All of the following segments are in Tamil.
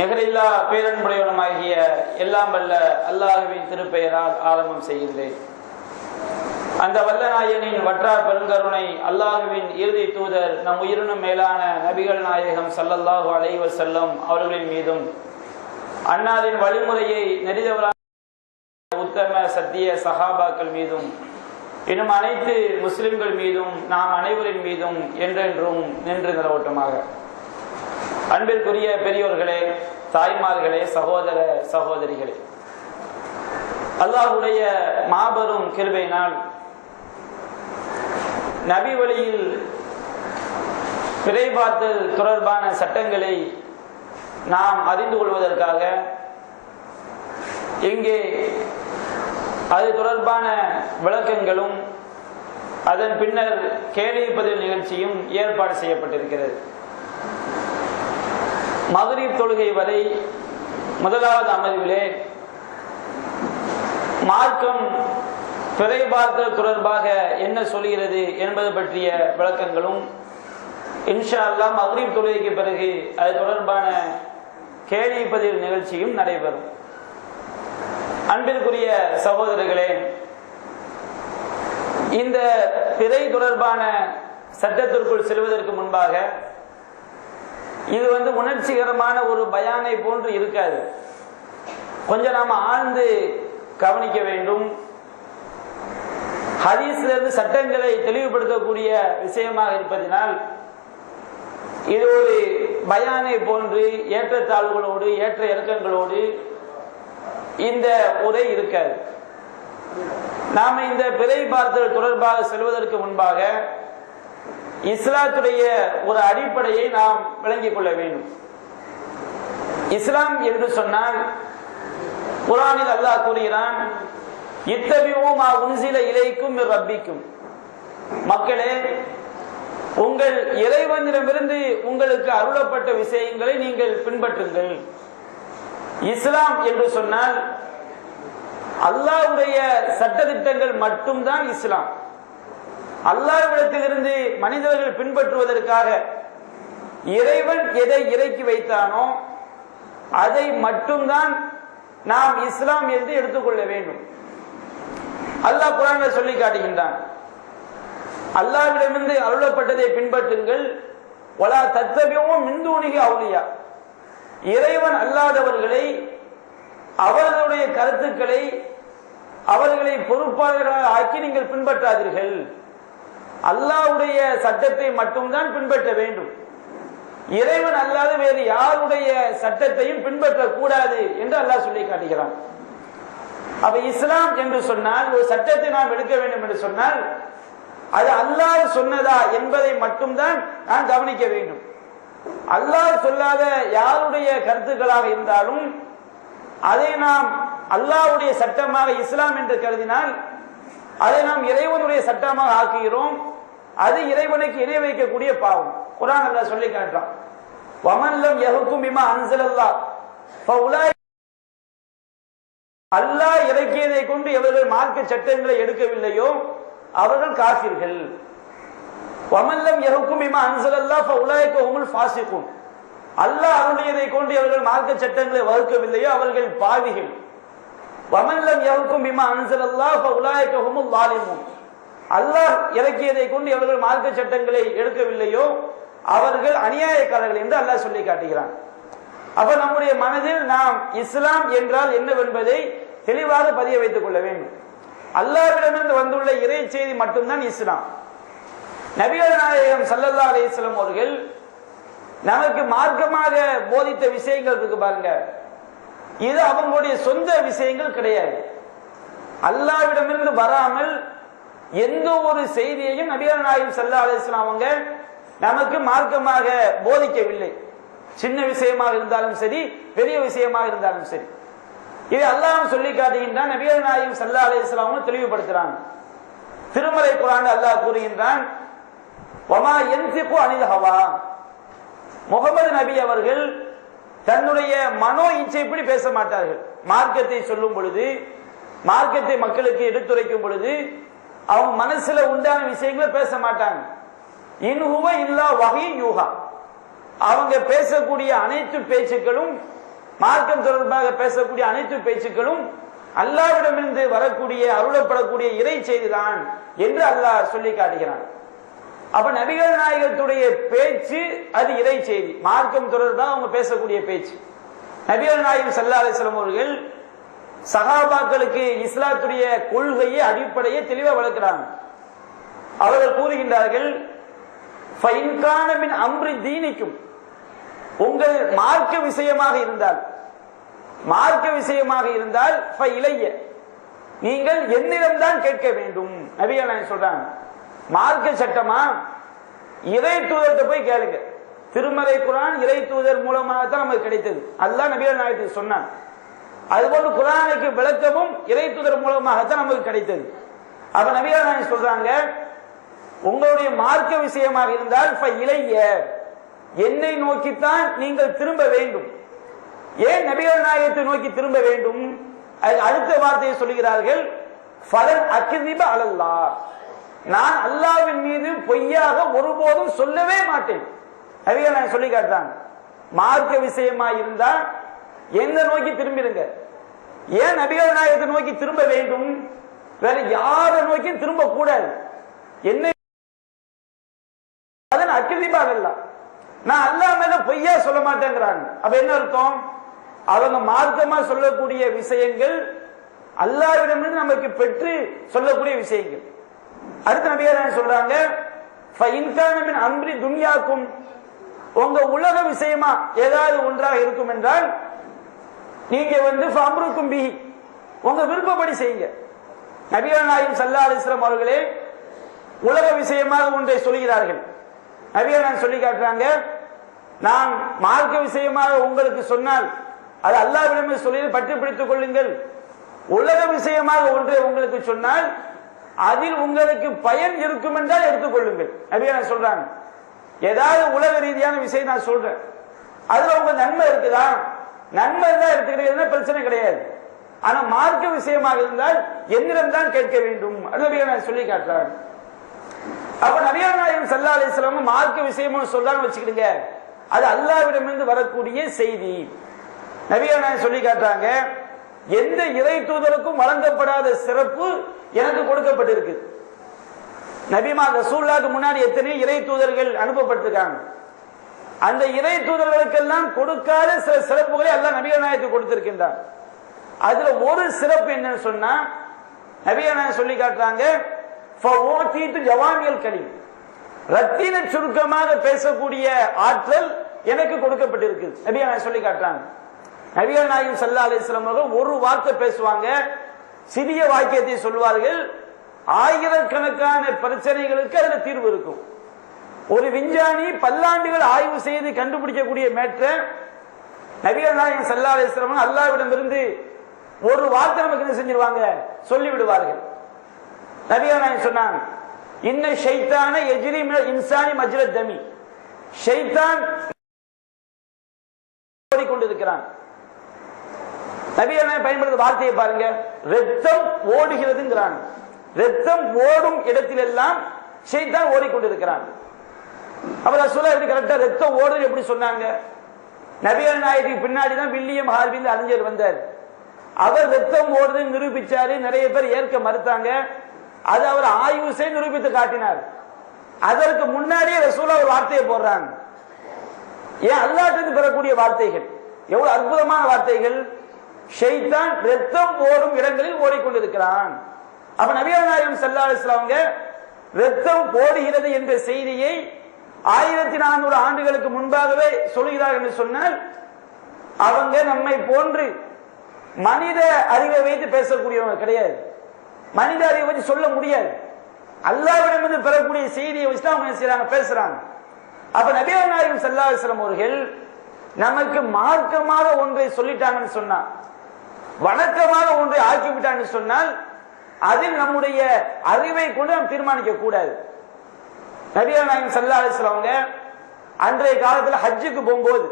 நிகரில்லா பேரன்புடையவனுமாகிய எல்லாம் வல்ல அல்லாஹ்வின் திருப்பெயரால் ஆரம்பம் செய்கின்றேன். அந்த வல்ல நாயனின் வற்றார் பெருங்கருணை அல்லாஹ்வின் இறுதி தூதர் நம் உயிரினும் மேலான நபிகள் நாயகம் ஸல்லல்லாஹு அலைஹி வஸல்லம் அவர்களின் மீதும், அன்னாரின் வழிமுறையை நெறிதவரான உத்தம சத்திய சஹாபாக்கள் மீதும், இன்னும் அனைத்து முஸ்லிம்கள் மீதும் நாம் அனைவரின் மீதும் என்றென்றும் நின்று நிலவட்டுமாக. அன்பிற்குரிய பெரியோர்களே, தாய்மார்களே, சகோதர சகோதரிகளே, அல்லாஹ்வுடைய மாபெரும் கிருபையினால் நபி வழியில் பிறை பார்த்தல் தொடர்பான சட்டங்களை நாம் அறிந்து கொள்வதற்காக இங்கே அது தொடர்பான விளக்கங்களும் அதன் பின்னர் கேள்வி பதில் நிகழ்ச்சியும் ஏற்பாடு செய்யப்பட்டிருக்கிறது. மக்ரிப் தொழுகை வரை முதலாவது அமர்விலே மார்க்கம் பிறை பார்த்தல் தொடர்பாக என்ன சொல்கிறது என்பது பற்றிய விளக்கங்களும், இன்ஷா அல்லாஹ் மக்ரிப் தொழுகைக்கு பிறகு அது தொடர்பான கேள்வி பதில் நிகழ்ச்சியும் நடைபெறும். அன்பிற்குரிய சகோதரர்களே, இந்த பிறை தொடர்பான சட்டத்திற்குள் செல்வதற்கு முன்பாக இது உணர்ச்சிகரமான ஒரு பயானை போன்று இருக்காது. கொஞ்சம் நாம ஆழ்ந்து கவனிக்க வேண்டும். ஹதீஸிலிருந்து சட்டங்களை தெளிவுபடுத்தக்கூடிய விஷயமாக இருப்பதனால் இது ஒரு பயானை போன்று ஏற்றத்தாழ்வுகளோடு ஏற்ற இறக்கங்களோடு இந்த உரை இருக்காது. நாம இந்த பிறை பார்த்தல் தொடர்பாக செல்வதற்கு முன்பாக இஸ்லாத்துடைய ஒரு அடிப்படையை நாம் விளங்கிக் கொள்ள வேண்டும். இஸ்லாம் என்று சொன்னால் குர்ஆனில் அல்லாஹ் கூறுகிறான், இத்தபிஊ மா உன்சில இலைக்கும் மிர் ரப்பிக்கும், மக்களே உங்கள் இறைவனிடமிருந்து உங்களுக்கு அருளப்பட்ட விஷயங்களை நீங்கள் பின்பற்றுங்கள். இஸ்லாம் என்று சொன்னால் அல்லாஹ்வுடைய சட்டதிட்டங்கள் மட்டும்தான் இஸ்லாம். அல்லாஹ்விடத்திலிருந்து மனிதர்கள் பின்பற்றுவதற்காக இறைவன் எதை இறக்கி வைத்தானோ அதை மட்டும்தான் நாம் இஸ்லாம் என்று எடுத்துக்கொள்ள வேண்டும். அல்லாஹ் குர்ஆன்ல சொல்லி காட்டுகின்றான், அல்லாஹ்விடமிருந்து அருளப்பட்டதை பின்பற்றுங்கள். வலா தத்தபிஊ மின் தூனிஹி அவுலியா, இறைவன் அல்லாதவர்களை, அவர்களுடைய கருத்துக்களை, அவர்களை பொறுப்பாளர்களாக ஆக்கி நீங்கள் பின்பற்றாதீர்கள். அல்லாஹ்வுடைய சட்டத்தை மட்டும்தான் பின்பற்ற வேண்டும். இறைவன் அல்லாத வேறு யாருடைய சட்டத்தையும் பின்பற்றக்கூடாது என்று அல்லாஹ் சொல்லி காட்டுகிறான். அப்ப இஸ்லாம் என்று சொன்னால் ஒரு சட்டத்தை நாம் எடுக்க வேண்டும் என்று சொன்னால் அது அல்லாஹ் சொன்னதா என்பதை மட்டும்தான் நாம் கவனிக்க வேண்டும். அல்லாஹ் சொல்லாத யாருடைய கருத்துக்களாக இருந்தாலும் அதை நாம் அல்லாஹ்வுடைய சட்டமாக இஸ்லாம் என்று கருதினால் அதை நாம் இறைவனுடைய சட்டமாக ஆக்குகிறோம். அது இறைவனுக்கு இணை வைக்கக்கூடிய பாவம். குர்ஆன் அல்லாஹ் சொல்லி காட்டுறான், வமன் லம் யஹ்கும் பிமா அன்ஸலல்லாஹ் ஃபஉலாய், அல்லாஹ் இறக்கியதை கொண்டு எவர்கள் மார்க்க சட்டங்களை எடுக்கவில்லையோ அவர்கள் காஃபிர்கள். வமன் லம் யஹ்கும் பிமா அன்ஸலல்லாஹ் ஃபஉலாய்க ஹுமுல் ஃபாஸிகூன், அல்லாஹ் அருளியதை கொண்டு எவர்கள் மார்க்க சட்டங்களை வகுக்கவில்லையோ அவர்கள் பாவிகள். வமன் லம் யஹ்கும் பிமா அன்ஸலல்லாஹ் ஃபஉலாய்க ஹுமுல் ஸாலிமூன், அல்லாஹ் இறக்கியதை கொண்டு எவர்கள் மார்க்க சட்டங்களை எடுக்கவில்லையோ அவர்கள் அநியாயக்காரர்கள் என்று அல்லாஹ் சொல்லி காட்டுகிறான். அப்ப நம்முடைய மனதில் நாம் இஸ்லாம் என்றால் என்னவென்பதை தெளிவாக பதிய வைத்துக் கொள்ள வேண்டும். அல்லாஹ்விடமிருந்து வந்துள்ள இறை செய்தி மட்டும்தான் இஸ்லாம். நபிகள் நாயகம் ஸல்லல்லாஹு அலைஹி வஸல்லம் அவர்கள் நமக்கு மார்க்கமாக போதித்த விஷயங்கள் இருக்கு பாருங்க, இது அவங்களுடைய சொந்த விஷயங்கள் கிடையாது. அல்லாஹ்விடமிருந்து வராமல் எந்த ஒரு செய்தியையும் நபிகள் நாயகம் ஸல்லல்லாஹு அலைஹி வஸல்லம் அவங்க நமக்கு மார்க்கமாக போதிக்கவில்லை. சின்ன விஷயமாக இருந்தாலும் சரி, பெரிய விஷயமாக இருந்தாலும் சரி. இது அல்லாஹ் சொல்லி காட்டுகின்றான், நபிகள் நாயகம் ஸல்லல்லாஹு அலைஹி வஸல்லம் தெளிவுபடுத்துறாங்க. திருமறை குர்ஆனில் அல்லாஹ் கூறுகின்றான், வமா யன்சிகு அனில் ஹவா, முகமது நபி அவர்கள் தன்னுடைய மனோ இச்சைப்படி பேச மாட்டார்கள். மார்க்கத்தை சொல்லும் பொழுது, மார்க்கத்தை மக்களுக்கு எடுத்துரைக்கும் பொழுது அவங்க மனசுல உண்டான விஷயங்களை பேச மாட்டாங்க. இன்ஹுவ இல்லா வஹி யூஹா, அவங்க பேசக்கூடிய அனைத்து பேச்சுக்களும் மார்க்கம் தொடர்பாக பேசக்கூடிய அனைத்து பேச்சுக்களும் அல்லாஹ்விடமிருந்து வரக்கூடிய அருளப்படக்கூடிய இறை செய்திதான் என்று அல்லாஹ் சொல்லி காட்டுகிறான். அப்ப நபிகள் நாயகத்துடைய பேச்சு அது இறை செய்தி, மார்க்கம் தொடர்பாக அவங்க பேசக்கூடிய பேச்சு. நபிகள் நாயகம் ஸல்லல்லாஹு அலைஹி வஸல்லம் அவர்கள் சஹாபாக்களுக்கு இஸ்லாத்துடைய கொள்கையை அடிப்படையை தெளிவா வளர்க்கிறாங்க. அவர்கள் கூறுகின்றார்கள், ஃபைன் கான மின் அம்ரி தீனிக்கும், உங்கள் மார்க்க விஷயமாக இருந்தால் இளைய நீங்கள் என்னிடம்தான் கேட்க வேண்டும். நபிகள் நாயகம் சொல்றாங்க, மார்க்க சட்டமா இறை தூதர்கிட்ட போய் கேளுங்க. திருமறை குர்ஆன் இறை தூதர் மூலமாக தான் நமக்கு கிடைத்தது, அல்லாஹ் நபிகள் நாயகத்துக்கு சொன்னான். அதுபோன்று குர்ஆனுக்கு விளக்கமும் இறை தூதர் மூலமாகத்தான் நமக்கு கிடைத்தது. அப்ப நபிகள் நாயகம் சொல்றாங்க, உங்களுடைய மார்க்க விஷயமாக இருந்தால் இளைய என்னை நோக்கித்தான் நீங்கள் திரும்ப வேண்டும். ஏன் நபிகள் நாயகத்தை நோக்கி திரும்ப வேண்டும்? அடுத்த வார்த்தையை சொல்லுகிறார்கள், ஃபலன் அக்திப அலல்லாஹ், நான் அல்லாஹ்வின் மீது பொய்யாக ஒருபோதும் சொல்லவே மாட்டேன். நபிகள் நாயகம் சொல்லி காட்டுறாங்க, மார்க்க விஷயமா இருந்தா என்ன நோக்கி திரும்பிடுங்க. ஏன் நபிகள் நாயகத்தை நோக்கி திரும்ப வேண்டும்? வேற யாரை நோக்கி திரும்ப கூடாது. என்ன அக்திபா அலல்லாஹ், நான் அல்லாஹ் மேல பொய்யா சொல்ல மாட்டேங்கிறாங்க. அப்ப என்ன அர்த்தம்? அவங்க மார்க்கமா சொல்லக்கூடிய விஷயங்கள் அல்லாஹ்விடமிருந்து நமக்கு பெற்று சொல்லக்கூடிய விஷயங்கள். அடுத்த நபிகள் சொல்றாங்க, ஃபைன் கான மின் அம்ரி துன்யாக்கும், உங்க உலக விஷயமா ஏதாவது ஒன்றாக இருக்கும் என்றால் நீங்க ஃபம்ருக்கும் பிஹி, உங்க விருப்பப்படி செய்யுங்க. நபிகள் நாயகம் ஸல்லல்லாஹு அலைஹி வஸல்லம் அவர்களே உலக விஷயமாக ஒன்றை சொல்கிறார்கள். நபிகள் நாயகம் சொல்லி காட்டுறாங்க, நான் மார்க்க விஷயமாக உங்களுக்கு சொன்னால் அது அல்லாஹ்விடமே சொல்லி பற்றி பிடித்துக் கொள்ளுங்கள். உலக விஷயமாக ஒன்றை உங்களுக்கு சொன்னால் அதில் உங்களுக்கு பயன் இருக்கும் என்றால் எடுத்துக்கொள்ளுங்கள். நபிகள் சொல்றாங்க, ஏதாவது உலக ரீதியான விஷயம் நான் சொல்றேன், அதுல உங்க நன்மை இருக்குதா, நன்மை தான் எடுத்துக்கிறீங்க, பிரச்சனை கிடையாது. ஆனா மார்க்க விஷயமாக இருந்தால் என்னிடம் தான் கேட்க வேண்டும் நபிகள் சொல்லி காட்டுறாங்க. அப்ப நபிகள் நாயகம் ஸல்லல்லாஹு அலைஹி வஸல்லம் மார்க்க விஷயம்னு சொல்றான்னு வச்சுக்கிடுங்க, அது அல்லாஹ்விடமிருந்து வரக்கூடிய செய்தி. நபிகள் நாயகம் சொல்லி காட்டுறாங்க, எந்த இறை தூதருக்கும் வழங்கப்படாத சிறப்பு எனக்கு கொடுக்கப்பட்டிருக்கு. நபிமா ரசூலுல்லாஹ்க்கு முன்னாடி எத்தனை இறை தூதர்கள் அனுப்பப்பட்டிருக்காங்க. அந்த இறை தூதர்களுக்கெல்லாம் கொடுக்காத சில சிறப்புகளை அல்லாஹ் நபிகள் நாயகத்துக்கு கொடுத்திருக்கின்றார். அதுல ஒரு சிறப்பு என்னன்னு சொன்னா, நபிகள் நாயகம் சொல்லி காட்டுறாங்க, ஜவாமியல் கலீம், ரத்தின சுருக்கமாக பேசக்கூடிய ஆற்றல் எனக்கு கொடுக்கப்பட்டிருக்கு. நபிகள் நாயகம் சொல்லி காட்டுறாங்க. நபிகள் நாயகம் ஸல்லல்லாஹு அலைஹி வஸல்லம் அவர்கள் ஒரு வார்த்தை பேசுவாங்க, சிறிய வாக்கியத்தை சொல்வார்கள், ஆயிரக்கணக்கான பிரச்சனைகளுக்கு அதுல தீர்வு இருக்கும். ஒரு விஞ்ஞானி பல்லாண்டுகள் ஆய்வு செய்து கண்டுபிடிக்கக்கூடிய மேற்ற நபிகள் நாயகம் ஸல்லல்லாஹு அலைஹி வஸல்லம் அல்லாஹ்விடமிருந்து ஒரு வார்த்தை நமக்கு என்ன செஞ்சிருவாங்க, சொல்லி விடுவார்கள். நபிகள் நாயகம் சொன்னாங்க, இன்ன ஷைத்தான யஜ்ரி மினல் இன்சானி மஜ்ரத் தமி, ஷைத்தான் ஓடிக்கொண்டிருக்கிறான். நபிகள் நாயகம் பயன்படுத்த வார்த்தையை பாருங்க, ரத்தம் ஓடுகிறதுங்கிறாங்க. ரத்தம் ஓடும் இடத்திலெல்லாம் ஷைத்தான் ஓடிக்கொண்டிருக்கிறான். அப்ப ரசூலுல்லாஹ் எப்படி கரெக்டா ரத்தம் ஓடுது எப்படி சொன்னாங்க? நபிகள் நாயகத்துக்கு பின்னாடி தான் வில்லியம் ஹார்வின் அறிஞர் வந்தார். அவர் ரத்தம் ஓடுதுன்னு நிரூபிச்சாரு, நிறைய பேர் ஏற்க மறுத்தாங்க. அது அவர் ஆய்வு செய்து நிரூபித்து காட்டினார். அதற்கு முன்னாடியே ரசூலுல்லாஹ் ஒரு வார்த்தையை போடுறாங்க. ஏன் அல்லாஹ்விலிருந்து பெறக்கூடிய வார்த்தைகள் எவ்வளவு அற்புதமான வார்த்தைகள். ஷைத்தான் ரத்தம் ஓடும் இடங்களில் ஓடிக்கொண்டிருக்கிறான். அப்ப நபிகள் நாயகம் ஸல்லல்லாஹு அலைஹி வஸல்லம் ரத்தம் ஓடுகிறது என்ற செய்தியை 1400 ஆண்டுகளுக்கு முன்பாகவே சொல்கிறார்கள் என்று சொன்னால், அவங்க நம்மை போன்று மனித அறிவை வைத்து பேசக்கூடியவங்க கிடையாது. மனித அறிவை வச்சு சொல்ல முடியாது. அல்லாஹ்விடமிருந்து பெறக்கூடிய செய்தியை வச்சு அவங்க என்ன செய்றாங்க, பேசுறாங்க. அப்ப நபிகள் நாயகம் ஸல்லல்லாஹு அலைஹி வஸல்லம் அவர்கள் நமக்கு மார்க்கமாக ஒன்றை சொல்லிட்டாங்கன்னு சொன்னா, வணக்கமாக ஒன்றை ஆக்கிவிட்டாங்கன்னு சொன்னால், அதில் நம்முடைய அறிவை கொண்டு நாம் தீர்மானிக்க கூடாது. நபிகள் நாயகம் ஸல்லல்லாஹு அலைஹி வஸல்லம் அன்றைய காலத்தில் ஹஜ்ஜுக்கு போகும்போது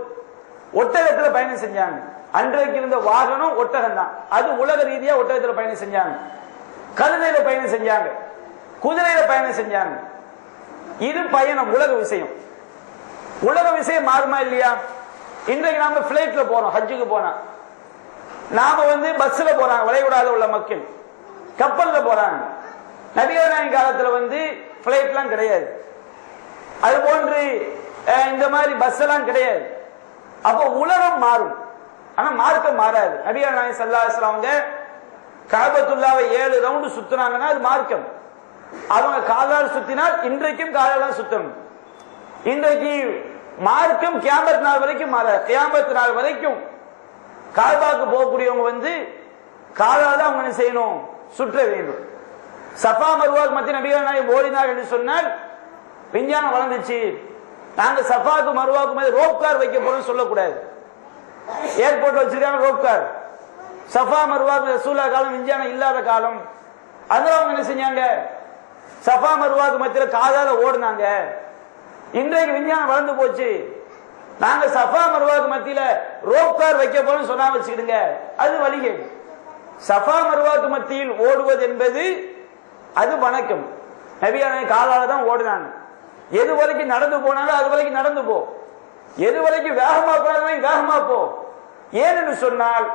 ஒட்டகத்தில் பயணம் செஞ்சாங்க. அன்றைக்கு இருந்த வாகனம் ஒட்டகம் தான். அது உலக ரீதியா ஒட்டகத்தில் பயணம் செஞ்சாங்க, கழுதையில பயணம் செஞ்சாங்க, குதிரையில பயணம் செஞ்சாங்க. இது பயணம், உலக விஷயம். உலக விஷயம் மாறுமா இல்லையா? இன்றைக்கு நாம பிளைட்ல போறோம், ஹஜ்ஜுக்கு போனா நாம பஸ்ல போறாங்க வளைகுடால உள்ள மக்கள், கப்பல்ல போறாங்க. நபிகள் நாயகம் காலத்துல பிளைட்லாம் கிடையாது, அது போன்று இந்த மாதிரி பஸ் எல்லாம் கிடையாது. அப்போ உலகம் மாறும், ஆனா மார்க்கம் மாறாது. நபிகள் நாயகம் ஸல்லல்லாஹு அலைஹி வஸல்லம் அவங்க கஅபத்துல்லாவை 7 ரவுண்டு சுத்தினாங்கன்னா அது மார்க்கம். அவங்க காலால் சுத்தினால் இன்றைக்கும் காலால் சுத்தணும். இன்றைக்கு மார்க்கம் கியாமத் நாள் வரைக்கும் மாறாது. கியாமத் நாள் வரைக்கும் காபாக்கு போகக்கூடியவங்க காலால் அவங்க என்ன செய்யணும், சுற்ற வேண்டும். சஃபா மர்வாக்கு மத்திய நபிகள் நாயகம் ஓடினார் என்று சொன்னால் விஞ்ஞானம் வளர்ந்துச்சு, நாங்க சஃபாக்கு மர்வாக்கு ரோப் கார் வைக்க போறோம் சொல்லக்கூடாது. ஏர்போர்ட்ல வச்சிருக்காங்க ரோப் கார். சஃபா மர்வாக்கு ரசூலுல்லாஹ் காலம் விஞ்ஞானம் இல்லாத காலம். அதனால அவங்க என்ன செஞ்சாங்க, சஃபா மர்வாக்கு மத்தியில காலால ஓடுனாங்க. இன்றைக்கு விஞ்ஞானம் வளர்ந்து போச்சு, நாங்க சஃபா மர்வாக்கு மத்தியில ரோப் கார் வைக்க போறோம் சொன்னா வச்சுக்கிடுங்க, அது வழிகேடு. சஃபா மர்வாக்கு மத்தியில் ஓடுவது என்பது அது வணக்கம். நபியான காலால தான் ஓடுனாங்க. எது வரைக்கும் நடந்து போனாலும் அது வரைக்கும் நடந்து போ, எது வரைக்கும் வேகமா போனாலும் வேகமா போ. ஏன்னு சொன்னால்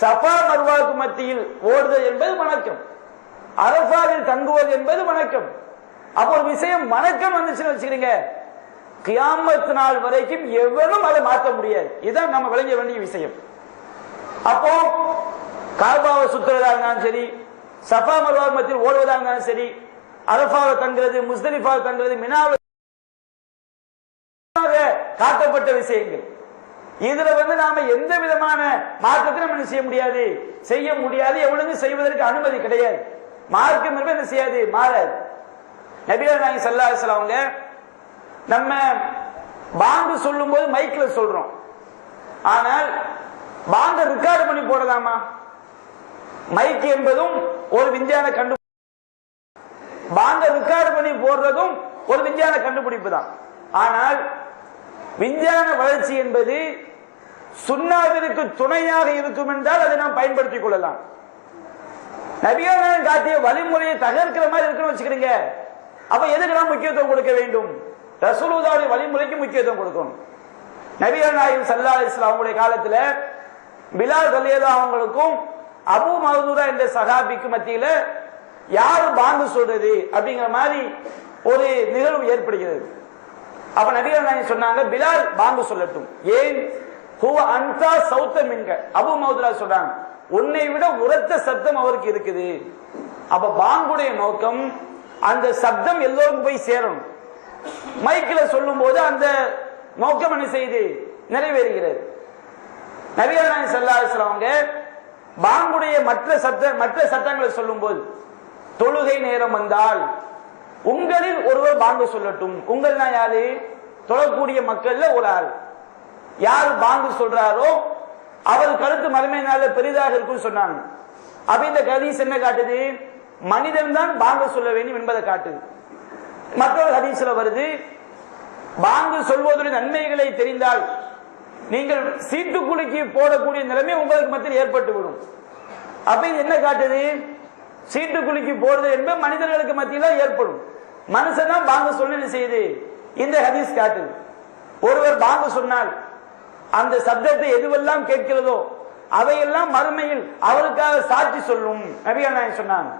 சஃபா மர்வாக்கு மத்தியில் ஓடுதல் என்பது வணக்கம், அரஃபாவில் தங்குவது என்பது வணக்கம். அப்போ ஒரு விஷயம் வணக்கம் வந்துச்சுன்னு வச்சுக்கிறீங்க, கியாமத் நாள் வரைக்கும் எவனும் அதை மாற்ற முடியாது. இதுதான் நம்ம விளங்க வேண்டிய விஷயம். அப்போ காபாவை சுத்துறதா இருந்தாலும் சரி, சஃபா மர்வா மத்தியில் ஓடுவதாக இருந்தாலும் சரி, அரஃபாவை தங்குறது, முஸ்தலிஃபாவை தங்குறது, மினாவை காட்டப்பட்ட விஷயங்கள். இதுல நாம எந்த விதமான மாற்றத்தையும் நம்ம செய்ய முடியாது. எவனுக்கு செய்வதற்கு அனுமதி கிடையாது. மார்க்கம் என்ன செய்யாது, மாறாது. நபிகள் நாயகம் ஸல்லல்லாஹு அலைஹி வஸல்லம் அவங்க நம்ம பாங்கு சொல்லும் போது மைக்ல சொல்றோம், ஆனால் பாங்க ரெக்கார்ட் பண்ணி போடலாமா? மைக் என்பதும் ஒரு விஞ்ஞான கண்டுபிடிப்பு, பாங்க ரெக்கார்ட் பண்ணி போடுறதும் ஒரு விஞ்ஞான கண்டுபிடிப்பு தான். ஆனால் விஞ்ஞான வளர்ச்சி என்பது சுன்னாவிற்கு துணையாக இருக்கும் என்றால் அதை நாம் பயன்படுத்திக் கொள்ளலாம். நபிகள் நாயகம் காட்டிய வழிமுறையை தகர்க்கிற மாதிரி இருக்குன்னு வச்சுக்கிறீங்க, அப்ப எதுக்கு நாம் முக்கியத்துவம் கொடுக்க வேண்டும்? ரசூலுல்லாஹ்வுடைய வழிமுறைக்கு முக்கியத்துவம் கொடுக்கணும். நபிகள் நாயகம் ஸல்லல்லாஹு அலைஹி வஸல்லம் அவங்களுடைய காலத்துல பிலால் ரலியல்லாஹு அவங்களுக்கும் அபூ மஹ்தூரா என்ற சஹாபிக்கு மத்தியில யாரு பாங்கு சொல்றது அப்படிங்கிற மாதிரி ஒரு நிகழ்வு ஏற்படுகிறது. அப்ப நபிகள் நாயகம் சொன்னாங்க, பிலால் பாங்கு சொல்லட்டும். ஏன்? ஹுவ அன்தா சௌத்த மின்க. அபூ மஹ்தூரா சொல்றாங்க, உன்னை விட உரத்த சத்தம் அவருக்கு இருக்குது. அப்ப பாங்குடைய நோக்கம் அந்த சப்தம் எல்லோருக்கும் போய் சேரணும். மைக்கில் சொல்லும் போது அந்த நோக்கம் என்ன செய்து நிறைவேறுகிறது. நபிகள் நாயகம் ஸல்லல்லாஹு அலைஹி வஸல்லம் அவங்க பாங்குடைய மற்ற சட்டங்களை சொல்லும் போது, தொழுகை நேரம் வந்தால் உங்களில் ஒருவர் பாங்கு சொல்லட்டும். உங்கள்னா யாரு? தொழக்கூடிய மக்கள்ல ஒரு ஆள். யார் பாங்கு சொல்றாரோ அவர் கருத்து மறுமை நாள்ல பெரிதாக இருக்கும் சொன்னாங்க. அப்ப இந்த ஹதீஸ் என்ன காட்டுது? மனிதன் தான் பாங்கு சொல்ல வேண்டும் என்பதை காட்டுது. மற்றொரு ஹதீஸ்ல வருது, பாங்கு சொல்வதுடைய நன்மைகளை தெரிந்தால் நீங்கள் சீட்டுக்குலுக்கி போடக்கூடிய நிலைமை உங்களுக்கு மத்தியில் ஏற்பட்டுவிடும். அப்ப இது என்ன காட்டுது? சீட்டுக்குலுக்கி போடுறது என்பது மனிதர்களுக்கு மத்தியில் ஏற்படும். மனுஷன் தான் பாங்கு சொல்ல செய்யுது இந்த ஹதீஸ் காட்டுது. ஒருவர் பாங்கு சொன்னால் அந்த சப்தத்தை எதுவெல்லாம் கேட்கிறதோ அவையெல்லாம் மறுமையில் அவருக்காக சாட்சி சொல்லும் நபிகள் நாயகம் சொன்னாங்க.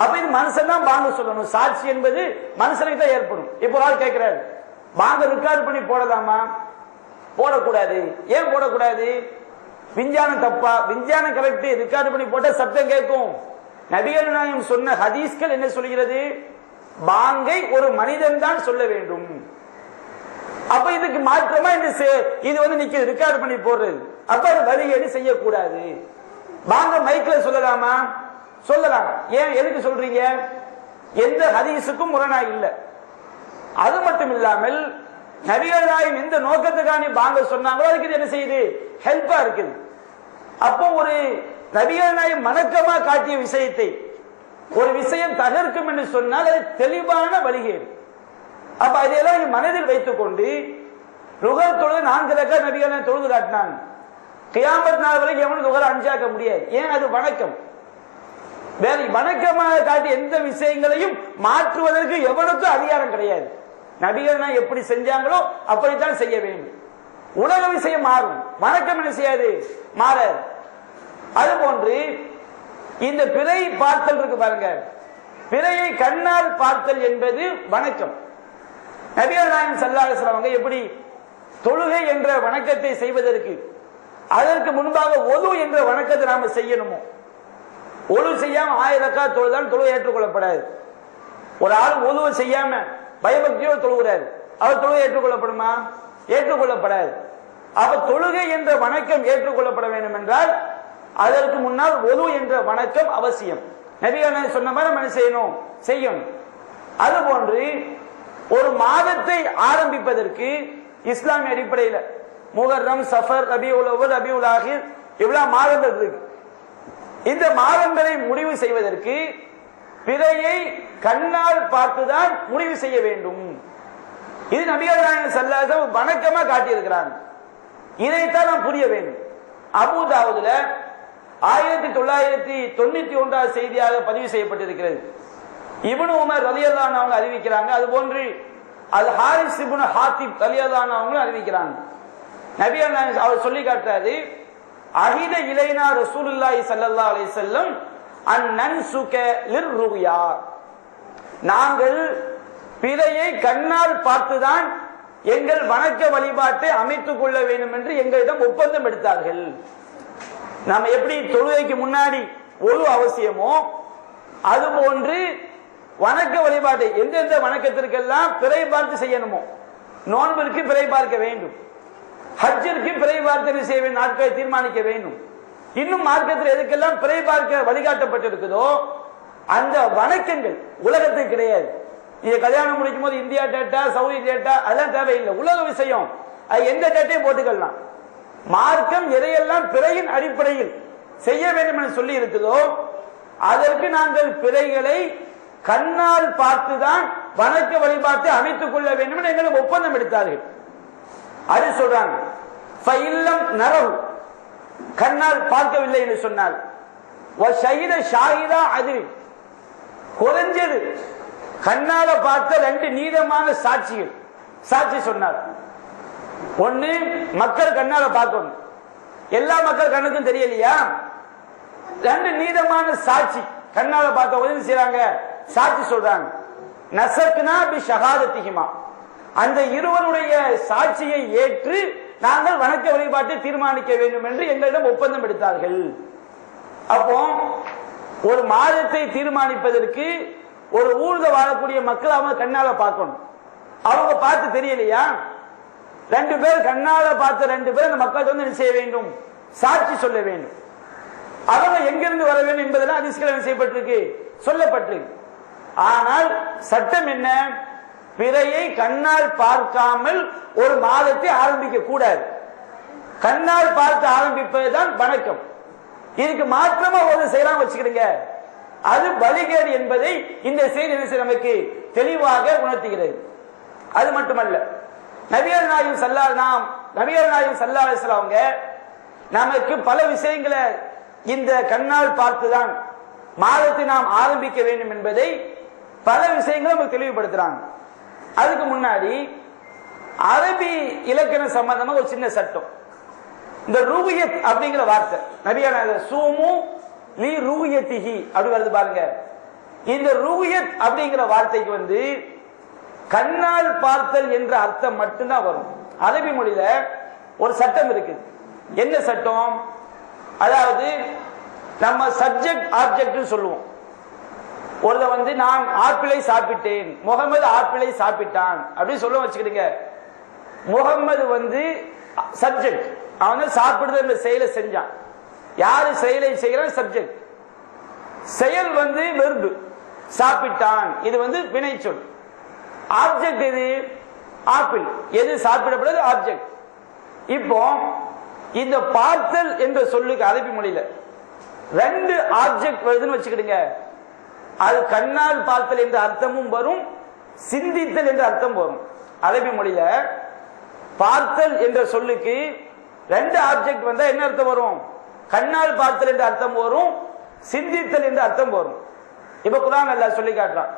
அப்ப இது மனுஷன் தான் பாங்கு சொல்லணும். சாட்சி என்பது மனுஷனுக்கு தான் ஏற்படும். இப்போ ஆள் கேட்கிறாரு, பாங்க ரெக்கார்ட் பண்ணி போடலாமா? போடக்கூடாது. ஏன் போடக்கூடாது? விஞ்ஞானம் தப்பா? விஞ்ஞானம் கரெக்ட். ரெக்கார்ட் பண்ணி போட்ட சப்தம் கேட்கும். நபிகள் நாயகம் சொன்ன ஹதீஸ்கள் என்ன சொல்கிறது? பாங்கை ஒரு மனிதன் தான் சொல்ல வேண்டும். அப்ப இதுக்கு மாற்றமா இது நிக்க ரெக்கார்ட் பண்ணி போடுறது. அப்ப அது வழிகேடு செய்யக்கூடாது. பாங்க மைக்ல சொல்லலாமா? சொல்லலாம். ஏன்? எதுக்கு சொல்றீங்க? எந்த ஹதீஸுக்கும் முரணா இல்ல. அது மட்டும் இல்லாமல் நபிகள் நாயகம் எந்த நோக்கத்துக்காக பாங்க சொன்னாங்களோ அதுக்கு என்ன செய்யுது? ஹெல்ப்பா இருக்குது. அப்போ ஒரு நபிகள் நாயகம் மணக்கமா காட்டிய விஷயத்தை ஒரு விஷயம் தகர்க்கும் என்று சொன்னால் அது தெளிவான வழிகேடு. அப்ப அதையெல்லாம் மனதில் வைத்துக் கொண்டு லுகர் தொழுது 4 ரக்காத் நபிகள் தொழுது காட்டினாங்க. கியாமத் நாள் வரைக்கும் எவனும் லுகர் 5 ஆக்க முடியாது. ஏன்? அது வணக்கம். வேற வணக்கமாக காட்டி எந்த விஷயங்களையும் மாற்றுவதற்கு எவனுக்கும் அதிகாரம் கிடையாது. நபிகள் எப்படி செஞ்சாங்களோ அப்படித்தான் செய்ய வேண்டும். உலக விஷயம் மாறும், வணக்கம் என்ன செய்யாது, மாறாது. அதுபோன்று இந்த பிறை பார்த்தல் இருக்கு பாருங்க, பிறையை கண்ணால் பார்த்தல் என்பது வணக்கம். நபிகள் நாயகம் ஸல்லல்லாஹு அலைஹி வஸல்லம் அவங்க எப்படி தொழுகை என்ற வணக்கத்தை செய்வதற்கு அதற்கு முன்பாக ஒது என்ற வணக்கத்தை நாம செய்யணுமோ, ஒழு செய்யாம 1000 ரக்காத் தொழுதால் தொழுகை ஏற்றுக்கொள்ளப்படாது. ஒரு ஆள் ஒழுவ செய்யாம பயபக்தியோடு தொழுகிறார், அவர் தொழுகை ஏற்றுக்கொள்ளப்படுமா? ஏற்றுக்கொள்ளப்படாது. அப்ப தொழுகை என்ற வணக்கம் ஏற்றுக்கொள்ளப்பட வேண்டும் என்றால் அதற்கு முன்னால் ஒது என்ற வணக்கம் அவசியம். நபிகள் சொன்ன மாதிரி நம்ம செய்யணும், செய்யணும். அதுபோன்று ஒரு மாதத்தை ஆரம்பிப்பதற்கு இஸ்லாமிய அடிப்படையில் முஹர்ரம், சஃபர், ரபியுல் அவ்வல், ரபியுல் ஆகிர் இவ்வளவு மாதங்கள் இருக்கு. இந்த மாதங்களை முடிவு செய்வதற்கு பிறையை கண்ணால் பார்த்துதான் முடிவு செய்ய வேண்டும். இது நபிகள் நாயகம் ஸல்லல்லாஹு அலைஹி வஸல்லம் வணக்கமா காட்டியிருக்கிறாங்க. இதைத்தான் நாம் புரிய வேண்டும். அபூதாவுதுல 1991 செய்தியாக பதிவு செய்யப்பட்டிருக்கிறது. இப்னு உமர் ரலியல்லாஹு அன்ஹு அவங்க அறிவிக்கிறாங்க. அதுபோன்று அல் ஹாரிஸ் இப்னு ஹாத்திப் ரலியல்லாஹு அன்ஹு அவங்க அறிவிக்கிறாங்க. நபிகள் நாயகம் அவர் சொல்லி காட்டுறாரு, அஹித இலைனா ரசூலுல்லாஹி ஸல்லல்லாஹு அலைஹி வஸல்லம் அன் நன்சுக லிர்ருயா, நாங்கள் பிறையை கண்ணால் பார்த்துதான் எங்கள் வணக்க வழிபாட்டை அமைத்துக் கொள்ள வேண்டும் என்று எங்களிடம் ஒப்பந்தம் எடுத்தார்கள். நாம எப்படி தொழுகைக்கு முன்னாடி ஒழு அவசியமோ அதுபோன்று வணக்க வழிபாட்டை எந்தெந்த வணக்கத்திற்கெல்லாம் பிறை பார்த்து செய்யணுமோ, நோன்பிற்கு பிறை பார்க்க வேண்டும், ஹஜ்ஜிற்கு பிறை பார்த்து செய்ய வேண்டும், நாட்களை தீர்மானிக்க வேண்டும். இன்னும் மார்க்கத்தில் எதுக்கெல்லாம் பிறை பார்க்க வழிகாட்டப்பட்டிருக்குதோ அந்த வணக்கங்கள் உலகத்துக்கு கிடையாது. நீங்க கல்யாணம் முடிக்கும் போது இந்தியா டேட்டா, சவுதி டேட்டா அதெல்லாம் தேவையில்லை, உலக விஷயம். அது எந்த டேட்டையும் போட்டுக்கலாம். மார்க்கம் எதையெல்லாம் பிறையின் அடிப்படையில் செய்ய வேண்டும் என சொல்லி இருக்குதோ அதற்கு நாங்கள் பிறைகளை கண்ணால் பார்த்துதான் வணக்க வழிபாட்டை அமைத்துக் கொள்ள வேண்டும் என்று எங்களுக்கு ஒப்பந்தம் எடுத்தார்கள். அது சொல்றாங்க, நரவு கண்ணால் பார்க்கவில்லை என்று சொன்னால் குறைஞ்சது கண்ணால பார்த்த 2 நீதமான சாட்சிகள் சாட்சி சொன்னார். ஒண்ணு, மக்கள் கண்ணால பார்க்கணும், எல்லா மக்கள் கண்ணுக்கும் தெரியலையா, 2 நீதமான சாட்சி கண்ணால பார்த்த உதவி செய்யறாங்க, சாட்சி சொல்றாங்க. நசக்னா பி ஷஹாதத்திஹிமா, அந்த இருவருடைய சாட்சியை ஏற்று நாங்கள் வணக்க வழிபாட்டை தீர்மானிக்க வேண்டும் என்று எங்களிடம் ஒப்பந்தம் எடுத்தார்கள். அப்போ ஒரு மாதத்தை தீர்மானிப்பதற்கு ஒரு ஊர்ல வாழக்கூடிய மக்கள் அவங்க கண்ணால பார்க்கணும், அவங்க பார்த்து தெரியலையா, 2 பேர் கண்ணால பார்த்த 2 பேர் அந்த மக்கள் வந்து செய்ய வேண்டும், சாட்சி சொல்ல வேண்டும். அவங்க எங்கிருந்து வர வேண்டும் என்பதெல்லாம் அதிஸ்கலம் செய்யப்பட்டிருக்கு, சொல்லப்பட்டிருக்கு. ஆனால் சட்டம் என்ன, பிறையை கண்ணால் பார்க்காமல் ஒரு மாதத்தை ஆரம்பிக்க கூடாது. கண்ணால் பார்த்து ஆரம்பிப்பதுதான் வணக்கம். இதுக்கு மாற்றமா ஒரு செய்யலாம் வச்சுக்கிடுங்க, அது வழிகேடு என்பதை இந்த செய்தி நமக்கு தெளிவாக உணர்த்துகிறது. அது மட்டுமல்ல, நபிகள் நாயகம் ஸல்லல்லாஹு அலைஹி வஸல்லம் அவங்க நமக்கு பல விஷயங்களை இந்த கண்ணால் பார்த்துதான் மாதத்தை நாம் ஆரம்பிக்க வேண்டும் என்பதை பல விஷயங்களை நமக்கு தெளிவுபடுத்துறாங்க. அதுக்கு முன்னாடி அரபி இலக்கண சம்பந்தமா ஒரு சின்ன சட்டம். இந்த ரூயத் அப்படிங்கிற வார்த்தை நபிகள் சூமு லி ரூயத்திஹி அப்படி வருது பாருங்க. இந்த ரூயத் அப்படிங்கிற வார்த்தைக்கு வந்து கண்ணால் பார்த்தல் என்ற அர்த்தம் மட்டும்தான் வரும். அரபி மொழியில ஒரு சட்டம் இருக்கு. என்ன சட்டம்? அதாவது நம்ம சப்ஜெக்ட் ஆப்ஜெக்ட் சொல்லுவோம். ஒருத வந்து நான் ஆப்பிளை சாப்பிட்டேன், முகமது ஆப்பிளை சாப்பிட்டான் அப்படின்னு சொல்ல வச்சுக்கிடுங்க. முகமது வந்து சப்ஜெக்ட், அவன் சாப்பிடுற செயலை செஞ்சான். யாரு செயலை செய்யறான்? சப்ஜெக்ட். செயல் வந்து வெர்பு, சாப்பிட்டான், இது வந்து வினை சொல். ஆப்ஜெக்ட் எது? ஆப்பிள். எது சாப்பிடப்படுறது? ஆப்ஜெக்ட். இப்போ இந்த பார்த்தல் என்ற சொல்லுக்கு அரபி மொழியில 2 ஆப்ஜெக்ட் வருதுன்னு வச்சுக்கிடுங்க. அது கண்ணால் பார்த்தல் என்ற அர்த்தமும் வரும், சிந்தித்தல் என்ற அர்த்தம் வரும். அரபி மொழியில பார்த்தல் என்ற சொல்லுக்கு 2 ஆப்ஜெக்ட் வந்தா என்ன அர்த்தம் வரும்? கண்ணால் பார்த்தல் என்ற அர்த்தம் வரும், சிந்தித்தல் என்ற அர்த்தம் வரும். இப்ப குர்ஆன் அல்லாஹ் சொல்லி காட்டுறான்,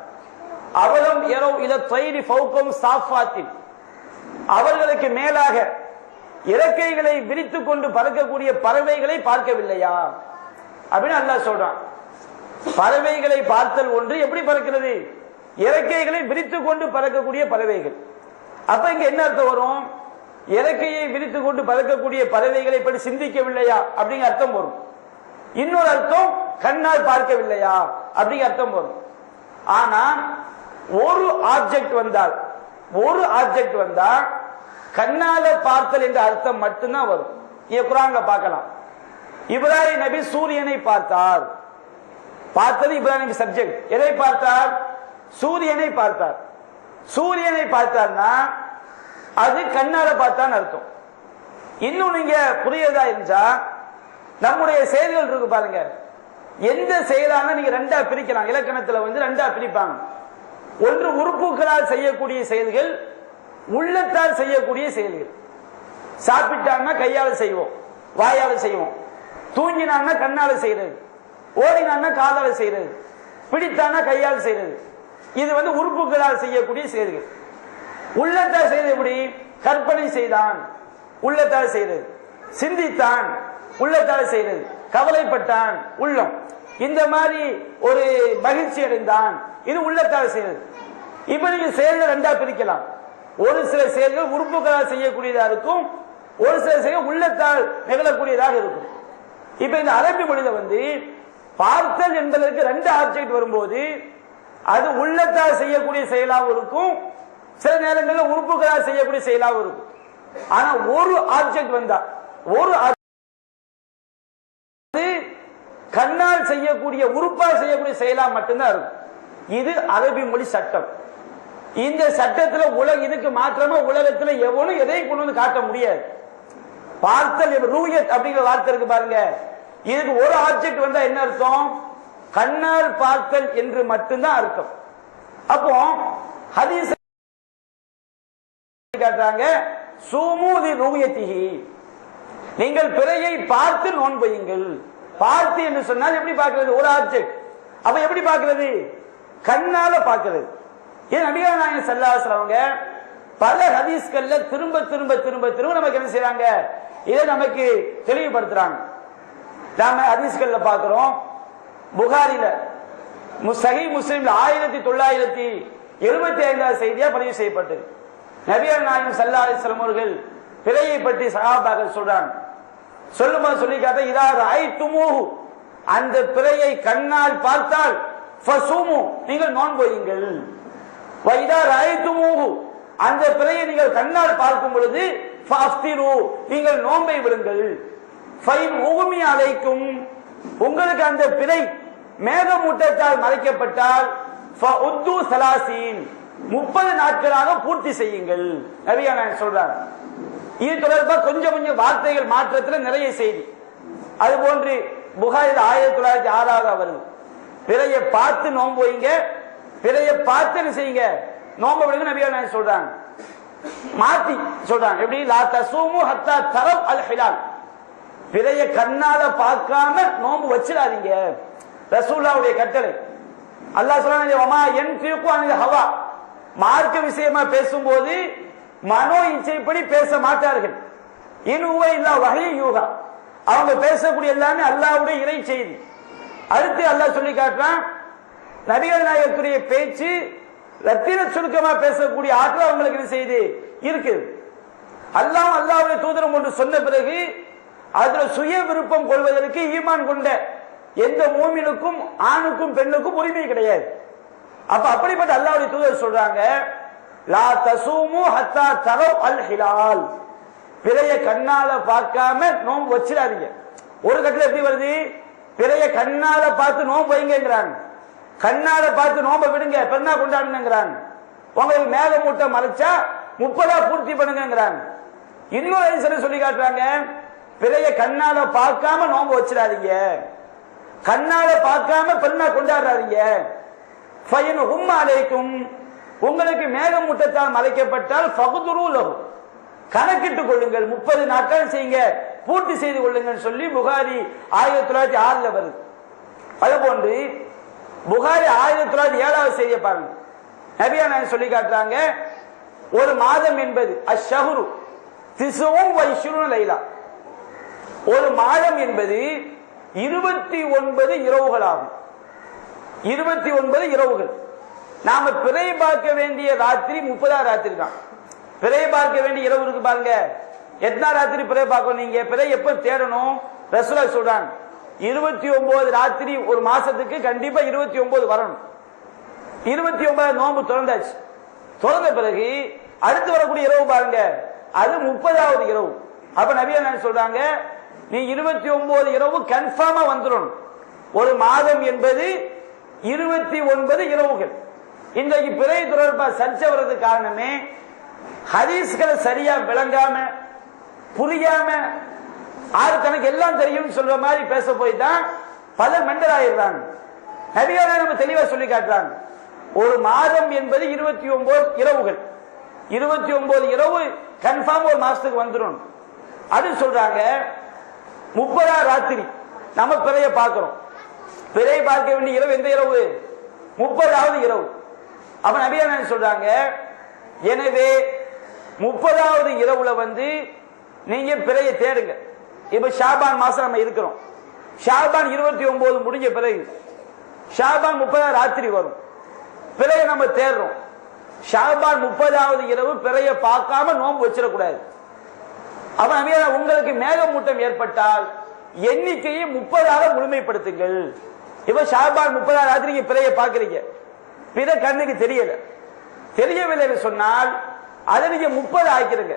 அவலம் யரவ் இல தைரி ஃபௌகம் சாஃபாத்தின், அவர்களுக்கு மேலாக இறக்கைகளை விரித்து கொண்டு பறக்கக்கூடிய பறவைகளை பார்க்கவில்லையா அப்படின்னு அல்லாஹ் சொல்றான். பறவைகளை பார்த்தல் ஒன்று, எப்படி பறக்கிறது? இறக்கைகளை விரித்து கொண்டு பறக்கக்கூடிய பறவைகள். அப்ப இங்க என்ன அர்த்தம் வரும்? இறக்கையை விரித்து கொண்டு பறக்கக்கூடிய பறவைகளை பற்றி சிந்திக்கவில்லையா அப்படிங்கிற அர்த்தம் வரும். இன்னொரு அர்த்தம் கண்ணால் பார்க்கவில்லையா அப்படிங்கிற அர்த்தம் வரும். ஆனா ஒரு ஆப்ஜெக்ட் வந்தா கண்ணால பார்த்தல் என்ற அர்த்தம் மட்டும்தான் வரும். குர்ஆன்ல பார்க்கலாம். இப்ராஹிம் நபி சூரியனை பார்த்தார். பார்த்தது இப்ராஹிம் நபி சப்ஜெக்ட். எதை பார்த்தார்? சூரியனை பார்த்தார். சூரியனை பார்த்தார்னா அது கண்ணால பார்த்தான்னு அர்த்தம். இன்னும் நீங்க புரியதா இருந்தா நம்முடைய செயல்கள் இருக்கு பாருங்க. எந்த செயலான நீங்க ரெண்டா பிரிக்கலாம். இலக்கணத்துல ரெண்டா பிரிப்பாங்க. ஒன்று உறுப்புகளால் செய்யக்கூடிய செயல்கள், உள்ளத்தால் செய்யக்கூடிய செயல்கள். சாப்பிட்டான்னா கையால செய்வோம், வாயால செய்வோம். தூங்கினான்னா கண்ணால செய்யறது, ஓடினான்னா காதால செய்யறது, பிடித்தான்னா கையால் செய்யறது. இது உறுப்புகளால் செய்யக்கூடிய செயல்கள். உள்ளத்தால் செய்யறது எப்படி? கற்பனை செய்தான், உள்ளத்தால் செய்யறது. சிந்தித்தான், உள்ளத்தால் செய்யறது. கவலைப்பட்டான், உள்ளம். இந்த மாதிரி ஒரு மகிழ்ச்சி அடைந்தான், இது உள்ளத்தால் செய்யறது. இப்ப நீங்க செயல்கள் ரெண்டா பிரிக்கலாம். ஒரு சில செயல்கள் உறுப்புகளால் செய்யக்கூடியதா இருக்கும், ஒரு சில செயல்கள் உள்ளத்தால் நிகழக்கூடியதாக இருக்கும். இப்ப இந்த அரபி மொழியில பார்த்தல் என்பதற்கு ரெண்டு ஆப்ஜெக்ட் வரும்போது அது உள்ளத்தால் செய்யக்கூடிய செயலாகவும் இருக்கும், சில நேரங்களில் உறுப்புகளால் செய்யக்கூடிய செயலாகவும் இருக்கும். ஆனா ஒரு ஆப்ஜெக்ட் வந்தா, ஒரு கண்ணால் செய்யக்கூடிய உறுப்பால் செய்யக்கூடிய செயலா மட்டும்தான் இருக்கும். இது அரபி மொழி சட்டம். இந்த சட்டத்துல இதுக்கு மாத்திரமா உலகத்துல எவனும் எதையும் கொண்டு வந்து காட்ட முடியாது. பார்த்தல் ரூயத் அப்படிங்கிற வார்த்தை இருக்கு பாருங்க. இதுக்கு ஒரு ஆப்ஜெக்ட் வந்தா என்ன அர்த்தம்? கண்ணால் பார்த்தல் என்று மட்டும்தான் அர்த்தம். அப்போ ஹதீஸ் காட்டுறாங்க, சூமூதி ரூயத்திஹி, நீங்கள் பிறையை பார்த்து நோன்புயுங்கள். பார்த்து என்று சொன்னால் எப்படி பார்க்கிறது? ஒரு ஆப்ஜெக்ட். அப்ப எப்படி பார்க்கிறது? கண்ணால பார்க்கிறது. ஏன் நபிகள் நாயகம் ஸல்லல்லாஹு அலைஹி வஸல்லம் பல ஹதீஸ்கள்ல திரும்ப திரும்ப திரும்ப திரும்ப நமக்கு என்ன செய்றாங்க? இதை நமக்கு தெளிவுபடுத்துறாங்க. நாம ஹதீஸ்கள்ல பார்க்கிறோம். புகாரில சஹீஹ் முஸ்லிம்ல 1975 செய்தியா பதிவு செய்யப்பட்டது. நபிகள் நாயகம் ஸல்லல்லாஹு அலைஹி வஸல்லம் அவர்கள் பிறையை பற்றி சஹாபாக்கள் சொல்றாங்க. சொல்லும்போது சொல்லி காட்ட, இதா ரஅய்துமூஹு, அந்த பிறையை கண்ணால் பார்த்தால் ஃபஸூமு, நீங்கள் நோன்புயுங்கள். வைதா ரஅய்துமூஹு, அந்த பிறையை நீங்கள் கண்ணால் பார்க்கும் பொழுது ஃபஅஃப்திரு, நீங்கள் நோன்பை விடுங்கள். ஃபைன் உகுமி அலைக்கும், உங்களுக்கு அந்த பிறை மேகமூட்டத்தால் மறைக்கப்பட்டால் ஃபஉத்து ஸலாசீன், 30 நாட்களாக பூர்த்தி செய்யுங்கள். நபிகள் நாயகம் சொல்றாங்க. இது தொடர்பாக கொஞ்சம் கொஞ்சம் வார்த்தைகள் மாற்றத்தில் நிறைய செய்தி. அது போன்று புகாரில் 1906 வருது. பிறையை பார்த்து நோன்பு வைங்க, பிறையை பார்த்து என்ன செய்யுங்க? நோன்பு விடுங்க. நபிகள் நாயகம் சொல்றாங்க. மாத்தி சொல்றாங்க. எப்படி? லா தஸூமு ஹத்தா தரவ் அல் ஹிலால், பிறையை கண்ணால பார்க்காம நோன்பு வச்சிடாதீங்க. ரசூலுல்லாஹ்வுடைய கட்டளை. அல்லாஹ் சொல்றாங்க, வமா யன்ஃபிகு அனில் ஹவா, மார்க்க விஷயமா பேசும்போது மனோ இச்சைப்படி பேச மாட்டார்கள். இன்ஹுவ இல்லா வஹீ யூஹா, அவங்க பேசக்கூடிய எல்லாமே அல்லாஹ்வுடைய இறை செய்தி. அடுத்து அல்லாஹ் சொல்லி காட்டுறான், நபிகள் நாயகத்துடைய பேச்சு ரத்தின சுருக்கமா பேசக்கூடிய ஆற்றல் அவங்களுக்கு என்ன செய்து இருக்குது. அல்லாஹ்வுடைய தூதரும் ஒன்று சொன்ன பிறகு அதுல சுய விருப்பம் கொள்வதற்கு ஈமான் கொண்ட எந்த மூமினுக்கும் ஆணுக்கும் பெண்ணுக்கும் உரிமை கிடையாது. அப்ப அப்படிப்பட்ட அல்லாஹ்வுடைய தூதர் சொல்றாங்க, லா தஸூமு ஹத்தா தரவ் அல் ஹிலால், பிறையை கண்ணால பார்க்காம நோன்பு வச்சிடாதீங்க. ஒரு கட்டத்துல எப்படி வருது? பிறையை கண்ணால பார்த்து நோன்பு வைங்கிறாங்க. கண்ணால பார்த்து நோன்பை விடுங்க, பெண்ணா கொண்டாடுங்கிறாங்க. உங்களுக்கு மேகமூட்டை மறைச்சா 30 பூர்த்தி பண்ணுங்கிறாங்க. இன்னொரு ஹதீஸ்ல சொல்லி காட்டுறாங்க, பிறையை கண்ணால பார்க்காம நோன்பு வச்சிடாதீங்க, கண்ணால பார்க்காம பெண்ணா கொண்டாடுறாதீங்க. ஃபைன் ஹும் அலைக்கும், உங்களுக்கு மேகமூட்டத்தால் மறைக்கப்பட்டால் ஃபகுதுரு லஹு, கணக்கிட்டுக் கொள்ளுங்கள், 30 நாட்கள் செய்யுங்க, பூர்த்தி செய்து கொள்ளுங்கள் சொல்லி புகாரி 1906 வருது. அதுபோன்று புகாரி 1907 செய்தியை பாருங்க. நபிகள் நாயகம் சொல்லி காட்டுறாங்க, ஒரு மாதம் என்பது அஷ்ஷஹ்ரு, திசுவும் வைஷ்ணு லைலா. ஒரு மாதம் என்பது 29 இரவுகள் ஆகும். 29 இரவுகள். நாம பிறை பார்க்க வேண்டிய ராத்திரி 30 ராத்திரி தான். பிறை பார்க்க வேண்டிய இரவு இருக்கு பாருங்க. எத்தனை ராத்திரி பிறை பார்க்கணும்? நீங்க பிறை எப்ப தேடணும்? ரசூலுல்லாஹ் சொல்றாங்க 29 ராத்திரி ஒரு மாசத்துக்கு கண்டிப்பா 29 வரணும். 29 நோன்பு திறந்தாச்சு. திறந்த பிறகு அடுத்து வரக்கூடிய இரவு பாருங்க, அது 30வது இரவு. அப்ப நபி என்ன சொல்றாங்க, நீ 29 இரவு கன்ஃபார்மா வந்துடும். ஒரு மாதம் என்பது 29 இரவுகள். இன்றைக்கு பிறை தொடர்பா சர்ச்சை வர்றது காரணமே ஹதீஸ்களை சரியா விளங்காம புரியாம ஆறு தனக்கு எல்லாம் தெரியும் சொல்ற மாதிரி பேச போய் தான் பலர் மெண்டல் ஆயிடுறாங்க. நபியாரே நம்ம தெளிவா சொல்லி காட்டுறாங்க, ஒரு மாதம் என்பது 29 இரவுகள். 29 இரவு கன்ஃபார்ம் ஒரு மாசத்துக்கு வந்துடும். அது சொல்றாங்க 30 ராத்திரி நம்ம பிறைய பார்க்கிறோம். பிறை பார்க்க வேண்டிய இரவு எந்த இரவு? 30வது இரவு. அப்ப நபியாரே சொல்றாங்க, எனவே 30வது இரவுல நீங்க பிறைய தேடுங்க. இப்ப ஷாபான் மாசம் நம்ம இருக்கிறோம். ஷாபான் 29 முடிஞ்ச பிறகு ஷாபான் 30 ராத்திரி வரும். பிறைய நம்ம தேடுறோம். ஷாபான் 30வது இரவு பிறைய பார்க்காம நோன்பு வச்சிடக்கூடாது. அப்ப நபியா உங்களுக்கு மேகமூட்டம் ஏற்பட்டால் எண்ணிக்கையை 30ஆக முழுமைப்படுத்துங்கள். இப்ப ஷாபான் 30 ராத்திரிக்கு பிறைய பார்க்கிறீங்க, பிற கண்ணுக்கு தெரியவில்லை சொன்னால் அதை நீங்க 30 ஆக்கிடுங்க.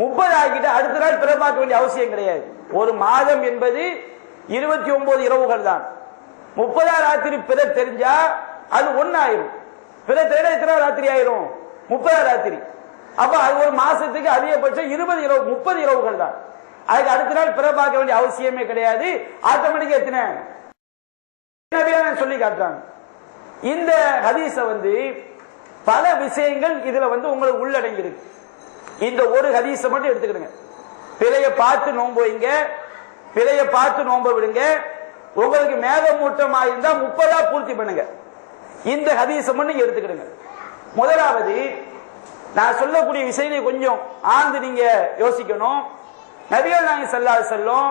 30 ஆக்கிட்டு அடுத்த நாள் பிற பார்க்க வேண்டிய அவசியம் கிடையாது. ஒரு மாதம் என்பது 29 இரவுகள் தான். 30 ராத்திரி பிற தெரிஞ்சா அது 1 ஆயிரும். பிற தெரிஞ்ச எத்தனை ராத்திரி ஆயிரும்? 30 ராத்திரி. அப்ப அது ஒரு மாசத்துக்கு அதிகபட்சம் 20 இரவு 30 இரவுகள் தான். அதுக்கு அடுத்த நாள் பிற பார்க்க வேண்டிய அவசியமே கிடையாது. ஆட்டோமேட்டிக்கா எத்தனை சொல்லி காட்டுறாங்க. இந்த ஹதீஸ பல விஷயங்கள் இதுல உங்களுக்கு உள்ளடங்கி இருக்கு. இந்த ஒரு ஹதீஸ மட்டும் எடுத்துக்கிடுங்க. பிறைய பார்த்து நோன்பு வைங்க, பிறைய பார்த்து நோன்பு விடுங்க. உங்களுக்கு மேகமூட்டமா இருந்தா 30 பூர்த்தி பண்ணுங்க. இந்த ஹதீஸ மட்டும் எடுத்துக்கிடுங்க. முதலாவது நான் சொல்லக்கூடிய விஷயத்தை கொஞ்சம் ஆழ்ந்து நீங்க யோசிக்கணும். நபிகள் நாயகம் ஸல்லல்லாஹு அலைஹி வஸல்லம்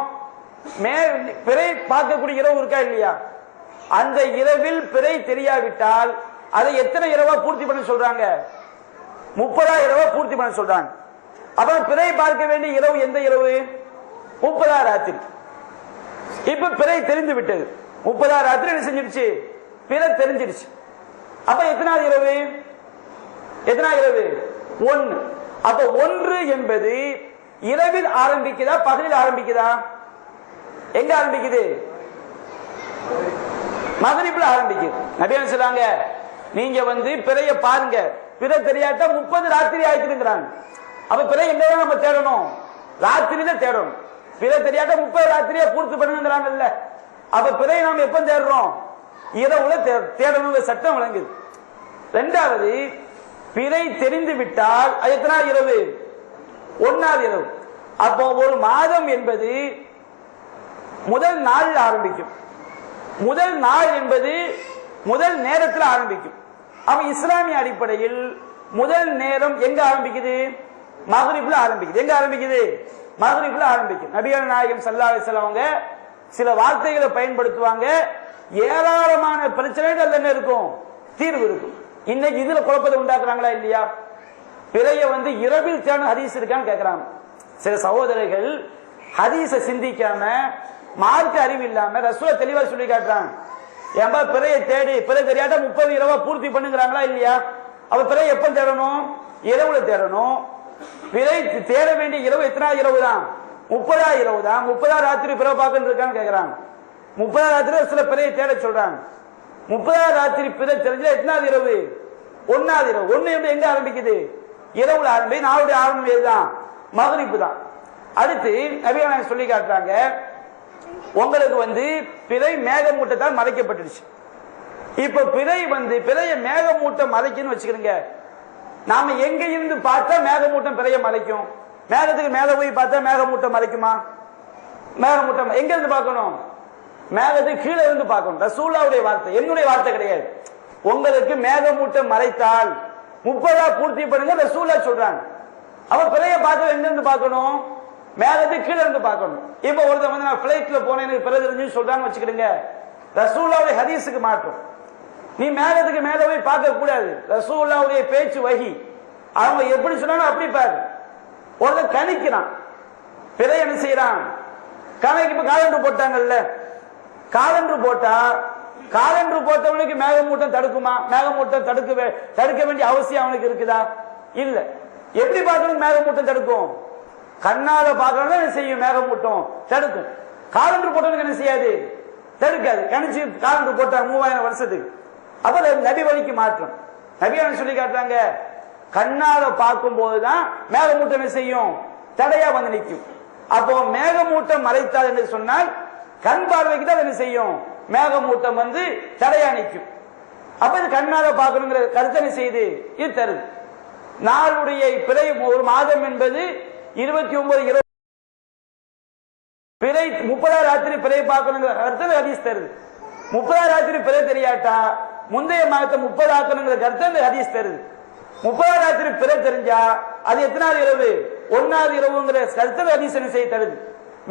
பிறை பார்க்கக்கூடிய இரவு இருக்கா இல்லையா? அந்த இரவில் பிறை தெரியாவிட்டால் அதை எத்தனை இரவா பூர்த்தி பண்ண சொல்றாங்க? 30 இரவா பூர்த்தி பண்ண சொல்றாங்க. அப்ப பிறை பார்க்க வேண்டிய இரவு எந்த இரவு? 30 ராத்திரி. இப்ப பிறை தெரிந்து விட்டது. 30 ராத்திரி என்ன செஞ்சிருச்சு? பிறை தெரிஞ்சிருச்சு. அப்ப எத்தனாவது இரவு? 1. அப்ப 1 என்பது இரவில் ஆரம்பிக்குதா பகலில் ஆரம்பிக்குதா? எங்க ஆரம்பிக்குது? மகரிப்ல ஆரம்பிக்குது. நபிகள் சொல்றாங்க, நீங்க பிறைய பாருங்க, பிறை தெரியாட்டா 30 ராத்திரி ஆயிடுங்கிறாங்க. அப்ப பிறை எங்க நம்ம தேடணும்? ராத்திரியில தேடணும். பிறை தெரியாட்டா 30 ராத்திரியா பூர்த்தி பண்ணுங்கிறாங்கல்ல. அப்ப பிறை நாம் எப்ப தேடுறோம்? இரவுல தேடணும். சட்டம் வழங்குது. 2வது, பிறை தெரிந்து விட்டால் அது எத்தனாவது இரவு? 1வது இரவு. அப்போ ஒரு மாதம் என்பது முதல் நாள் ஆரம்பிக்கும். முதல் நாள் என்பது முதல் நேரத்தில் ஆரம்பிக்கும். அப்ப இஸ்லாமிய அடிப்படையில் முதல் நேரம் எங்க ஆரம்பிக்குது? மகரிப்ல ஆரம்பிக்குது. எங்க ஆரம்பிக்குது? மகரிப்ல ஆரம்பிக்கும். நபிகள் நாயகம் ஸல்லல்லாஹு அலைஹி வஸல்லம் அவங்க சில வார்த்தைகளை பயன்படுத்துவாங்க. ஏராளமான பிரச்சனைகள் என்ன இருக்கும்? தீர்வு இருக்கும். இன்னைக்கு இதுல குழப்பத்தை உண்டாக்குறாங்களா இல்லையா? பிறைய இரவில் தேட ஹதீஸ் இருக்கான்னு கேட்கிறாங்க. சில சகோதரர்கள் ஹதீஸ சிந்திக்காம மார்க்க அறிவு இல்லாம ரசூலை தெளிவா சொல்லி காட்டுறாங்க. ஏன்பா பிறைய தேடி பிறை தெரியாட்ட 30 இரவா பூர்த்தி பண்ணுங்கிறாங்களா இல்லையா? அப்ப பிறை எப்ப தேடணும்? இரவுல தேடணும். பிறை தேட வேண்டிய இரவு எத்தனாவது இரவு தான்? 30 இரவு தான். 30 ராத்திரி பிறை பார்க்க இருக்கான்னு கேட்கிறாங்க. 30 ராத்திரி சில பிறையை தேட சொல்றாங்க. 30 ராத்திரி பிறை தெரிஞ்சா எத்தனாவது இரவு? 1வது இரவு. 1 எங்க ஆரம்பிக்குது? இரவுல ஆரம்பி. நாளுடைய ஆரம்பம் தான் மகரிப்பு தான். அடுத்து நபிகள் நாயகம் சொல்லி காட்டுறாங்க, உங்களுக்கு பிறை மேகமூட்டத்தால் மறைக்கப்பட்டுடுச்சு. இப்ப பிறை பிறைய மேகமூட்டம் மறைக்குன்னு வச்சுக்கிறீங்க. நாம எங்க இருந்து பார்த்தா மேகமூட்டம் பிறைய மறைக்கும்? மேகத்துக்கு மேல போய் பார்த்தா மேகமூட்டம் மறைக்குமா? மேகமூட்டம் எங்க இருந்து பார்க்கணும்? மேகத்துக்கு கீழே இருந்து பார்க்கணும். ரசூலுல்லாஹ்வுடைய வார்த்தை, என்னுடைய வார்த்தை கிடையாது. உங்களுக்கு மேகமூட்டம் மறைத்தால் 30 பூர்த்தி பண்ணுங்க ரசூலுல்லாஹ் சொல்றாங்க. அவன் பிறைய பார்க்க எங்க இருந்து பார்க்கணும்? மேகத்துக்கு கீழே இருந்து பார்க்கணும். இப்ப ஒருத்தன் வந்து நான் பிளைட்ல போனேன் எனக்கு பிறை தெரிஞ்சு சொல்றான்னு வச்சுக்கிடுங்க, ரசூலுல்லாஹ்வுடைய ஹதீஸுக்கு மாற்றம். நீ மேகத்துக்கு மேல போய் பார்க்க கூடாது. ரசூலுல்லாஹ்வுடைய பேச்சு வஹி, அவங்க எப்படி சொன்னாலும் அப்படி பாரு. ஒருத்தன் கணிக்கிறான், பிறை என்ன செய்யறான்? கணக்கு இப்ப காலண்டர் போட்டாங்கல்ல, காலண்டர் போட்டா காலண்டர் போட்டவனுக்கு மேகமூட்டம் தடுக்குமா? மேகமூட்டம் தடுக்க வேண்டிய அவசியம் அவனுக்கு இருக்குதா? இல்ல. எப்படி பார்க்கணும் மேகமூட்டம் தடுக்கும்? கண்ணால பார்க்கணும் என்ன செய்யும்? மேகமூட்டம் தடுக்கும். காலண்டர் போட்டவனுக்கு என்ன செய்யாது? தடுக்காது. கணிச்சு காலண்டர் போட்டா 3000 வருஷத்துக்கு. அப்ப நபி வழிக்கு மாற்றம். நபியான சொல்லி காட்டுறாங்க, கண்ணால பார்க்கும் போதுதான் மேகமூட்டம் என்ன செய்யும்? தடையா வந்து நிற்கும். அப்போ மேகமூட்டம் மறைத்தால் என்று சொன்னால் கண் பார்வைக்கு தான் என்ன செய்யும்? மேகமூட்டம் வந்து தடையா நிற்கும். அப்ப இது கண்ணால பார்க்கணுங்கிற கருத்தனை செய்து இது தருது. நாளுடைய பிறை ஒரு மாதம் என்பது 29 பிறை 30 ராத்திரி பிறை பார்க்கணுங்கிற கருத்தனை ஹதீஸ் தருது. 30 ராத்திரி பிறை தெரியாட்டா முந்தைய மாதத்தை 30 ஆக்கணுங்கிற கருத்து ஹதீஸ் தருது. 30 ராத்திரி பிறை தெரிஞ்சா அது எத்தனாவது இரவு? 1வது இரவுங்கிற கருத்து ஹதீஸ் என்ன செய்ய தருது.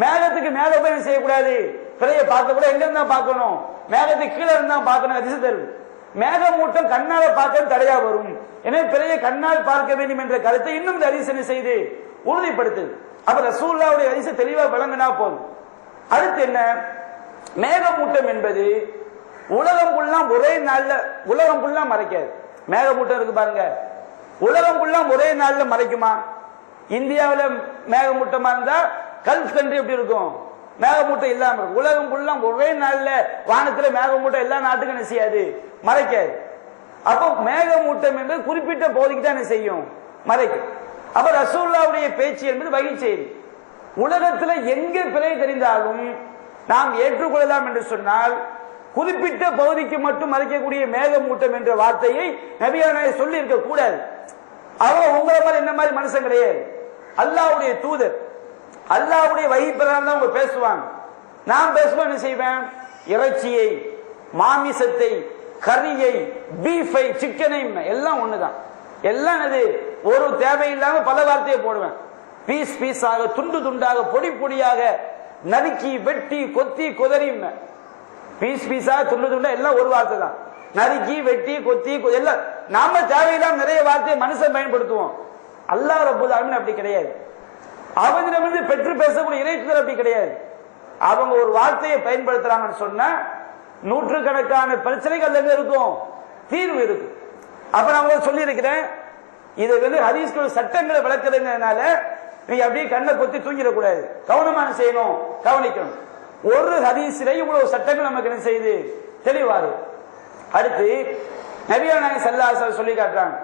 மேகத்துக்கு மேல போய் என்ன செய்யக்கூடாது? பிறையை பார்க்க கூட எங்க இருந்தா பார்க்கணும்? மேகத்துக்கு கீழே இருந்தா பார்க்கணும் ஹதீஸ் தருது. மேகமூட்டம் கண்ணால பார்க்க தடையா வரும். எனவே பிறையை கண்ணால் பார்க்க வேண்டும் என்ற கருத்தை இன்னும் இந்த ஹதீஸ் என்ன செய்து உறுதிப்படுத்துது. அப்ப ரசூலுல்லாஹ்வுடைய ஹதீஸ் தெளிவா விளங்கினா போதும். அடுத்து என்ன? மேகமூட்டம் என்பது உலகம் ஃபுல்லா ஒரே நாள்ல உலகம் ஃபுல்லா மறைக்காது. மேகமூட்டம் இருக்கு பாருங்க, உலகம் ஃபுல்லா ஒரே நாள்ல மறைக்குமா? இந்தியாவில் மேகமூட்டமா இருந்தா கல்ஃப் கண்ட்ரி எப்படி இருக்கும்? மேகமூட்டம் இல்லாம இருக்கும். உலகம் ஃபுல்லா ஒரே நாள்ல வானத்துல மேகமூட்டம் எல்லா நாட்டுக்கும் என்ன செய்யாது? மறைக்காது. அப்போ மேகமூட்டம் என்பது குறிப்பிட்ட பகுதிக்கு தான் என்ன செய்யும்? மறைக்கும். அப்ப ரசூலுல்லாஹ்வுடைய பேச்சு என்பது வகை செய்தி. உலகத்துல எங்க பிறை தெரிந்தாலும் நாம் ஏற்றுக்கொள்ளலாம் என்று சொன்னால் குறிப்பிட்ட பகுதிக்கு மட்டும் மறைக்கக்கூடிய மேகமூட்டம் என்ற வார்த்தையை நபியானே சொல்லி இருக்க கூடாது. அவங்க உங்களை மாதிரி என்ன மாதிரி மனுஷன் கிடையாது. அல்லாஹ்வுடைய தூதர், அல்லாஹ்வுடைய வஹி பிரகாரம் தான் அவங்க பேசுவாங்க. நான் பேசுவோம் என்ன செய்வேன்? இறைச்சியை, மாமிசத்தை, கறியை, பீஃபை, சிக்கனை எல்லாம் ஒண்ணுதான். எல்லாம் அது ஒரு தேவையில்லாம பல வார்த்தையை போடுவேன். பீஸ் பீஸாக, துண்டு துண்டாக, பொடி பொடியாக நறுக்கி வெட்டி கொத்தி குதறி, பீஸ் பீஸா துண்டு துண்டா எல்லாம் ஒரு வார்த்தை தான். நறுக்கி வெட்டி கொத்தி எல்லாம் நாம தேவையில்லாம நிறைய வார்த்தையை மனுஷன் பயன்படுத்துவோம். அல்லாஹ் ரப்பல் ஆலமீன் அப்படி கிடையாது. அவனிடமிருந்து பெற்று பேசக்கூடிய இறைத்துதர் அப்படி கிடையாது. அவங்க ஒரு வார்த்தையை பயன்படுத்துறாங்கன்னு சொன்னா நூற்றுக்கணக்கான பிரச்சனைகள் எங்க இருக்கும்? தீர்வு இருக்கு. அப்ப நான் சொல்லி இருக்கிறேன், இதை வந்து ஹதீஸ்கள் சட்டங்களை விளக்குறதுனால நீங்க அப்படியே கண்ணை கொத்தி தூங்கிடக்கூடாது. கவனமான செய்யணும், கவனிக்கணும். ஒரு ஹதீஸிலே இவ்வளவு சட்டங்கள் நமக்கு என்ன செய்து தெளிவாரு. அடுத்து நபிகள் நாயகம் ஸல்லல்லாஹு அலைஹி வஸல்லம் சொல்லி காட்டுறாங்க.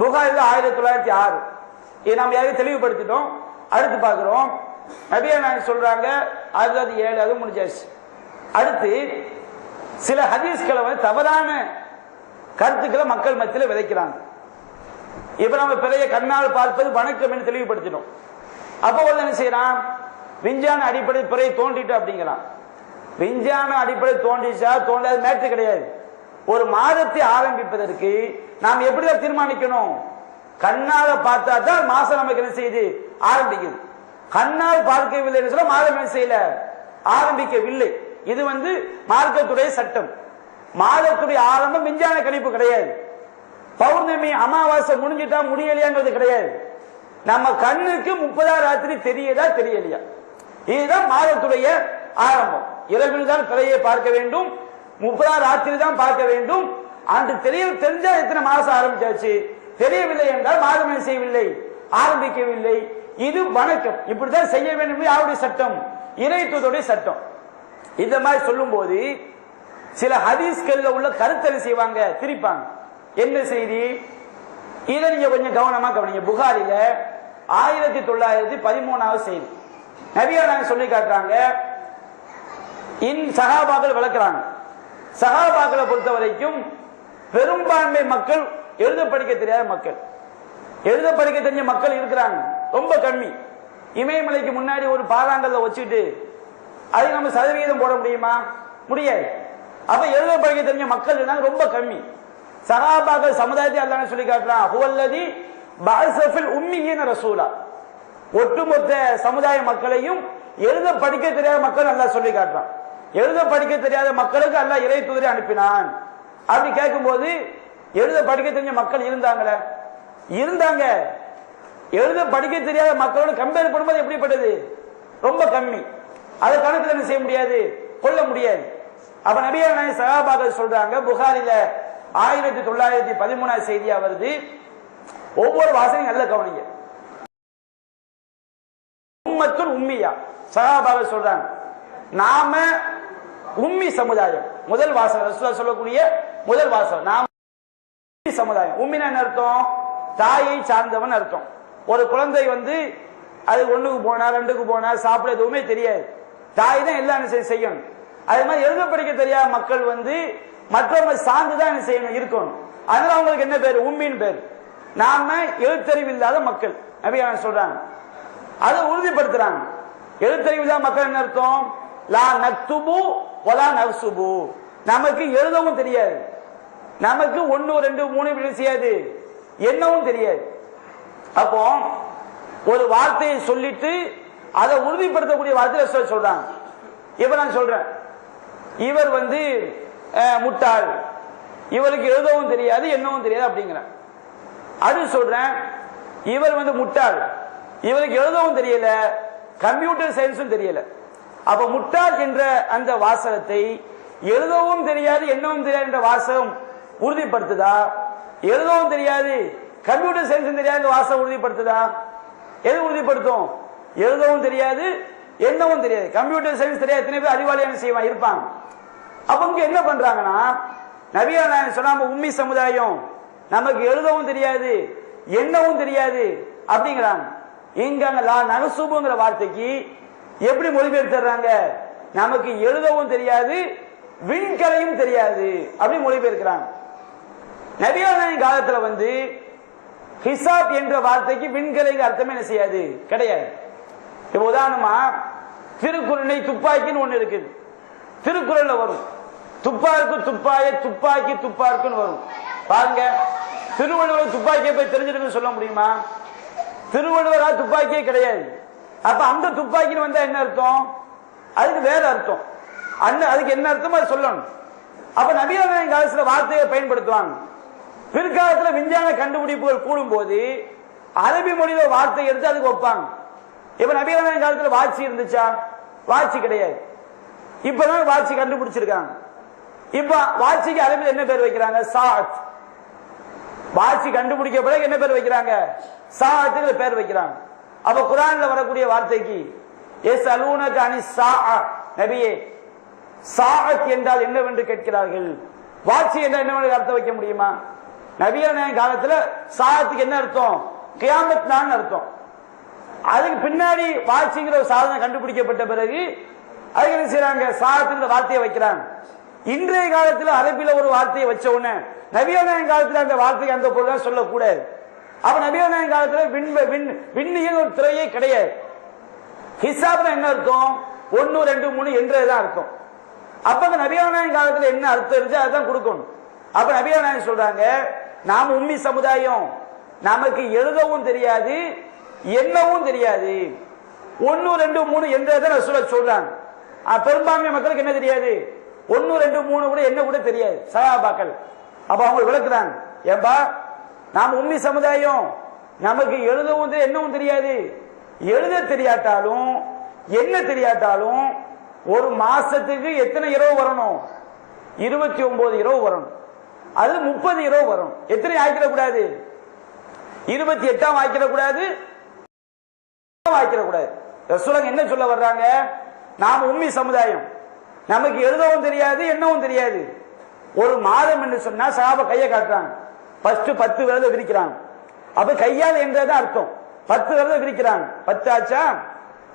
புகாரில 1906 இதை நம்ம யாரையும் தெளிவுபடுத்திட்டோம். அடுத்து பார்க்கிறோம், நபிகள் நாயகம் சொல்றாங்க 67 அது முடிஞ்சாச்சு. அடுத்து சில ஹதீஸ்களை வந்து தவறான கருத்துக்களை மக்கள் மத்தியில் விதைக்கிறாங்க. இப்ப நம்ம பிறைய கண்ணால் பார்ப்பது வணக்கம் என்று தெளிவுபடுத்தினோம். அப்போ என்ன செய்யறான்? விஞ்ஞான அடிப்படை பிறையை தோண்டிட்டு அப்படிங்கிறான். விஞ்ஞான அடிப்படை தோண்டிச்சா தோண்டாது மேட்ரு கிடையாது. ஒரு மாதத்தை ஆரம்பிப்பதற்கு நாம் எப்படிதான் தீர்மானிக்கணும்? கண்ணால பார்த்தா தான் மாசம் நமக்கு என்ன செய்யுது? ஆரம்பிக்குது. கண்ணால் பார்க்கவில்லை என்று சொல்ல மாதம் என்ன செய்யல? ஆரம்பிக்கவில்லை. இது வந்து மார்க்கத்துடைய சட்டம். மாதத்துடைய ஆரம்பம் விஞ்ஞான கணிப்பு கிடையாது. பௌர்ணமி அமாவாசை முடிஞ்சிட்டா முடியலையாங்கிறது கிடையாது. நம்ம கண்ணுக்கு 30 ராத்திரி தெரியதா தெரியலையா, இதுதான் மாதத்துடைய ஆரம்பம். இரவில் தான் பிறையை பார்க்க வேண்டும், 30 ராத்திரி தான் பார்க்க வேண்டும். அன்று தெரிஞ்சா எத்தனை மாசம் ஆரம்பிச்சாச்சு, தெரியவில்லை என்றால் மாதம் என்ன செய்யவில்லை? ஆரம்பிக்கவில்லை. இது வணக்கம். இப்படிதான் செய்ய வேண்டும். யாருடைய சட்டம்? இறைத்துவத்துடைய சட்டம். இந்த மாதிரி சொல்லும் போது சில ஹதீஸ்கள்ல உள்ள கருத்தை செய்வாங்க, திரிப்பாங்க. என்ன செய்தி? இதை நீங்க கொஞ்சம் கவனமா கவனிங்க. புகாரில 1913 செய்தி நபிகள் நாயகம் சொல்லி காட்டுறாங்க. சஹாபாக்கள் விளக்குறாங்க. சஹாபாக்களை பொறுத்த வரைக்கும் பெரும்பான்மை மக்கள் எழுத படிக்க தெரியாத மக்கள். எழுத படிக்க தெரிஞ்ச மக்கள் இருக்கிறாங்க, ரொம்ப கம்மி. இமயமலைக்கு முன்னாடி ஒரு பாறாங்கல்ல வச்சுட்டு அது நம்ம சதவீதம் போட முடியுமா? முடியாது. அப்ப எழுத படிக்க தெரிஞ்ச மக்கள் ரொம்ப கம்மி. சஹாபாக்கள் சமுதாயத்தை அல்லாஹ் சொல்லி காட்டுறான். ஹுவல்லதி பஅஸஃபில் உம்மியீன ரசூலா, ஒட்டுமொத்த சமுதாய மக்களையும் எழுத படிக்க தெரியாத மக்கள் அல்லாஹ் சொல்லி காட்டுறான். எழுத படிக்க தெரியாத மக்களுக்கு அல்லாஹ் இறை தூதரை அனுப்பினான். அப்படி கேட்கும்போது எழுத படிக்க தெரிஞ்ச மக்கள் இருந்தாங்களே, இருந்தாங்க. எழுத படிக்க தெரியாத மக்களோட கம்பேர் பண்ணும்போது எப்படிப்பட்டது? ரொம்ப கம்மி. அதை கணக்கில் என்ன செய்ய முடியாது, கொள்ள முடியாது. அப்ப நபிகள் நாயகம் சஹாபாக்கள் சொல்றாங்க, புகாரில 1913 செய்தியா வருது. ஒவ்வொரு வாசனையும் நல்ல கவனிங்க. உம்மத்துல் உம்மியா, சஹாபாக்கள் சொல்றாங்க நாம உம்மி சமுதாயம். முதல் வாசகம் ரசூலுல்லாஹ் சொல்லக்கூடிய முதல் வாசகம், நாம உம்மி சமுதாயம். உம்மினா என்ன அர்த்தம்? தாயை சார்ந்தவன் அர்த்தம். ஒரு குழந்தை அது 1க்கு போனா 2க்கு போனா சாப்பிட எதுவுமே தெரியாது. தாய் தான் எல்லாம் செய்யணும். அதே மாதிரி எழுத படிக்க தெரியாத மக்கள் மற்றவங்க சார்ந்துதான் என்ன செய்யணும், இருக்கணும். அதனால அவங்களுக்கு என்ன பேரு? உம்மின்னு பேரு. நாம எழுத்தறிவு இல்லாத மக்கள் நபிகள் சொல்றாங்க. அதை உறுதிப்படுத்துறாங்க. எழுத்தறிவு இல்லாத மக்கள் என்ன அர்த்தம்? லா நக்துபு வலா நக்சுபு, நமக்கு எழுதவும் தெரியாது, நமக்கு 1 2 3 செய்யாது, என்னவும் தெரியாது. அப்போ ஒரு வார்த்தையை சொல்லிட்டு அதை உறுதிப்படுத்தக்கூடிய வார்த்தையை சொல்றாங்க. இப்ப நான் சொல்றேன், இவர் முட்டாள், இவருக்கு எழுதவும் தெரியாது என்னவும் தெரியாது அப்படிங்கிற. அது சொல்றேன், இவர் முட்டாள், இவருக்கு எழுதவும் தெரியல, கம்ப்யூட்டர் சயின்ஸும் தெரியல. அப்ப முட்டாள் என்ற அந்த வாசகத்தை எழுதவும் தெரியாது என்னவும் தெரியாது என்ற வாசகம் உறுதிப்படுத்துதா? எழுதவும் தெரியாது கம்ப்யூட்டர் சயின்ஸும் தெரியாது வாசகம் உறுதிப்படுத்துதா? எது உறுதிப்படுத்தும்? எழுதவும் தெரியாது என்னவும் தெரியாது, கம்ப்யூட்டர் சயின்ஸ் தெரியாது. எத்தனை பேர் அறிவாளியான செய்வான் இருப்பாங்க. அப்ப இங்க என்ன பண்றாங்கன்னா, நபிகள் நாயகம் சொன்னாங்க உம்மி சமுதாயம், நமக்கு எழுதவும் தெரியாது என்னவும் தெரியாது அப்படிங்கிறாங்க. இங்க நகசுபுங்கிற வார்த்தைக்கு எப்படி மொழிபெயர்த்துறாங்க? நமக்கு எழுதவும் தெரியாது விண்கலையும் தெரியாது அப்படி மொழிபெயர்க்கிறாங்க. நபிகள் நாயகம் காலத்துல ஹிசாப் என்ற வார்த்தைக்கு விண்கலை அர்த்தமே என்ன செய்யாது, கிடையாது. இப்ப உதாரணமா திருக்குறளை துப்பாக்கின்னு ஒண்ணு இருக்குது, திருக்குறள்ல வரும் துப்பாக்கு துப்பாய துப்பாக்கி துப்பாக்குன்னு வரும். பாருங்க, திருவள்ளுவர் துப்பாக்கியை போய் தெரிஞ்சிருக்குன்னு சொல்ல முடியுமா? திருவள்ளுவரா துப்பாக்கியே கிடையாது. அப்ப அந்த துப்பாக்கின்னு வந்தா என்ன அர்த்தம்? அதுக்கு வேற அர்த்தம். அதுக்கு என்ன அர்த்தம் அது சொல்லணும். அப்ப நபிகள் நாயகம் காலத்துல வார்த்தையை பயன்படுத்துவாங்க. பிற்காலத்துல விஞ்ஞான கண்டுபிடிப்புகள் கூடும் போது அரபி மொழியில வார்த்தை எடுத்து அதுக்கு வைப்பாங்க. இப்ப நபிகள் நாயகம் காலத்துல வாட்சி இருந்துச்சா? வாட்சி கிடையாது. இப்பதான் வாட்சி கண்டுபிடிச்சிருக்காங்க. இப்ப வாட்சிக்கு அரபில் என்ன பேர் வைக்கிறாங்க? சாத். வாட்சி கண்டுபிடிக்க பிறகு என்ன பேர் வைக்கிறாங்க? சாத்துங்கிற பேர் வைக்கிறாங்க. அப்ப குர்ஆன்ல வரக்கூடிய வார்த்தைக்கு யஸ்அலூனக அனி ஸாஅ, நபியே சாஅத் என்றால் என்னவென்று கேட்கிறார்கள், வாட்சி என்றால் என்னவென்று அர்த்தம் வைக்க முடியுமா? நபிகள் நாயகம் காலத்துல சாஅத்துக்கு என்ன அர்த்தம்? கியாமத் நாள்னு அர்த்தம். அதுக்கு பின்னாடி வாட்சிங்கிற ஒரு சாதனம் கண்டுபிடிக்கப்பட்ட பிறகு அதுக்கு என்ன செய்யறாங்க? சாஅத்துங்கிற வார்த்தையை வைக்கிறாங்க. இன்றைய காலத்துல அரபில ஒரு வார்த்தையை வச்ச உடனே நபிகள் நாயகம் காலத்துல அந்த வார்த்தைக்கு அந்த பொருள் சொல்லக்கூடாது. அப்ப நபிகள் நாயகம் காலத்துல விண்ணியல் ஒரு துறையே கிடையாது. ஹிசாப்ல என்ன அர்த்தம்? 1 2 3 என்றதான் அர்த்தம். அப்ப நபிகள் நாயகம் காலத்துல என்ன அர்த்தம் இருந்துச்சு அதுதான் கொடுக்கணும். அப்ப நபிகள் நாயகம் சொல்றாங்க, நாம உம்மி சமுதாயம், நமக்கு எழுதவும் தெரியாது என்னவும் தெரியாது, 1 2 3 என்றதான் ரசூலுல்லாஹ் சொல்றாங்க. பெரும்பான்மை மக்களுக்கு என்ன தெரியாது? 1 2 3 கூட என்ன கூட தெரியாது சஹாபாக்கள். அப்ப அவங்க விளக்குறாங்க, ஏன்பா நாம உம்மி சமுதாயம், நமக்கு எழுதவும் என்னவும் தெரியாது, எழுத தெரியாட்டாலும் என்ன தெரியாட்டாலும் ஒரு மாசத்துக்கு எத்தனை இரவு வரணும்? 29 இரவு வரணும். அது 30 இரவு வரும். எத்தனை ஆக்கிடக்கூடாது? 28ஆம் ஆக்கிடக்கூடாது, ஆக்கிடக்கூடாது. ரசூலுல்லாஹ் என்ன சொல்ல வர்றாங்க? நாம உம்மி சமுதாயம், நமக்கு எழுதவும் தெரியாது என்னவும் தெரியாது. ஒரு மாதம் என்று சொன்னா சஹாபா கையை காட்டுறாங்க. ஃபர்ஸ்ட் 10 விரல விரிக்கிறாங்க. அப்ப கையால் என்றதான் அர்த்தம். 10 விரல விரிக்கிறாங்க. 10 ஆச்சா?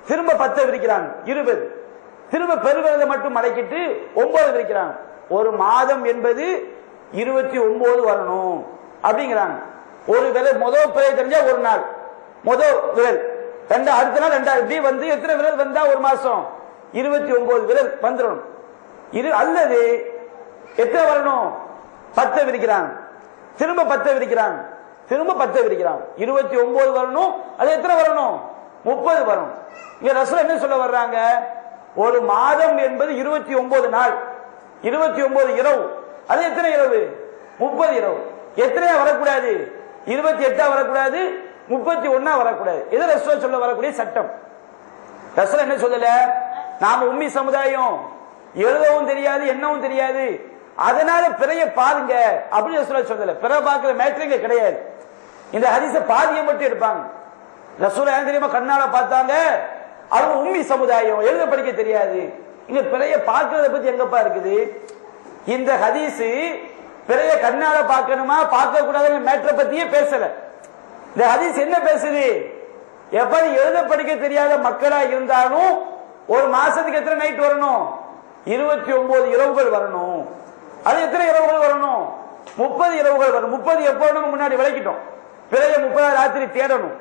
திரும்ப 10 விரிக்கிறாங்க, 20. திரும்ப பெருவிரலை மட்டும் மடக்கிட்டு 9 விரிக்கிறாங்க. ஒரு மாதம் என்பது 29 வரணும் அப்படிங்கிறாங்க. ஒரு விரல் முதல் பிறை தெரிஞ்சா ஒரு நாள், முதல் விரல் அடுத்த நாள் 2 இப்படி எத்தனை விரல் வந்தா ஒரு மாசம்? 29 விரல் வந்துடும். இது அல்லது எத்தனை வரணும்? 10 விரிக்கிறாங்க, திரும்ப 10 விரிக்கிறாங்க, திரும்ப 10 விரிக்கிறாங்க. 29 வரணும். அது எத்தனை வரணும்? 30 வரணும். இங்க ரசூல் என்ன சொல்ல வர்றாங்க? ஒரு மாதம் என்பது 29 நாள், 29 இரவு. அது எத்தனை இரவு? 30 இரவு. எத்தனையா வரக்கூடாது? 28 வரக்கூடாது, 31 வரக்கூடாது. இது ரசூல் சொல்ல வரக்கூடிய சட்டம். ரசூல் என்ன சொல்லல? நாம உம்மி சமுதாயம், எழுதவும் தெரியாது என்னவும் தெரியாது, அதனால பிறைய பாருங்க அப்படின்னு ரசூல் சொல்லல. பிற பார்க்கிற மேட்ரிங்க கிடையாது. இந்த ஹதீஸ பாதியை மட்டும் எடுப்பாங்க. ரசூல் ஏன் தெரியுமா கண்ணால பார்த்தாங்க? அவங்க உம்மி சமுதாயம், எழுத படிக்க தெரியாது. இங்க பிறைய பார்க்கறத பத்தி எங்கப்பா இருக்குது? இந்த ஹதீஸ் பிறைய கண்ணால பார்க்கணுமா பார்க்க கூடாதுன்னு மேட்டரை பத்தியே பேசல. இந்த ஹதீஸ் என்ன பேசுது? எப்படி எழுத படிக்க தெரியாத மக்களா இருந்தாலும் ஒரு மாசத்துக்கு எத்தனை நைட் வரணும்? 29 இரவுகள் வரணும். அது எத்தனை இரவுகள் வரணும்? 30 இரவுகள் வரும். 30 எப்போ முன்னாடி விளக்கிட்டோம். பிறைய 30 ராத்திரி தேடணும்.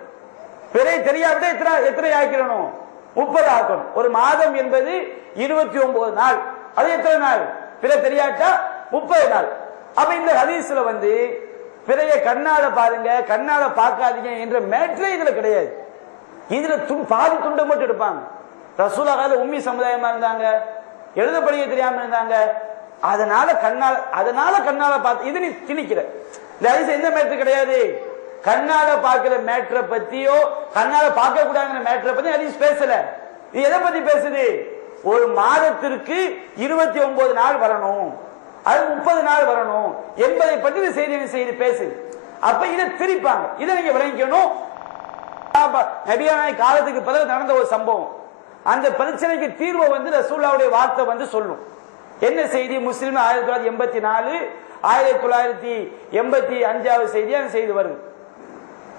பிறை தெரியாவிட எத்தனை ஆக்கிடணும்? 30 ஆக்கணும். ஒரு மாதம் என்பது 29 நாள். அது எத்தனை நாள்? பிறை தெரியாட்டா 30 நாள். அப்ப இந்த ஹதீஸ்ல பிறைய கண்ணால பாருங்க, கண்ணால பார்க்காதீங்க என்ற மேட்ரே இதுல கிடையாது. இதுல பாதி துண்டை மட்டும் எடுப்பாங்க. ரசூலுல்லாஹ் உம்மி சமுதாயமா இருந்தாங்க, எழுத படிக்க தெரியாம இருந்தாங்க, அதனால கண்ணால பார்த்து இது நீ திணிக்கிற. இந்த ஹதீஸ் எந்த மேட்ரு கிடையாது. கண்ணால பார்க்கிற மேட்ரை பத்தியோ கண்ணால பார்க்க கூடாதுங்கிற மேட்ரை பத்தி ஹதீஸ் பேசல. இது எதை பத்தி பேசுது? ஒரு மாதத்திற்கு 29 நாள் வரணும், அது 30 நாள் வரணும் என்பதை பற்றி செய்தி பேசு. அப்ப இதை திரிப்பாங்க. இதை நீங்க விளங்கிக்கணும். நபியான காலத்துக்கு பிறகு நடந்த ஒரு சம்பவம். அந்த பிரச்சனைக்கு தீர்வை ரசூலுல்லாஹ்வுடைய வார்த்தை சொல்லும். என்ன செய்தி? முஸ்லிம் 1984 1985 செய்தி அந்த செய்தி வருது.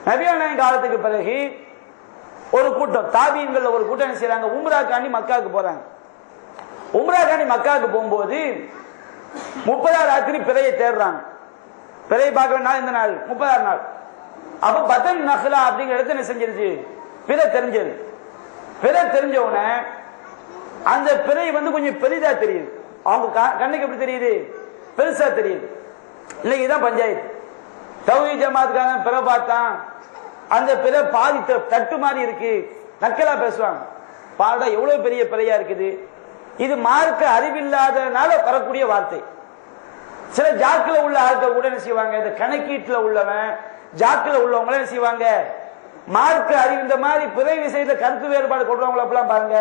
நபியான காலத்துக்கு பிறகு ஒரு கூட்டம் தாபீன்கள் ஒரு கூட்டம் என்ன செய்யறாங்க? உம்ராக்காண்டி மக்காவுக்கு போறாங்க. உம்ராக்காண்டி மக்காவுக்கு போகும்போது 30 ராத்திரி பிறையை தேடுறாங்க. பிறையை பார்க்க நாள் இந்த நாள் 30 நாள். அப்ப பதன் நஹ்லா அப்படிங்கிற இடத்துல என்ன செஞ்சிருச்சு? பிறை தெரிஞ்சது. பிறை தெரிஞ்ச உடனே அந்த பிறை கொஞ்சம் பெரிதா தெரியுது. அவங்க கண்ணுக்கு எப்படி தெரியுது? பெருசா தெரியுது. இல்லைங்க, இதான் பஞ்சாயத்து. தௌஹீத் ஜமாத்துக்காரன் பிறை பார்த்தான், அந்த பிறை பாதி தட்டு மாதிரி இருக்கு, நக்கலா பேசுவாங்க. பாடா எவ்வளவு பெரிய பிறையா இருக்குது. இது மார்க்க அறிவில்லாதனால வரக்கூடிய வார்த்தை. சில ஜாக்கில உள்ள ஆட்கள் கூட என்ன செய்வாங்க? இந்த கணக்கீட்டுல உள்ளவன் ஜாக்கில உள்ளவங்க என்ன செய்வாங்க? மார்க்க அறிவு இந்த மாதிரி பிறை விஷயத்துல கருத்து வேறுபாடு கொடுறவங்கள அப்பெல்லாம் பாருங்க,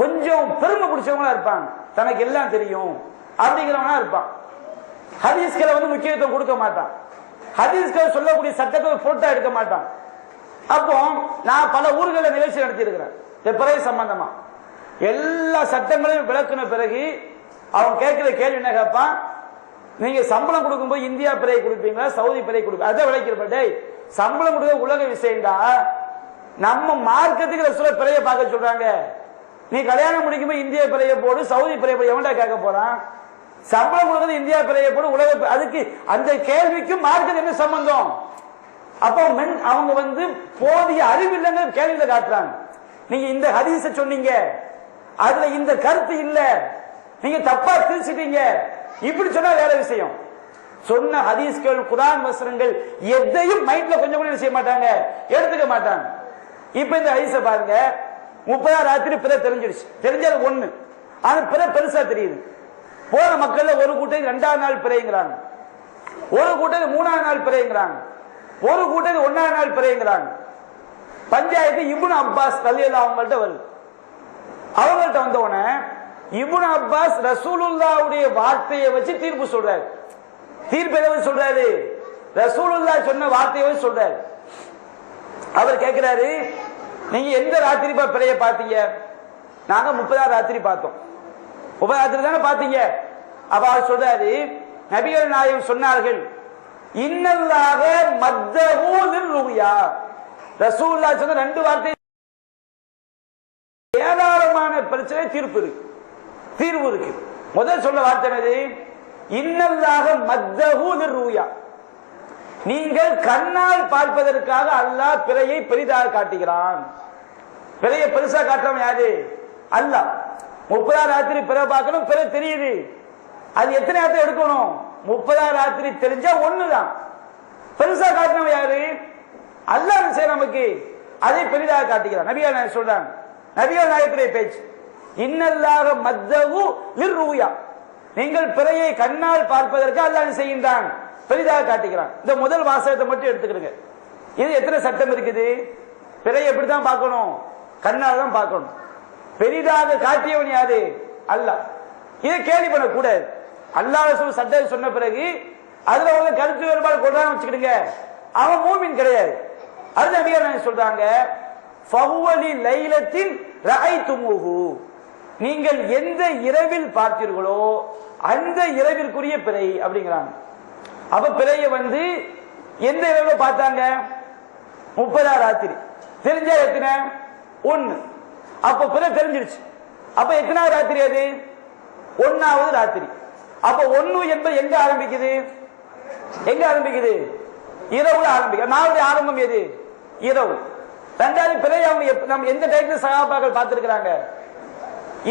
கொஞ்சம் பெருமை பிடிச்சவங்களா இருப்பாங்க. தனக்கு எல்லாம் தெரியும் அப்படிங்கிறவனா இருப்பான். ஹதீஸ்களை முக்கியத்துவம் கொடுக்க மாட்டான். ஹதீஸ்கள் சொல்லக்கூடிய சட்டத்தை போட்டோ எடுக்க மாட்டான். அப்போ நான் பல ஊர்களில் நிகழ்ச்சி நடத்தி இருக்கிறேன் இந்த பிறை சம்பந்தமா. எல்லா சட்டங்களையும் விளக்குன பிறகு அவன் கேட்கிற கேள்வி என்ன கேட்பான்? நீங்க சம்பளம் கொடுக்கும்போது இந்தியா பிறை கொடுப்பீங்களா சவுதி பிறை கொடுப்பீங்க? அதை விளக்கிறப்பட்டே சம்பளம் கொடுக்க உலக விஷயம்டா. நம்ம மார்க்கத்துக்கு ரசூலுல்லாஹ் பிறைய பார்க்க சொல்றாங்க. நீ கல்யாணம் முடிக்கும்போது இந்தியா பிறைய போடு சவுதி பிறைய போடு, எவன்டா கேட்க போறான்? சம்பளம் கொடுக்குறது இந்தியா பிறைய போடு உலக. அதுக்கு அந்த கேள்விக்கும் மார்க்கத்துக்கு என்ன சம்பந்தம்? அப்போ அவங்க போதிய அறிவு இல்லைன்னு கேள்வியில காட்டுறாங்க. நீங்க இந்த ஹதீஸ சொன்னீங்க, அதுல இந்த கருத்து இல்ல, நீங்க தப்பா திரிச்சிட்டீங்க, இப்படி சொன்னா வேற விஷயம். சொன்ன ஹதீஸ்கள் குர்ஆன் வசனங்கள் எதையும் மைண்ட்ல கொஞ்சம் கூட செய்ய மாட்டாங்க, எடுத்துக்க மாட்டாங்க. இப்ப இந்த ஹதீஸ பாருங்க. 30 ராத்திரி பிறை தெரிஞ்சிருச்சு. தெரிஞ்சது ஒண்ணு, ஆனா பிறை பெருசா தெரியுது. போற மக்கள் ஒரு கூட்டம் 2ஆம் நாள் பிறைங்கிறாங்க, ஒரு கூட்டம் 3ஆம் நாள் பிறைங்கிறாங்க, ஒரு கூட்டம் 1ஆம் நாள் பிறைங்கிறாங்க. பஞ்சாயத்து இப்னு அப்பாஸ் ரலியல்லாஹு அவங்கள்ட்ட வருது. அவங்கள்ட்ட வந்தோடனே இப்னு அப்பாஸ் ரசூலுல்லாஹ்வுடைய வார்த்தையை வச்சு தீர்ப்பு சொல்றாரு. தீர்ப்பு எதை சொல்றாரு? ரசூலுல்லாஹ் சொன்ன வார்த்தையை வச்சு சொல்றாரு. அவர் கேட்கிறாரு, நீங்க எந்த ராத்திரி பிறைய பார்த்தீங்க? நாங்க 30 ராத்திரி பார்த்தோம். 30 ராத்திரி தானே பார்த்தீங்க. அப்ப அவர் சொல்றாரு, நபிகள் நாயகம் சொன்னார்கள், இன்னல்லாஹ மத்தஹு லிர்ருயா. ரசூலுல்லாஹ் சொன்ன 2 வார்த்தை ஏராளமான பிரச்சனை தீர்ப்பு இருக்கு. முதல் சொல்ல வார்த்தை என்னது? இன்னல்லாஹ மத்தஹு லிர்ருயா. நீங்கள் கண்ணால் பார்ப்பதற்காக அல்லாஹ் பிறையை பெரிதாக காட்டுகிறான். பிறையை பெருசா காட்டுறவன் யாரு? அல்லாஹ். 30 ராத்திரி பிறை பார்க்கணும், பிறை தெரியுது. அது எத்தனை ராத்திரி எடுக்கணும்? 30 ராத்திரி தெரிஞ்சா ஒண்ணுதான். பெருசா காட்டினவன் யாரு? அல்லாஹ் செய்ய நமக்கு அதை பெரிதாக காட்டுகிறான். நபிகள் நாயகம் சொல்றாங்க, நபிகள் நாயகத்துடைய பேச்சு, இன்னல்லாஹ மத்தஹு லிர்ருயா, நீங்கள் பிறையை கண்ணால் பார்ப்பதற்கு அல்லாஹ் செய்கின்றான், பெரிதாக காட்டுகிறான். இந்த முதல் வாசகத்தை மட்டும் எடுத்துக்கிடுங்க. இது எத்தனை சட்டம் இருக்குது? பிறையை எப்படித்தான் பார்க்கணும்? கண்ணால் தான் பார்க்கணும். பெரிதாக காட்டியவன் யாரு? அல்லாஹ். இதை கேள்வி பண்ணக்கூடாது. அல்லாஹ் ரசூல் சட்டம் சொன்ன பிறகு அதுல ஒரு கருத்து வேறுபாடு கொண்டான்னு வச்சுக்கிடுங்க, அவன் மூமின் கிடையாது. அது நபிகள் சொல்றாங்க, ஃபஹுவலி லைலத்தின் ரஅய்துமுஹு, நீங்கள் எந்த இரவில் பார்த்தீர்களோ அந்த இரவிற்குரிய பிறை அப்படிங்கிறாங்க. அப்ப பிறையை எந்த இரவுல பார்த்தாங்க? 30 ராத்திரி. தெரிஞ்சா எத்தனை? 1. அப்ப பிறை தெரிஞ்சிருச்சு. அப்ப எத்தனாவது ராத்திரி அது? 1வது ராத்திரி. அப்ப 1 என்பது எங்க ஆரம்பிக்குது? எங்க ஆரம்பிக்குது? இரவுல ஆரம்பிக்குது. நாளுடைய ஆரம்பம் எது? இரவு. ரெண்டாவது பிறை அவங்க நம்ம எந்த டைம்ல சஹாபாக்கள் பார்த்திருக்கிறாங்க?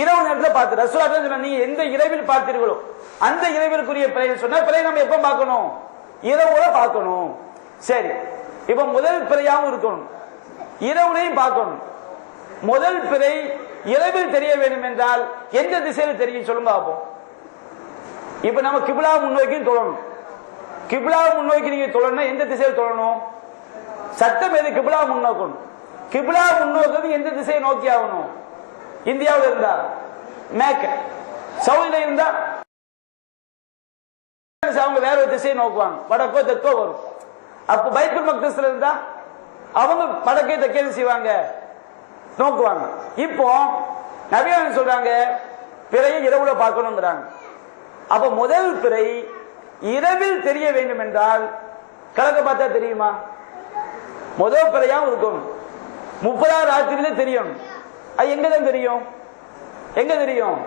இரவு நேரத்தில் பார்த்து. ரசூலுல்லாஹ் சொன்னாங்க, நீங்க எந்த இரவில் பார்த்தீர்களோ அந்த இரவிற்குரிய பிறை சொன்னா பிறை நம்ம எப்ப பார்க்கணும்? இரவுல பார்க்கணும். சரி, இப்ப முதல் பிறையாவும் இருக்கணும், இரவுலையும் பார்க்கணும். முதல் பிறை இரவில் தெரிய வேண்டும் என்றால் எந்த திசையில் தெரியும் சொல்லுங்க பார்ப்போம். இப்ப நம்ம கிப்லா முன்னோக்கி தொழணும். கிப்லா முன்னோக்கி நீங்க தொழணும், எந்த திசையில் தொழணும்? சட்டம் எது? கிப்லா முன்னோக்கணும். கிப்லா முன்னோக்கிறது எந்த திசையை நோக்கி ஆகணும்? இந்தியாவில் இருந்தா மேற்கு, சவுதியில இருந்தா அவங்க வேற ஒரு திசையை நோக்குவாங்க, வடக்கோ தெற்கோ வரும். அப்ப பைத்துல் மக்தஸ்ல இருந்தா அவங்க வடக்கே தெற்கே செய்வாங்க, நோக்குவாங்க. இப்போ நபிகள் சொல்றாங்க பிறையை இரவுல பார்க்கணுங்கிறாங்க. அப்ப முதல் பிறை இரவில் தெரிய வேண்டும் என்றால் கணக்க பார்த்தா தெரியுமா? முதல் பிறையாவும் இருக்கணும், 30 ராத்திரியில தெரியும். அது எங்கதான் தெரியும்? எங்க தெரியும்?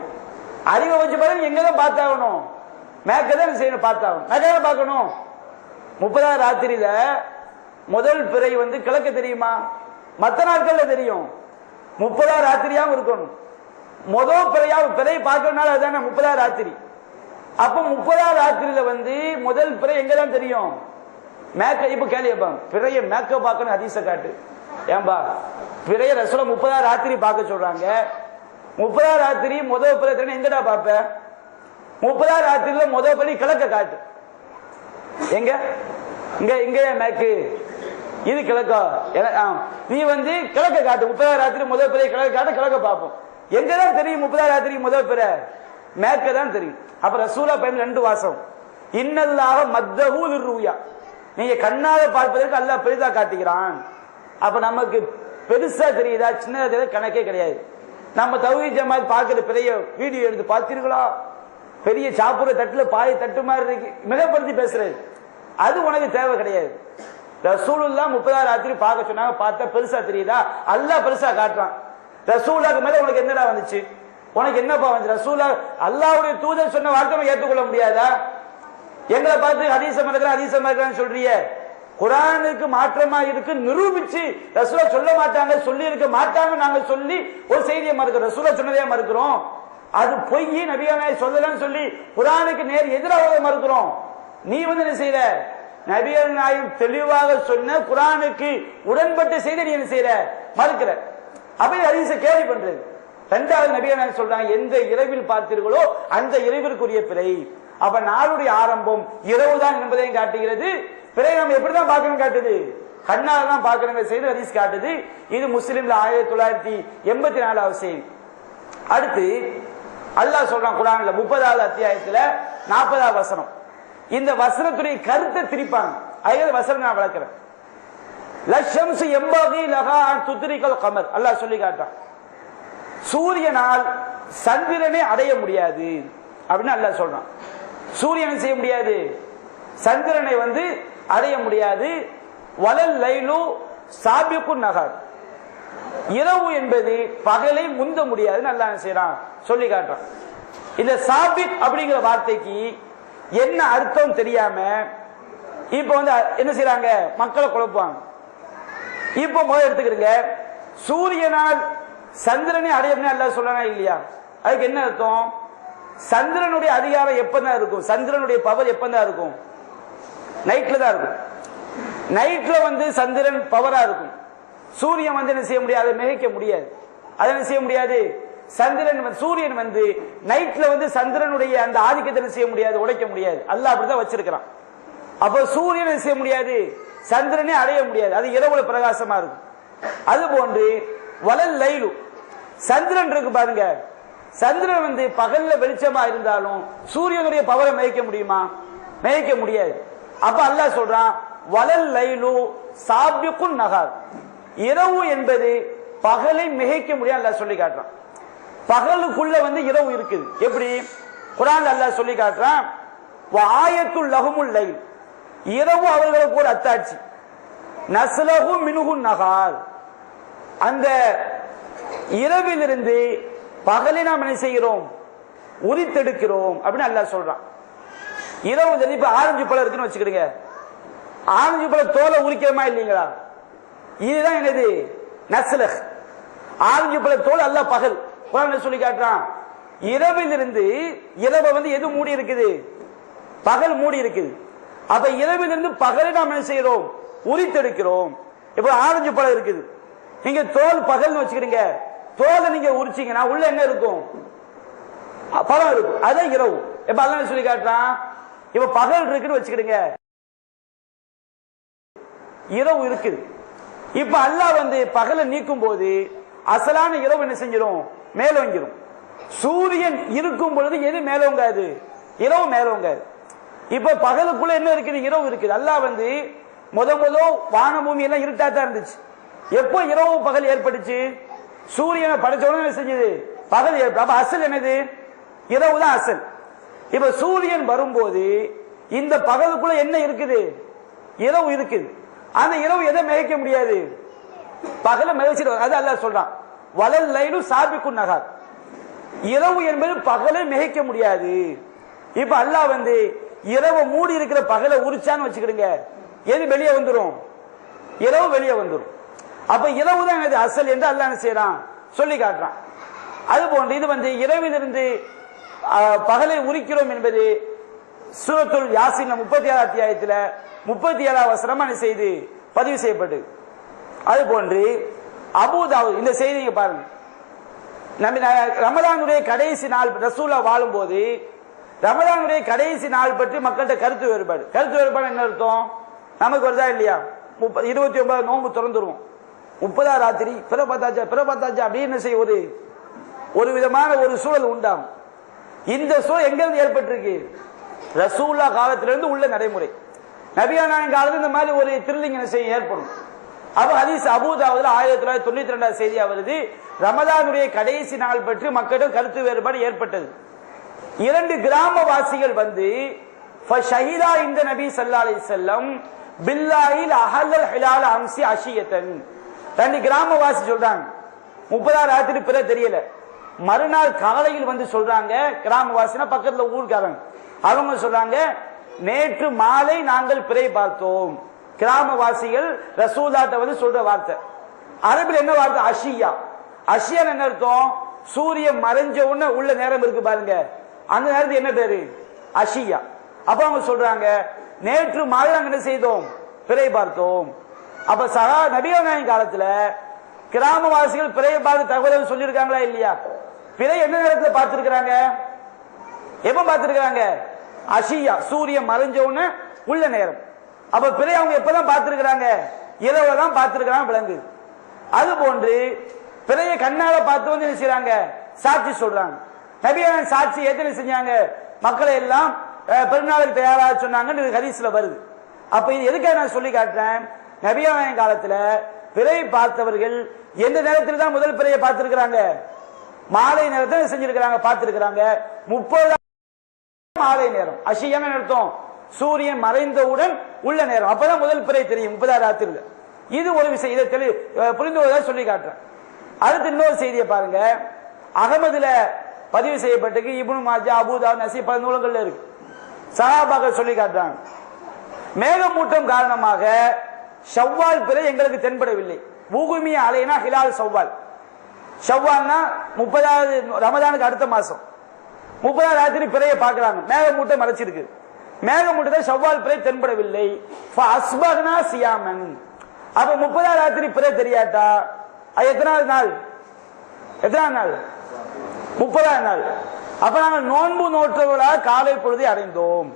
அறிவை வச்சு பாருங்க, எங்கதான் பார்த்தாகணும்? மேற்கதான் செய்யணும், பார்த்தாகணும். மேற்க பார்க்கணும். 30 ராத்திரியில முதல் பிறை கிழக்கு தெரியுமா? மற்ற நாட்கள்ல தெரியும். 30 ராத்திரியாவும் இருக்கணும். முதல் பிறையாவும் பிறை பார்க்கறதுனால அதுதானே 30 ராத்திரி. அப்ப 30 ராத்திரியில முதல் பிறை எங்கதான் தெரியும்? மேற்க. இப்ப கேள்விப்பாங்க, பிறைய மேற்க பார்க்கணும், ஹதீஸ காட்டு. ஏன்பா பிறைய ரசூலுல்லாஹ் 30 ராத்திரி பார்க்க சொல்றாங்க. 30 ராத்திரி முதல் பிறை எங்கடா பார்ப்ப? 30 ராத்திரியில முதல் பிறை கிழக்க காட்டு. எங்க? இங்க இங்க மேற்கு, இது கிழக்கா? நீ கிழக்க காட்டு. 30 ராத்திரி முதல் பிறை கிழக்க காட்டு, கிழக்க பார்ப்போம். எங்கதான் தெரியும் 30 ராத்திரி முதல் பிறை? மேற்க தான் தெரியும். அப்ப ரசூலுல்லாஹ் பயன் 2 வாசம், இன்னல்லாஹ மத்தஹு லிர்ருயா, நீங்க கண்ணால பார்ப்பதற்கு அல்லாஹ் பெரிதா காட்டுகிறான். அப்ப நமக்கு பெருசா தெரியுதா சின்னதா தெரியுதா கணக்கே கிடையாது. நம்ம தௌஹீத் ஜமாத் பார்க்கிற பெரிய வீடியோ எடுத்து பார்த்தீர்களா? பெரிய சாப்பிடுற தட்டுல பாய் தட்டு மாதிரி இருக்கு, மிகப்படுத்தி பேசுறது. அது உனக்கு தேவை கிடையாது. ரசூலுல்லாஹ் 30 ராத்திரி பார்க்க சொன்னாங்க, பார்த்தா பெருசா தெரியுதா? அல்லாஹ் பெருசா காட்டுறான். ரசூலுல்லாஹ்க்கு மேல உனக்கு என்னடா வந்துச்சு? உனக்கு என்னப்பா வந்து? ரசூலுல்லாஹ் அல்லாஹ்வுடைய தூதர் சொன்ன வார்த்தை ஏற்றுக்கொள்ள முடியாதா? எங்களை பார்த்து ஹதீஸ மறக்கிறான்னு சொல்றிய, குர்ஆனுக்கு மாற்றமா இருக்கு நிரூபிச்சு ரசூலுல்லாஹ் சொல்ல மாட்டாங்க, சொல்லி இருக்க மாட்டாங்க, நாங்க சொல்லி ஒரு செய்தியை மறுக்கிறோம், ரசூலுல்லாஹ் சொன்னதே மறுக்கிறோம். அது பொய், நபிகள் நாயகம் சொல்லலன்னு சொல்லி குர்ஆனுக்கு நேர் எதிராக மறுக்கிறோம். நீ என்ன செய்யற? நபிகள் நாயகம் தெளிவாக சொன்ன குர்ஆனுக்கு உடன்பட்ட செய்தி நீ என்ன செய்யற? மறுக்கிற. அப்ப ஹதீஸ கேள்வி பண்றது. இரண்டாவது நபிகள் நாயகம் சொல்றாங்க, எந்த இரவில் பார்த்தீர்களோ அந்த இரவிற்குரிய பிறை. அப்ப நாளுடைய ஆரம்பம் இரவு தான் என்பதையும் காட்டுகிறது. பிறை நம்ம எப்படிதான் பார்க்கணும் காட்டுது? கண்ணால தான் பார்க்கணும் செய்து ஹதீஸ் காட்டுது. இது முஸ்லிம்ல 1984 செய்தி. அடுத்து அல்லாஹ் சொல்றான் குர்ஆன்ல 30வது அத்தியாயத்துல 40வது வசனம். இந்த வசனத்துடைய கருத்தை திரிப்பாங்க. அதே வசனம் நான் விளக்குறேன். லஷம்சு யம்பகி லஹா அன் துத்ரிகல் கமர், அல்லாஹ் சொல்லி காட்டான், சூரியனால் சந்திரனை அடைய முடியாது அப்படின்னு அல்லாஹ் சொல்றான். சூரியனை செய்ய முடியாது, சந்திரனை அடைய முடியாது. வலல் லைலு சாபிகு நஹர், இரவு என்பது பகலை முந்த முடியாதுன்னு அல்லாஹ் செய்யறான், சொல்லி காட்டுறான். இந்த சாபிக் அப்படிங்கிற வார்த்தைக்கு என்ன அர்த்தம் தெரியாம இப்ப என்ன செய்யறாங்க? மக்களை குழப்புவாங்க. இப்ப முதல் எடுத்துக்கிறீங்க, சூரியனால் சந்திரனை அடைய அல்லாஹ் சொல்றானா இல்லையா? அதுக்கு என்ன அர்த்தம்? சந்திரனுடைய அதிகாரம் எப்பதான் இருக்கும்? சந்திரனுடைய பவர் எப்பதான் இருக்கும்? நைட்ல தான் இருக்கும். நைட்ல வந்து சந்திரன் பவரா இருக்கும், சூரியன் வந்து என்ன செய்ய முடியாது, மிகைக்க முடியாது. அதை என்ன செய்ய முடியாது, சூரியன் வந்து நைட்ல வந்து சந்திரனுடைய அந்த ஆதிக்கத்தை என்ன செய்ய முடியாது, உடைக்க முடியாது. அல்லாஹ் அப்படிதான் வச்சிருக்கிறான். அப்ப சூரியன் என்ன செய்ய முடியாது, சந்திரனே அடைய முடியாது, அது இரவுல பிரகாசமா இருக்கும். அது போன்று வலல் லைலு, சந்திரன் இருக்கு பாருங்க, சந்திரன் வந்து பகல்ல வெளிச்சமா இருந்தாலும் சூரியனுடைய பவரை மிகைக்க முடியுமா, மிகைக்க முடியாது. அப்ப அல்லாஹ் சொல்றான் வலல் லைலு சாபிகுன் நஹார், இரவு என்பது பகலை மிகைக்க முடியாது அல்லாஹ் சொல்லி காட்டுறான். பகலுக்குள்ள வந்து இரவு இருக்குது. எப்படி குர்ஆன்ல அல்லாஹ் சொல்லி காட்டுறான், வஆயத்துல் லஹுமுல் லைல், இரவு அவர்களுக்கு ஒரு அத்தாட்சி, நஸ்லஹு மின்ஹு நஹார், அந்த இரவிலிருந்து பகலை நாம் என்ன செய்கிறோம், உரித்தெடுக்கிறோம் அப்படின்னு அல்லாஹ் சொல்றான். இரவு இப்ப ஆரஞ்சு பழம் இருக்குன்னு வச்சுக்கிடுங்க, ஆரஞ்சு பழ தோலை உரிக்கிறோமா இல்லீங்களா, இதுதான் என்னது நஸ்லஹ். ஆரஞ்சு பழ தோல் அல்லாஹ் பகல் குர்ஆன்ல சொல்லி காட்டுறான். இரவிலிருந்து, இரவை வந்து எது மூடி இருக்குது, பகல் மூடி இருக்குது. அப்ப இரவிலிருந்து பகலை நாம் என்ன செய்யறோம், உரித்தெடுக்கிறோம். இப்ப ஆரஞ்சு பழம் இருக்குது, நீங்க தோல் பகல்னு வச்சுக்கிறீங்க, தோலை நீங்க உரிச்சீங்கன்னா உள்ள என்ன இருக்கும், பழம் இருக்கும், அதான் இரவு. இப்ப அல்லாஹ் சொல்லி காட்டுறான், இப்ப பகல் இருக்குன்னு வச்சுக்கிடுங்க, இரவு இருக்குது. இப்ப அல்லாஹ் வந்து பகலை நீக்கும் போது அசலான இரவு என்ன செஞ்சிடும், மேலோங்கிரும். சூரியன் இருக்கும் பொழுது எது மேலோங்காது, இரவு மேலோங்காது. இப்ப பகலுக்குள்ள என்ன இருக்குது, இரவு இருக்குது. அல்லாஹ் வந்து முத வான பூமி எல்லாம் இருட்டா தான் இருந்துச்சு. எப்போ இரவு பகல் ஏற்பட்டுச்சு, சூரியனை படைச்ச உடனே என்ன செஞ்சது, பகல் ஏற்படும். அப்ப அசல் என்னது, இரவு தான் அசல். இப்ப சூரியன் வரும்போது இந்த பகலுக்குள்ள என்ன இருக்குது, இரவு இருக்குது. அந்த இரவு எதை மிகைக்க முடியாது, பகல மிகைச்சிட்டு, அது அல்லாஹ் சொல்றான் வலல் லைலு சாபிகுன் நஹார், இரவு என்பது பகலை மிகைக்க முடியாது. இப்ப அல்லாஹ் வந்து இரவு மூடி இருக்கிற பகலை உரிச்சான்னு வச்சுக்கிடுங்க, எது வெளியே வந்துடும், இரவு வெளியே வந்துடும். அப்ப இரவு தான் எனது அசல் என்று அல்லாஹ் என்ன செய்யறான், சொல்லி காட்டுறான். அது போன்று இது வந்து இரவிலிருந்து பகலை உரிக்கிறோம் என்பது சூரத்துல் யாசின் 37 அத்தியாயத்தில் 37 வசனம் செய்து பதிவு செய்யப்பட்டு. அது போன்று அபூதாவூத் இந்த செய்தியை பாருங்க, நம்ம ரமலானுடைய கடைசி நாள் ரசூலா வாழும் போது ரமலானுடைய கடைசி நாள் பற்றி மக்கள்கிட்ட கருத்து வேறுபாடு. கருத்து வேறுபாடு என்ன அர்த்தம், நமக்கு வருதா இல்லையா, 29 நோன்பு திறந்துருவோம், 30 ராத்திரி பிற பார்த்தாச்சா அப்படின்னு செய்ய ஒரு விதமான ஒரு சூழல் உண்டாகும். இந்த சூழல் எங்கிருந்து ஏற்பட்டிருக்கு, ரசூல்லா காலத்திலிருந்து உள்ள நடைமுறை. நபியா நாயகம் காலத்தில் இந்த மாதிரி ஒரு த்ரில்லிங் செய்ய ஏற்படும். அப்ப ஹதீஸ் அபூதாவுதுல 1992 செய்தியா வருது, ரமலானுடைய கடைசி நாள் பற்றி மக்களிடம் கருத்து வேறுபாடு ஏற்பட்டது. 2 கிராமவாசிகள் வந்து ஃபஷஹிதா இந்த நபி ஸல்லல்லாஹு அலைஹி வஸல்லம் பில்லாஹில் அஹல்லல் ஹிலால் அம்சி அஷியத்தன். 2 கிராமவாசி சொல்றாங்க, 30 ராத்திரி பிற தெரியல, மறுநாள் காலையில் வந்து சொல்றாங்க, கிராமவாசினா பக்கத்துல ஊர்க்காரங்க, அவங்க சொல்றாங்க நேற்று மாலை நாங்கள் பிறை பார்த்தோம். கிராமவாசிகள் ரசூலாட்ட வந்து சொல்ற வார்த்தை, அரபில் என்ன வார்த்தை, அஷியா. அஷியா என்ன அர்த்தம், சூரியன் மறைஞ்ச உடனே உள்ள நேரம் இருக்கு பாருங்க, அந்த நேரத்துக்கு என்ன பேரு, அஷியா. அப்ப அவங்க சொல்றாங்க நேற்று மாலை நாங்கள் என்ன செய்தோம், பிறை பார்த்தோம். அப்ப சகா நபியா நாயகம் காலத்துல கிராமவாசிகள் பிறையை பார்த்து தகவல் சொல்லியிருக்காங்களா இல்லையா, பிறை என்ன நேரத்தில் பார்த்திருக்கிறாங்க, எப்ப பார்த்திருக்கிறாங்க, அஷியா, சூரியன் மறைஞ்ச உடனே உள்ள நேரம். அப்ப பிறை அவங்க எப்பதான் பார்த்திருக்கிறாங்க, இரவுல தான் பார்த்திருக்கிறாங்க விளங்கு. அது போன்று பிறையை கண்ணால பார்த்து வந்து என்ன செய்யறாங்க, சாட்சி சொல்றாங்க. நபியான சாட்சி எத்தனை செஞ்சாங்க, மக்களை எல்லாம் பெருநாளுக்கு தயாராக சொன்னாங்க, ஹதீஸ்ல வருது. அப்ப இது எதுக்காக நான் சொல்லி காட்டுறேன், நபியான காலத்துல பிறை பார்த்தவர்கள் எந்த நேரத்தில் தான் முதல் பிறையை பார்த்திருக்கிறாங்க, மாலை நேரத்தில் செஞ்சிருக்கிறாங்க, பார்த்திருக்கிறாங்க. 30 மாலை நேரம், அஷியான அர்த்தம் சூரியன் மறைந்தவுடன் உள்ள நேரம், அப்பதான் முதல் பிறை தெரியும் 30 ராத்திரில. இது ஒரு விஷயம், இதை புரிந்து கொள்வதாக சொல்லி காட்டுறேன். அடுத்து இன்னொரு செய்தியை பாருங்க, அகமதுல பதிவு செய்யப்பட்டு இப்னு மாஜா, அபூதாவூத், நஸீ பல நூல்கள்ல இருக்கு. சஹாபாக்கள் சொல்லி காட்டுறாங்க, மேகமூட்டம் காரணமாக ஷவ்வால் பிறை எங்களுக்கு தென்படவில்லை. பூகுமிய அலைனா ஹிலால் ஷவ்வால், ஷவ்வால்னா 30வது ரமதானுக்கு அடுத்த மாசம் 30 ராத்திரி பிறையை பார்க்கிறாங்க, மேகமூட்டம் மறைச்சிருக்கு. மேகமூட்டத்தில் ஷவ்வால் பிறை தென்படவில்லை. ஃபஅஸ்பஹ்னா சியாமன். அப்ப 30ஆம் ராத்திரி பிறை தெரியாட்டா அது எத்தனாவது நாள்? 30ஆம் நாள். அப்ப நாங்கள் நோன்பு நோற்றவர்களாக காலை பொழுதை அடைந்தோம்.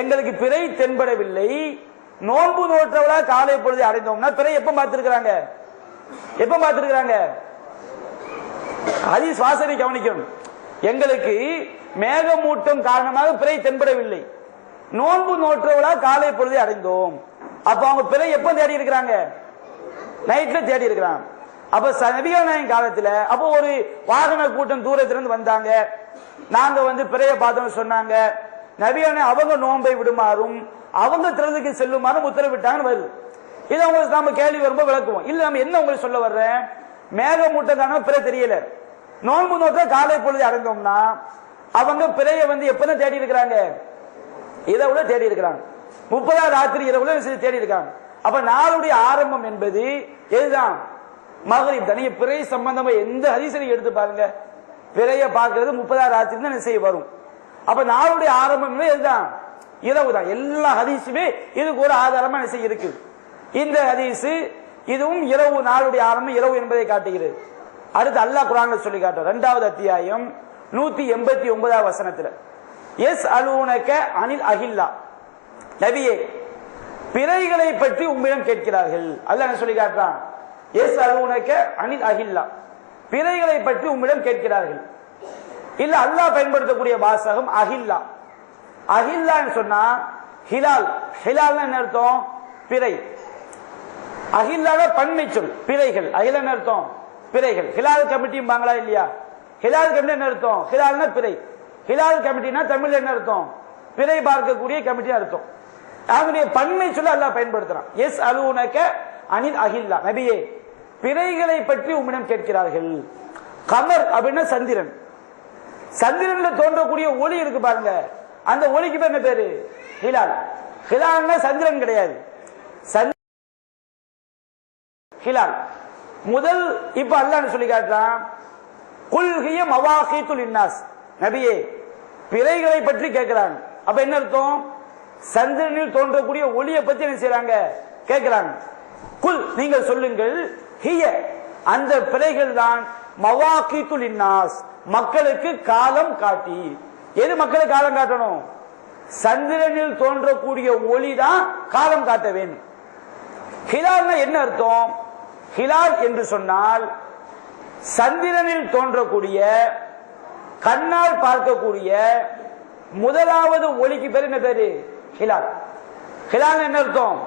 எங்களுக்கு பிறை தென்படவில்லை, நோன்பு நோற்றவர்களாக காலை பொழுதை அடைந்தோம்னா பிறை எப்ப பார்த்திருக்கிறாங்க? ஹதீஸ் வாசனை கவனிக்கணும். எங்களுக்கு மேகமூட்டம் காரணமாக பிறை தென்படவில்லை, நோன்பு நோற்றவர்களாக காலை பொழுதை அடைந்தோம். அப்ப அவங்க பிறை எப்ப தேடி இருக்கிறாங்க? நைட்ல தேடி இருக்கிறாங்க. அப்ப நபிகள் நாயகம் காலத்துல அப்போ ஒரு வாகன கூட்டம் தூரத்திலிருந்து வந்தாங்க. நாங்க பிறைய பார்த்தோம்னு சொன்னாங்க. நபிகள் நாயகம் அவங்க நோன்பை விடுமாறும் அவங்க திறந்துக்கு செல்லுமாறும் உத்தரவிட்டாங்கன்னு வருது. இதை உங்களுக்கு நாம கேள்வி வரும்போது விளக்குவோம். இல்ல நம்ம என்ன உங்களுக்கு சொல்ல வர்றேன், மேகமூட்டம் காரணமா பிறை தெரியல, நோன்பு நோக்க காலை பொழுது அடைந்தோம்னா அவங்க பிறைய எப்பதான் தேடி இருக்கிறாங்க? இரவுல தேடி இருக்கிறாங்க. 30ஆம் ராத்திரி இரவுல தேடி இருக்காங்க. அப்ப நாளுடைய ஆரம்பம் என்பது எதுதான்? மகரிப் தான். நீங்க பிறை சம்பந்தமா எந்த ஹதீஸையும் எடுத்து பாருங்க, பிறைய பார்க்கிறது 30ஆம் ராத்திரி தான் செய்ய வரும். அப்ப நாளுடைய ஆரம்பம் எதுதான்? இரவு தான். எல்லா ஹதீஸுமே இதுக்கு ஒரு ஆதாரமா இருக்கு. இந்த ஹதீஸ் இதுவும் இரவு, நாளுடைய ஆரம்பம் இரவு என்பதை காட்டுகிறது. அடுத்து அல்லாஹ் குர்ஆன்ல சொல்லி காட்டுற 2வது அத்தியாயம் 189வது வசனத்துல எஸ் அலூனக அனில் அஹில்லா, நபியே பிறைகளை பற்றி உம்மிடம் கேட்கிறார்கள். அல்லாஹ் சொல்லி காட்டுறான், எஸ் அலூனக அனில் அஹில்லா, பிறைகளை பற்றி உம்மிடம் கேட்கிறார்கள். இல்ல அல்லாஹ் பயன்படுத்தக்கூடிய வாசகம் அஹில்லா. அஹில்லான்னு சொன்னா ஹிலால். ஹிலால் என்ன அர்த்தம்? பிறை. அஹில்லால பன்மை சொல், பிறைகள். அஹிலன்னு அர்த்தம் பிறைகள். ஹிலால் கமிட்டியும் பாங்களா இல்லையா? ஹிலால் கமிட்டி என்ன அர்த்தம்? ஹிலால்னா பிறை. ஹிலால் கமிட்டினா தமிழ் என்ன அர்த்தம்? பிறை பார்க்கக்கூடிய கமிட்டி அர்த்தம். அவனுடைய பன்மை சொல்ல அல்லாஹ் பயன்படுத்துறான். எஸ் அலூனக அனில் அஹில்லா, நபியே பிறைகளை பற்றி உம்மிடம் கேட்கிறார்கள். கமர் அப்படின்னா சந்திரன். சந்திரன்ல தோன்றக்கூடிய ஒளி இருக்கு பாருங்க, அந்த ஒளிக்கு பேர் என்ன பேரு? ஹிலால். ஹிலால்னா சந்திரன் கிடையாது, ஹிலால் முதல். இப்ப அல்லாஹ் சொல்லி காட்டுறான், குல் ஹிய மவாகீத்துல் லின்னாஸ், நபியே பிறைகளை பற்றி கேட்கிறாங்க. அப்ப என்ன அர்த்தம்? சந்திரனில் தோன்றக்கூடிய ஒளியை பற்றி என்ன செய்யறாங்க? கேட்கிறாங்க. குல் நீங்கள் சொல்லுங்கள், ஹிய அந்த பிறைகள் தான் மவாகீத்துல் லின்னாஸ் மக்களுக்கு காலம் காட்டி. எது மக்களுக்கு காலம் காட்டணும்? சந்திரனில் தோன்றக்கூடிய ஒளி தான் காலம் காட்ட வேண்டும். ஹிலால்னா என்ன அர்த்தம்? ஹிலால் என்று சொன்னால் சந்திரனில் தோன்றக்கூடிய கண்ணால் பார்க்கக்கூடிய முதலாவது ஒளிக்கு பேர் என்ன பேரு? ஹிலால். ஹிலால் என்ன அர்த்தம்?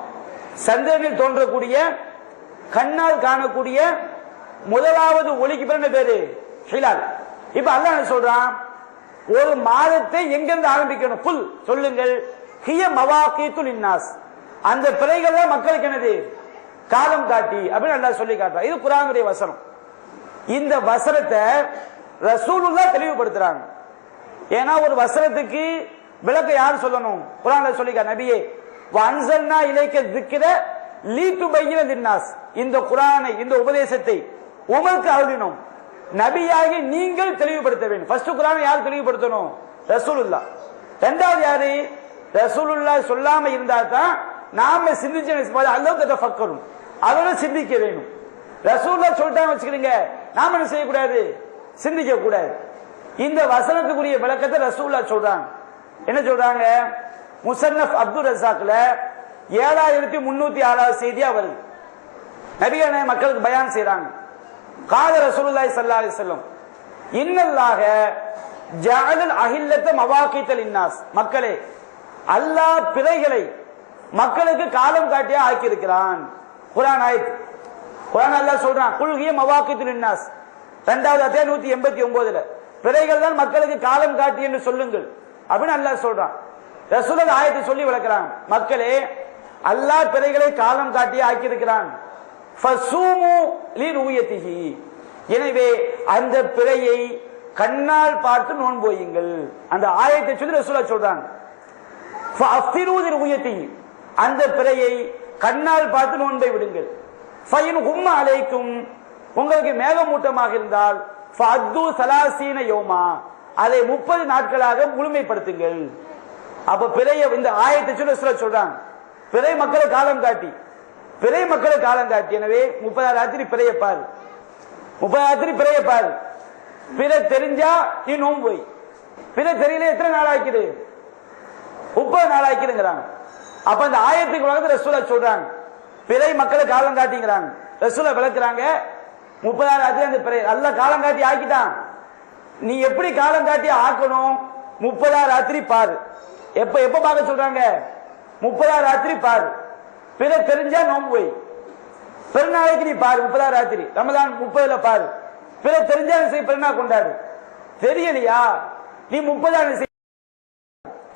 சந்திரனில் தோன்றக்கூடிய கண்ணால் காணக்கூடிய முதலாவது ஒளிக்கு பேர் என்ன பேரு? ஹிலால். இப்ப அல்லாஹ் என்ன சொல்றான், ஒரு மாதத்தை எங்கிருந்து ஆரம்பிக்கணும்? குல் சொல்லுங்கள், ஹிய மவாகீத்துல் லின்னாஸ் அந்த பிறைகள் தான் மக்களுக்கு என்னது? காலம் காட்டி அப்படின்னு அல்லாஹ் சொல்லி காட்டுறான். இது குர்ஆனுடைய வசனம். இந்த வசனத்தை ரசூலுல்லாஹ் தெளிவுபடுத்துறாங்க. ஏன்னா ஒரு வசனத்துக்கு விளக்க யார் சொல்லணும்? குர்ஆன்ல சொல்லி காட்டு, நபியே வஅன்ஸல்னா இலைக்க ذிக்ர லீதுபையின லின்னாஸ், இந்த குர்ஆனை இந்த உபதேசத்தை உங்களுக்கு அருளினோம், நபியாகி நீங்கள் தெளிவுபடுத்த வேண்டும். ஃபர்ஸ்ட் குர்ஆனை யார் தெளிவுபடுத்தணும்? ரசூலுல்லாஹ். இரண்டாவது யாரு? ரசூலுல்லாஹ் சொல்லாம இருந்தா தான் நாம சிந்திச்சு அல்லாஹ் தஃபக்கரும், அதோட சிந்திக்க வேணும். ரசூலுல்லாஹ் சொல்லிட்டாங்க வச்சுக்கிறீங்க, நாம என்ன செய்யக்கூடாது? சிந்திக்க கூடாது. இந்த வசனத்துக்குரிய விளக்கத்தை ரசூலுல்லாஹ் சொல்றாங்க. என்ன சொல்றாங்க? முஸன்னஃப் அப்துல் ரஸாக்ல 7306வது செய்தியா வருது. நபிகள் நாயகம் மக்களுக்கு பயான் செய்றாங்க. கால ரசூலுல்லாஹி ஸல்லல்லாஹு அலைஹி வஸல்லம் இன்னல்லாஹ ஜஅலல் அஹில்லத மவாகீத்தல் லின்னாஸ், மக்களே அல்லாஹ் பிறைகளை மக்களுக்கு காலம் காட்டியா ஆக்கி இருக்கிறான். குர்ஆன் ஆயத். குர்ஆன் அல்லாஹ் சொல்றான், குல் ஹிய மவாகீத்துல் லின்னாஸ் 2வது அத்தியாயம் 189ல பிறைகள் தான் மக்களுக்கு காலம் காட்டி என்று சொல்லுங்கள் அப்படின்னு அல்லாஹ் சொல்றான். ரசூலுல்லாஹ் ஆயத்தை சொல்லி விளக்குறாங்க, மக்களே அல்லாஹ் பிறைகளை காலம் காட்டியா ஆக்கி இருக்கிறான். ஃபஸூமு லிருயதிஹி, எனவே அந்த பிறையை கண்ணால் பார்த்து நோன்பு வையுங்கள். அந்த ஆயத்தை சொல்லி ரசூலுல்லாஹ் சொல்றாங்க. ஃபஅஃப்திரு லிருயதிஹி, அந்த பிறையை கண்ணால் பார்த்து நோன்பை விடுங்கள். ஃபைன் ஹும்ம அலைக்கும், உங்களுக்கு மேகமூட்டமாக இருந்தால் ஃபஅத்து 30 யௌமா, அதை 30 நாட்களாக முழுமைப்படுத்துங்கள். அப்ப பிறைய இந்த ஆயத்தை சொல்லி சொல்றாங்க, பிறை மக்களை காலம் காட்டி, பிறை மக்களை காலம் காட்டி. எனவே 30 ராத்திரி பிறைய பாரு, 30 ராத்திரி பிறைய பாரு. பிறை தெரிஞ்சா நீ நோன்பு போய், பிறை தெரியல எத்தனை நாள் ஆக்கிது? 30 நாள் ஆக்கிடுங்கிறாங்க. அப்ப அந்த ஆயத்துக்கு வளர்ந்து ரசூலா சொல்றாங்க, பிறை மக்களை காலம் காட்டிங்கிறாங்க. ரசூலா விளக்குறாங்க, 30 ராத்திரி அந்த பிறை அல்ல காலம் காட்டி ஆக்கிட்டான். நீ எப்படி காலம் காட்டி ஆக்கணும்? 30 ராத்திரி பாரு. எப்ப எப்ப பார்க்க சொல்றாங்க? 30 ராத்திரி பாரு. பிறை தெரிஞ்சா நோன்பு போய், பெருநாளைக்கு நீ பாரு. 30 ராத்திரி ரமலான் 30ல பாரு. பிறை தெரிஞ்சா பெருநாள் கொண்டாடு. தெரியலையா நீ 30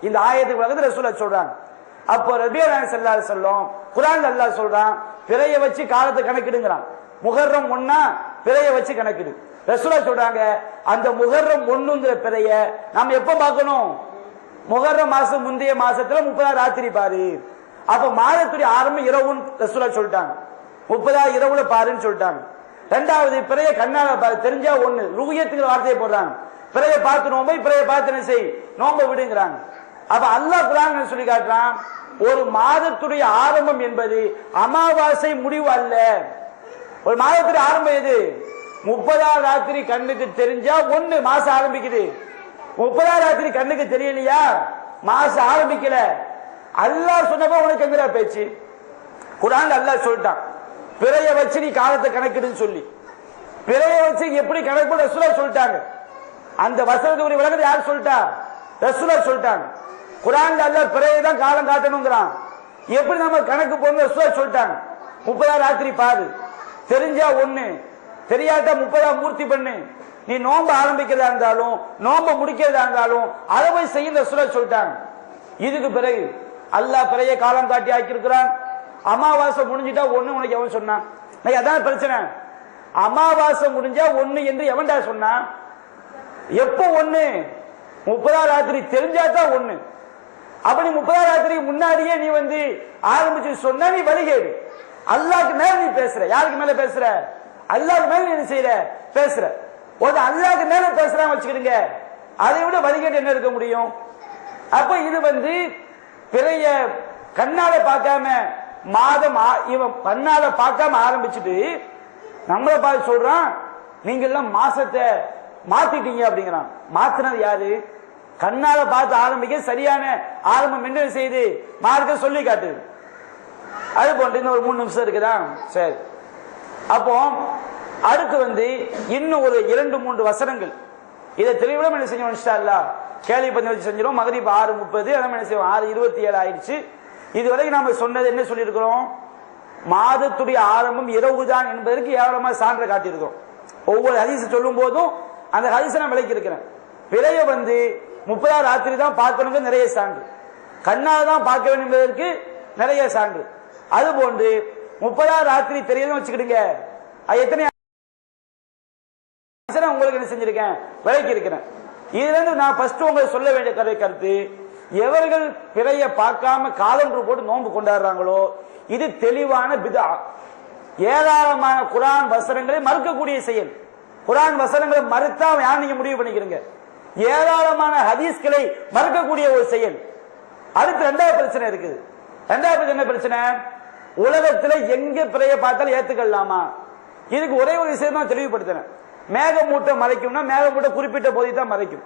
இந்த ஆயத்துக்கு வளர்ந்து ரசூலா சொல்றாங்க. அப்போ ரபியுல் அவ்வல் ஸல்லல்லாஹு அலைஹி வஸல்லம் குர்ஆன்ல அல்லாஹ் சொல்றான், பிறைய வச்சு காலத்தை கணக்கிடுங்கிறான். முஹர்ரம் 1 பிறைய வச்சு கணக்கிடு. ரசூலா சொல்றாங்க, அந்த முஹர்ரம் 1ங்கிற பிறைய நாம எப்ப பார்க்கணும்? முஹர்ரம் மாசம் முந்தைய மாசத்துல 30 ராத்திரி பாரு. அப்ப மாதத்துடைய ஆரம்பம் இரவுன்னு ரசூலா சொல்லிட்டாங்க. 30 இரவுல பாருன்னு சொல்லிட்டாங்க. ரெண்டாவது பிறைய கண்ணால பாரு, தெரிஞ்சா 1 ருஹியத்துங்கிற வார்த்தையை போடுறாங்க. பிறைய பார்த்து நோம்பை, பிறைய பார்த்து என்ன செய் நோம்ப விடுங்கிறாங்க. அப்ப அல்லாஹ் குர்ஆன்ல சொல்லி காட்டுறான், ஒரு மாதத்துடைய ஆரம்பம் என்பது அமாவாசை முடிவு அல்ல. ஒரு மாதத்துடைய ஆரம்பம் எது? 30 ராத்திரி கண்ணுக்கு தெரிஞ்சா 1 மாசம் ஆரம்பிக்குது. 30 ராத்திரி கண்ணுக்கு தெரியலையா மாசம் ஆரம்பிக்கல. அல்லாஹ் சொன்னப்ப உனக்கு எங்கடா பேச்சு? குர்ஆன்ல அல்லாஹ் சொல்லிட்டான், பிறைய வச்சு நீ காலத்தை கணக்கிடுன்னு சொல்லி. பிறைய வச்சு எப்படி கணக்கு ரசூலா சொல்லிட்டாங்க. அந்த வசனத்துடைய விளக்கத்தை யார் சொல்லிட்டா? ரசூலா சொல்லிட்டாங்க. குர்ஆன்ல அல்லாஹ் பிறையை தான் காலம் காட்டணுங்கிறான். எப்படி நம்ம கணக்கு போங்க ரசூலா சொல்லிட்டாங்க. 30 ராத்திரி பாரு, தெரிஞ்சா 1, தெரியாட்டா 30 பூர்த்தி பண்ணு. நீ நோன்பு ஆரம்பிக்கிறதா இருந்தாலும் நோன்பு முடிக்கிறதா இருந்தாலும் அதை போய் செய்ய ரசூலா சொல்லிட்டாங்க. இதுக்கு பிறகு அல்லாஹ் பிறைய காலம் காட்டி ஆக்கியிருக்கிறான். அமாவாசை முடிஞ்சிட்டா 1 உனக்கு எவன் சொன்னான்? அதான் பிரச்சனை. அமாவாசை முடிஞ்சா 1 என்று எவன்டா சொன்னான்? எப்போ 1? 30 ராத்திரி தெரிஞ்சாதான் 1. அப்ப நீ 30 ராத்திரிக்கு முன்னாடியே நீ வந்து ஆரம்பிச்சு சொன்னா நீ வழிகேடு. அல்லாஹ்க்கு மேல நீ பேசுற. யாருக்கு மேல பேசுற? அல்லாஹ்க்கு மேல நீ என்ன செய்யற? பேசுற. ஒரு அல்லாஹ்க்கு மேல பேசுறான்னு வச்சுக்கிடுங்க, அதை விட வழிகேடு என்ன இருக்க முடியும்? அப்ப இது வந்து பிறைய கண்ணால பார்க்காம மாதம் இவன் கண்ணால பார்க்காம ஆரம்பிச்சுட்டு நம்மளை பார்த்து சொல்றான், நீங்க எல்லாம் மாசத்தை மாத்திட்டீங்க அப்படிங்கிறான். மாத்தினது யாரு? கண்ணால பார்த்து ஆரம்பிக்க சரியான ஆரம்பம் என்ன செய்து மார்க்க சொல்லி காட்டு. அது போன்று இன்னும் ஒரு 3 நிமிஷம் இருக்குதா? சரி. அப்போ அடுத்து வந்து இன்னும் ஒரு 2-3 வசனங்கள் இதை தெளிவுடன் என்ன செஞ்சோம் இன்ஷா அல்லாஹ் கேள்வி பண்ணி வச்சு செஞ்சிடும். மகரிப் 6:30 அதான் என்ன செய்வோம் 6:27 ஆயிடுச்சு. இதுவரைக்கும் நாம சொன்னது என்ன சொல்லியிருக்கிறோம்? மாதத்துடைய ஆரம்பம் இரவுதான் என்பதற்கு ஏராளமா சான்று காட்டியிருக்கிறோம். ஒவ்வொரு ஹதீஸ் சொல்லும் போதும் அந்த ஹதீஸை நான் விளக்கி இருக்கிறேன். பிறைய வந்து 30 ராத்திரி தான் பார்க்கணுங்க நிறைய சான்று, கண்ணால் தான் பார்க்க வேண்டும் என்பதற்கு நிறைய சான்று. அது போன்று 30 ராத்திரி தெரியுதுன்னு வச்சுக்கிடுங்க, அது எத்தனை உங்களுக்கு என்ன செஞ்சிருக்கேன் விளக்கி இருக்கிறேன். இதுல இருந்து நான் ஃபர்ஸ்ட் உங்களுக்கு சொல்ல வேண்டிய கருத்து, எவர்கள் பிறைய பார்க்காம காலன்று போட்டு நோன்பு கொண்டாடுறாங்களோ இது தெளிவான பிதா. ஏராளமான குர்ஆன் வசனங்களை மறுக்கக்கூடிய செயல். குர்ஆன் வசனங்களை மறுத்தா யார் நீங்க முடிவு பண்ணிக்கிறீங்க? ஏராளமான ஹதீஸ்களை மறுக்கக்கூடிய ஒரு செயல். அடுத்து 2வது பிரச்சனை இருக்குது. 2வது என்ன பிரச்சனை? உலகத்துல எங்க பிறைய பார்த்தாலும் ஏத்துக்கலாமா? இதுக்கு ஒரே ஒரு விஷயம் தான் தெளிவுபடுத்தினேன். மேகமூட்டம் மறைக்கும்னா மேகமூட்டம் குறிப்பிட்ட போதை தான் மறைக்கும்.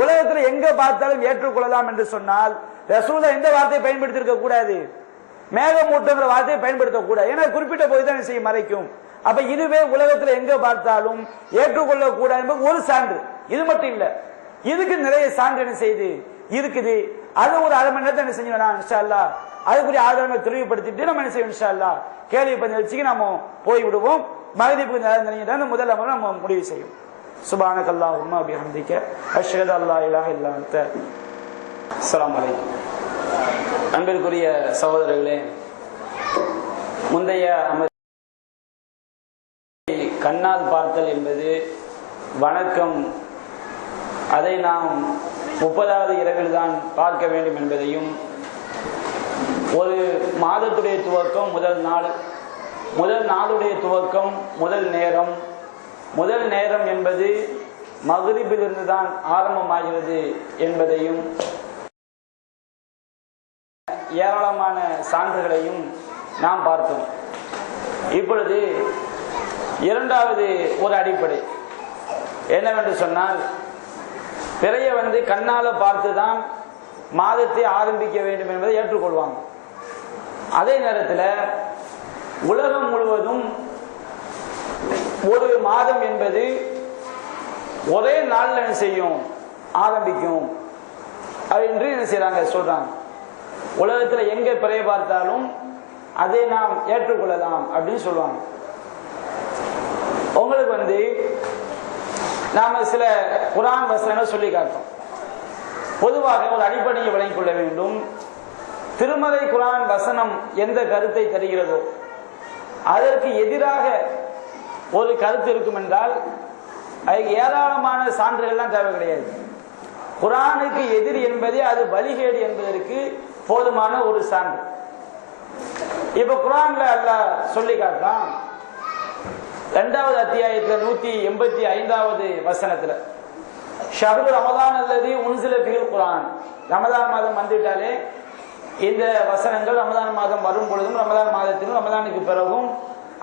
உலகத்துல எங்க பார்த்தாலும் ஏற்றுக்கொள்ளலாம் என்று சொன்னால் ரசூலா எந்த வார்த்தையை பயன்படுத்தி இருக்க கூடாது? மேகமூட்டங்கிற வார்த்தையை பயன்படுத்த கூடாது. ஏன்னா குறிப்பிட்ட போதை தான் செய்ய மறைக்கும். அப்ப இதுவே உலகத்துல எங்க பார்த்தாலும் ஏற்றுக்கொள்ள கூடாது என்பது ஒரு சான்று. இது மட்டும் இல்ல, இதுக்கு நிறைய சான்று என்ன செய்து இருக்குது. அது ஒரு அரை மணி நேரத்தை என்ன செஞ்சோம் இன்ஷா அல்லாஹ் அதுக்குரிய ஆதாரங்களை தெளிவுபடுத்திட்டு நம்ம என்ன செய்வோம் இன்ஷா அல்லாஹ் கேள்வி பண்ணி வச்சுக்கு நம்ம போய் விடுவோம். மகரிபுக்கு நேரம் முதல் அமர்வு நம்ம முடிவு செய்யும். சுப்ஹானக அல்லாஹும்ம பிஹம்திக அஷ்ஹது அல்லா இலாஹ இல்லா அன்த அஸ்ஸலாமு அலைக்கும். அன்பிற்குரிய சகோதரர்களே, முந்தைய கண்ணால் பார்த்தல் என்பது வணக்கம், அதை நாம் 30வது இரவில் தான் பார்க்க வேண்டும் என்பதையும், ஒரு மாதத்துடைய துவக்கம் முதல் நாளுடைய துவக்கம் முதல் நேரம் என்பது மக்ரிபிலிருந்து தான் ஆரம்பமாகிறது என்பதையும் ஏராளமான சான்றுகளையும் நாம் பார்த்தோம். இப்பொழுது இரண்டாவது ஒரு அடிப்படை என்னவென்று சொன்னால், பிறையை கண்ணால பார்த்துதான் மாதத்தை ஆரம்பிக்க வேண்டும் என்பதை ஏற்றுக்கொள்வாங்க. அதே நேரத்தில் உலகம் முழுவதும் ஒரு மாதம் என்பது ஒரே நாள்ல என்ன செய்யும், ஆரம்பிக்கும் என்று என்ன செய்யறாங்க, சொல்றாங்க. உலகத்தில் எங்க பிறையை பார்த்தாலும் அதை நாம் ஏற்றுக்கொள்ளலாம் அப்படின்னு சொல்லுவாங்க. உங்களுக்கு நாம சில குர்ஆன் வசனங்கள் சொல்லி காட்டோம். பொதுவாக ஒரு அடிப்படையை விளங்கிக் கொள்ள வேண்டும். திருமறை குர்ஆன் வசனம் எந்த கருத்தை தருகிறதோ அதற்கு எதிராக ஒரு கருத்து இருக்கும் என்றால் அதுக்கு ஏராளமான சான்றுகள்லாம் தேவை கிடையாது. குர்ஆனுக்கு எதிரி என்பதே அது வழிகேடு என்பதற்கு போதுமான ஒரு சான்று. இப்ப குர்ஆன்ல அல்லாஹ் சொல்லி காட்டான், 2வது அத்தியாயத்தில் 185வது வசனத்துல, ஷஹ்ரு ரமதான் அல்லது உன்சில ஃபில் குர்ஆன், ரமதான் மாதம் வந்துட்டாலே இந்த வசனங்கள் ரமதான் மாதம் வரும் பொழுதும் ரமதான் மாதத்திலும் ரமதானுக்கு பிறகும்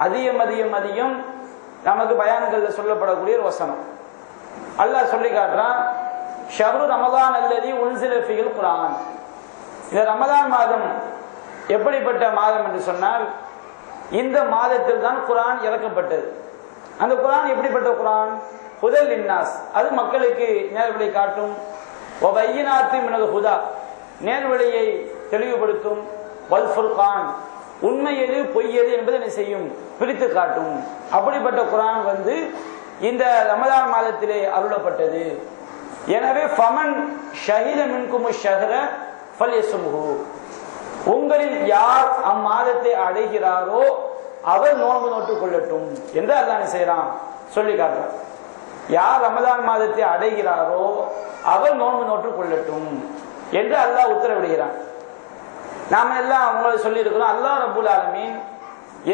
அதிகம் நமக்கு பயான்கள்ல சொல்லப்படக்கூடிய ஒரு வசனம். அல்லாஹ் சொல்லி காட்டுறான், ஷஹ்ரு ரமதான் அல்லது உன்சில ஃபில் குர்ஆன். இந்த ரமதான் மாதம் எப்படிப்பட்ட மாதம் என்று சொன்னால், இந்த மாதத்தில் தான் குர்ஆன் இறக்கப்பட்டது. அந்த குர்ஆன் எப்படிப்பட்ட குர்ஆன்? ஹுதல் லின்னாஸ், அது மக்களுக்கு நேர்வழி காட்டும். வபையினாத்தி மினல் ஹுதா, நேர்வழியை தெளிவுபடுத்தும். வல் ஃபுர்கான், உண்மை எது பொய் எது என்பதை என்ன செய்யும், பிரித்து காட்டும். அப்படிப்பட்ட குர்ஆன் இந்த ரமதான் மாதத்திலே அருளப்பட்டது. எனவே ஃபமன் ஷஹித மின்கும் ஷஹ்ர ஃபல்யஸ்முஹு, உங்களில் யார் அம்மாதத்தை அடைகிறாரோ அவர் நோன்பு நோட்டுக் கொள்ளட்டும் என்று அல்லாஹ் செய்யறான், சொல்லி காட்டுறான். யார் ரமதான் மாதத்தை அடைகிறாரோ அவர் நோன்பு நோட்டுக் கொள்ளட்டும் என்று அல்லாஹ் உத்தரவிடுகிறான். நாம எல்லாம் உங்களை சொல்லி இருக்கிறோம், அல்லாஹ் ரப்புல் ஆலமீன்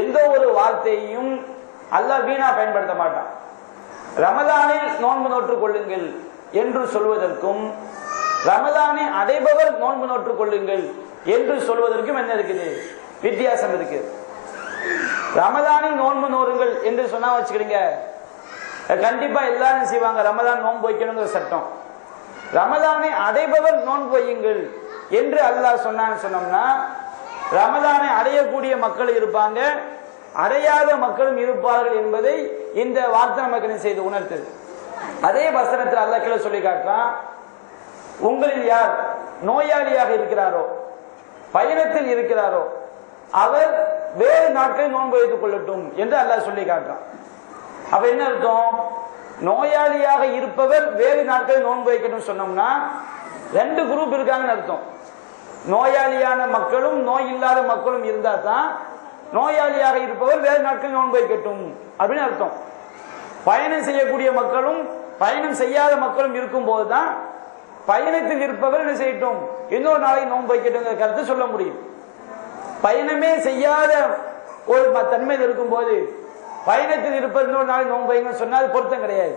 எந்த ஒரு வார்த்தையையும் அல்லாஹ் வீணா பயன்படுத்த மாட்டான். ரமதானில் நோன்பு நோட்டுக் கொள்ளுங்கள் என்று சொல்வதற்கும் ரமதானை அடைபவர் நோன்பு நோட்டுக் கொள்ளுங்கள் என்று சொல்வதற்கும் என்ன இருக்குது, வித்தியாசம் இருக்கு. ரமதானில் நோன்பு நோருங்கள் என்று சொன்னா வச்சுக்கிறீங்க, கண்டிப்பா எல்லாரும் செய்வாங்க, ரமதான் நோன்பு வைக்கணுங்கிற சட்டம். ரமதானை அடைபவர் நோன்பு வையுங்கள் என்று அல்லாஹ் சொன்னான்னு சொன்னோம்னா, ரமதானை அடையக்கூடிய மக்கள் இருப்பாங்க, அடையாத மக்களும் இருப்பார்கள் என்பதை இந்த வார்த்தை நமக்கு செய்து உணர்த்தது. அதே வசனத்தில் அல்லாஹ் கீழே சொல்லி காட்டுறான், உங்களில் யார் நோயாளியாக இருக்கிறாரோ, பயணத்தில் இருக்கிறாரோ அவர் வேறு நாட்களில் நோன்பு வைத்துக் கொள்ளட்டும் என்று அல்லாஹ் சொல்லி காட்டுறான். அப்ப என்ன அர்த்தம்? நோயாளியாக இருப்பவர் வேறு நாட்களில் நோன்பு வைக்கணும் சொன்னோம்னா ரெண்டு குரூப் இருக்காங்கன்னு அர்த்தம். நோயாளியான மக்களும் நோய் இல்லாத மக்களும் இருந்தா தான் நோயாளியாக இருப்பவர் வேறு நாட்களில் நோன்பு வைக்கட்டும் அப்படின்னு அர்த்தம். பயணம் செய்யக்கூடிய மக்களும் பயணம் செய்யாத மக்களும் இருக்கும் போதுதான் பயணத்தில் இருப்பவர் என்ன செய்யட்டும், இன்னொரு நாளைக்கு நோன்பு வைக்கட்டும் கருத்து சொல்ல முடியும். பயணமே செய்யாத ஒரு தன்மையில் இருக்கும் போது பயணத்தில் இருப்பது இன்னொரு நாளைக்கு நோன்பு வைங்கன்னு சொன்னா அது பொருத்தம் கிடையாது.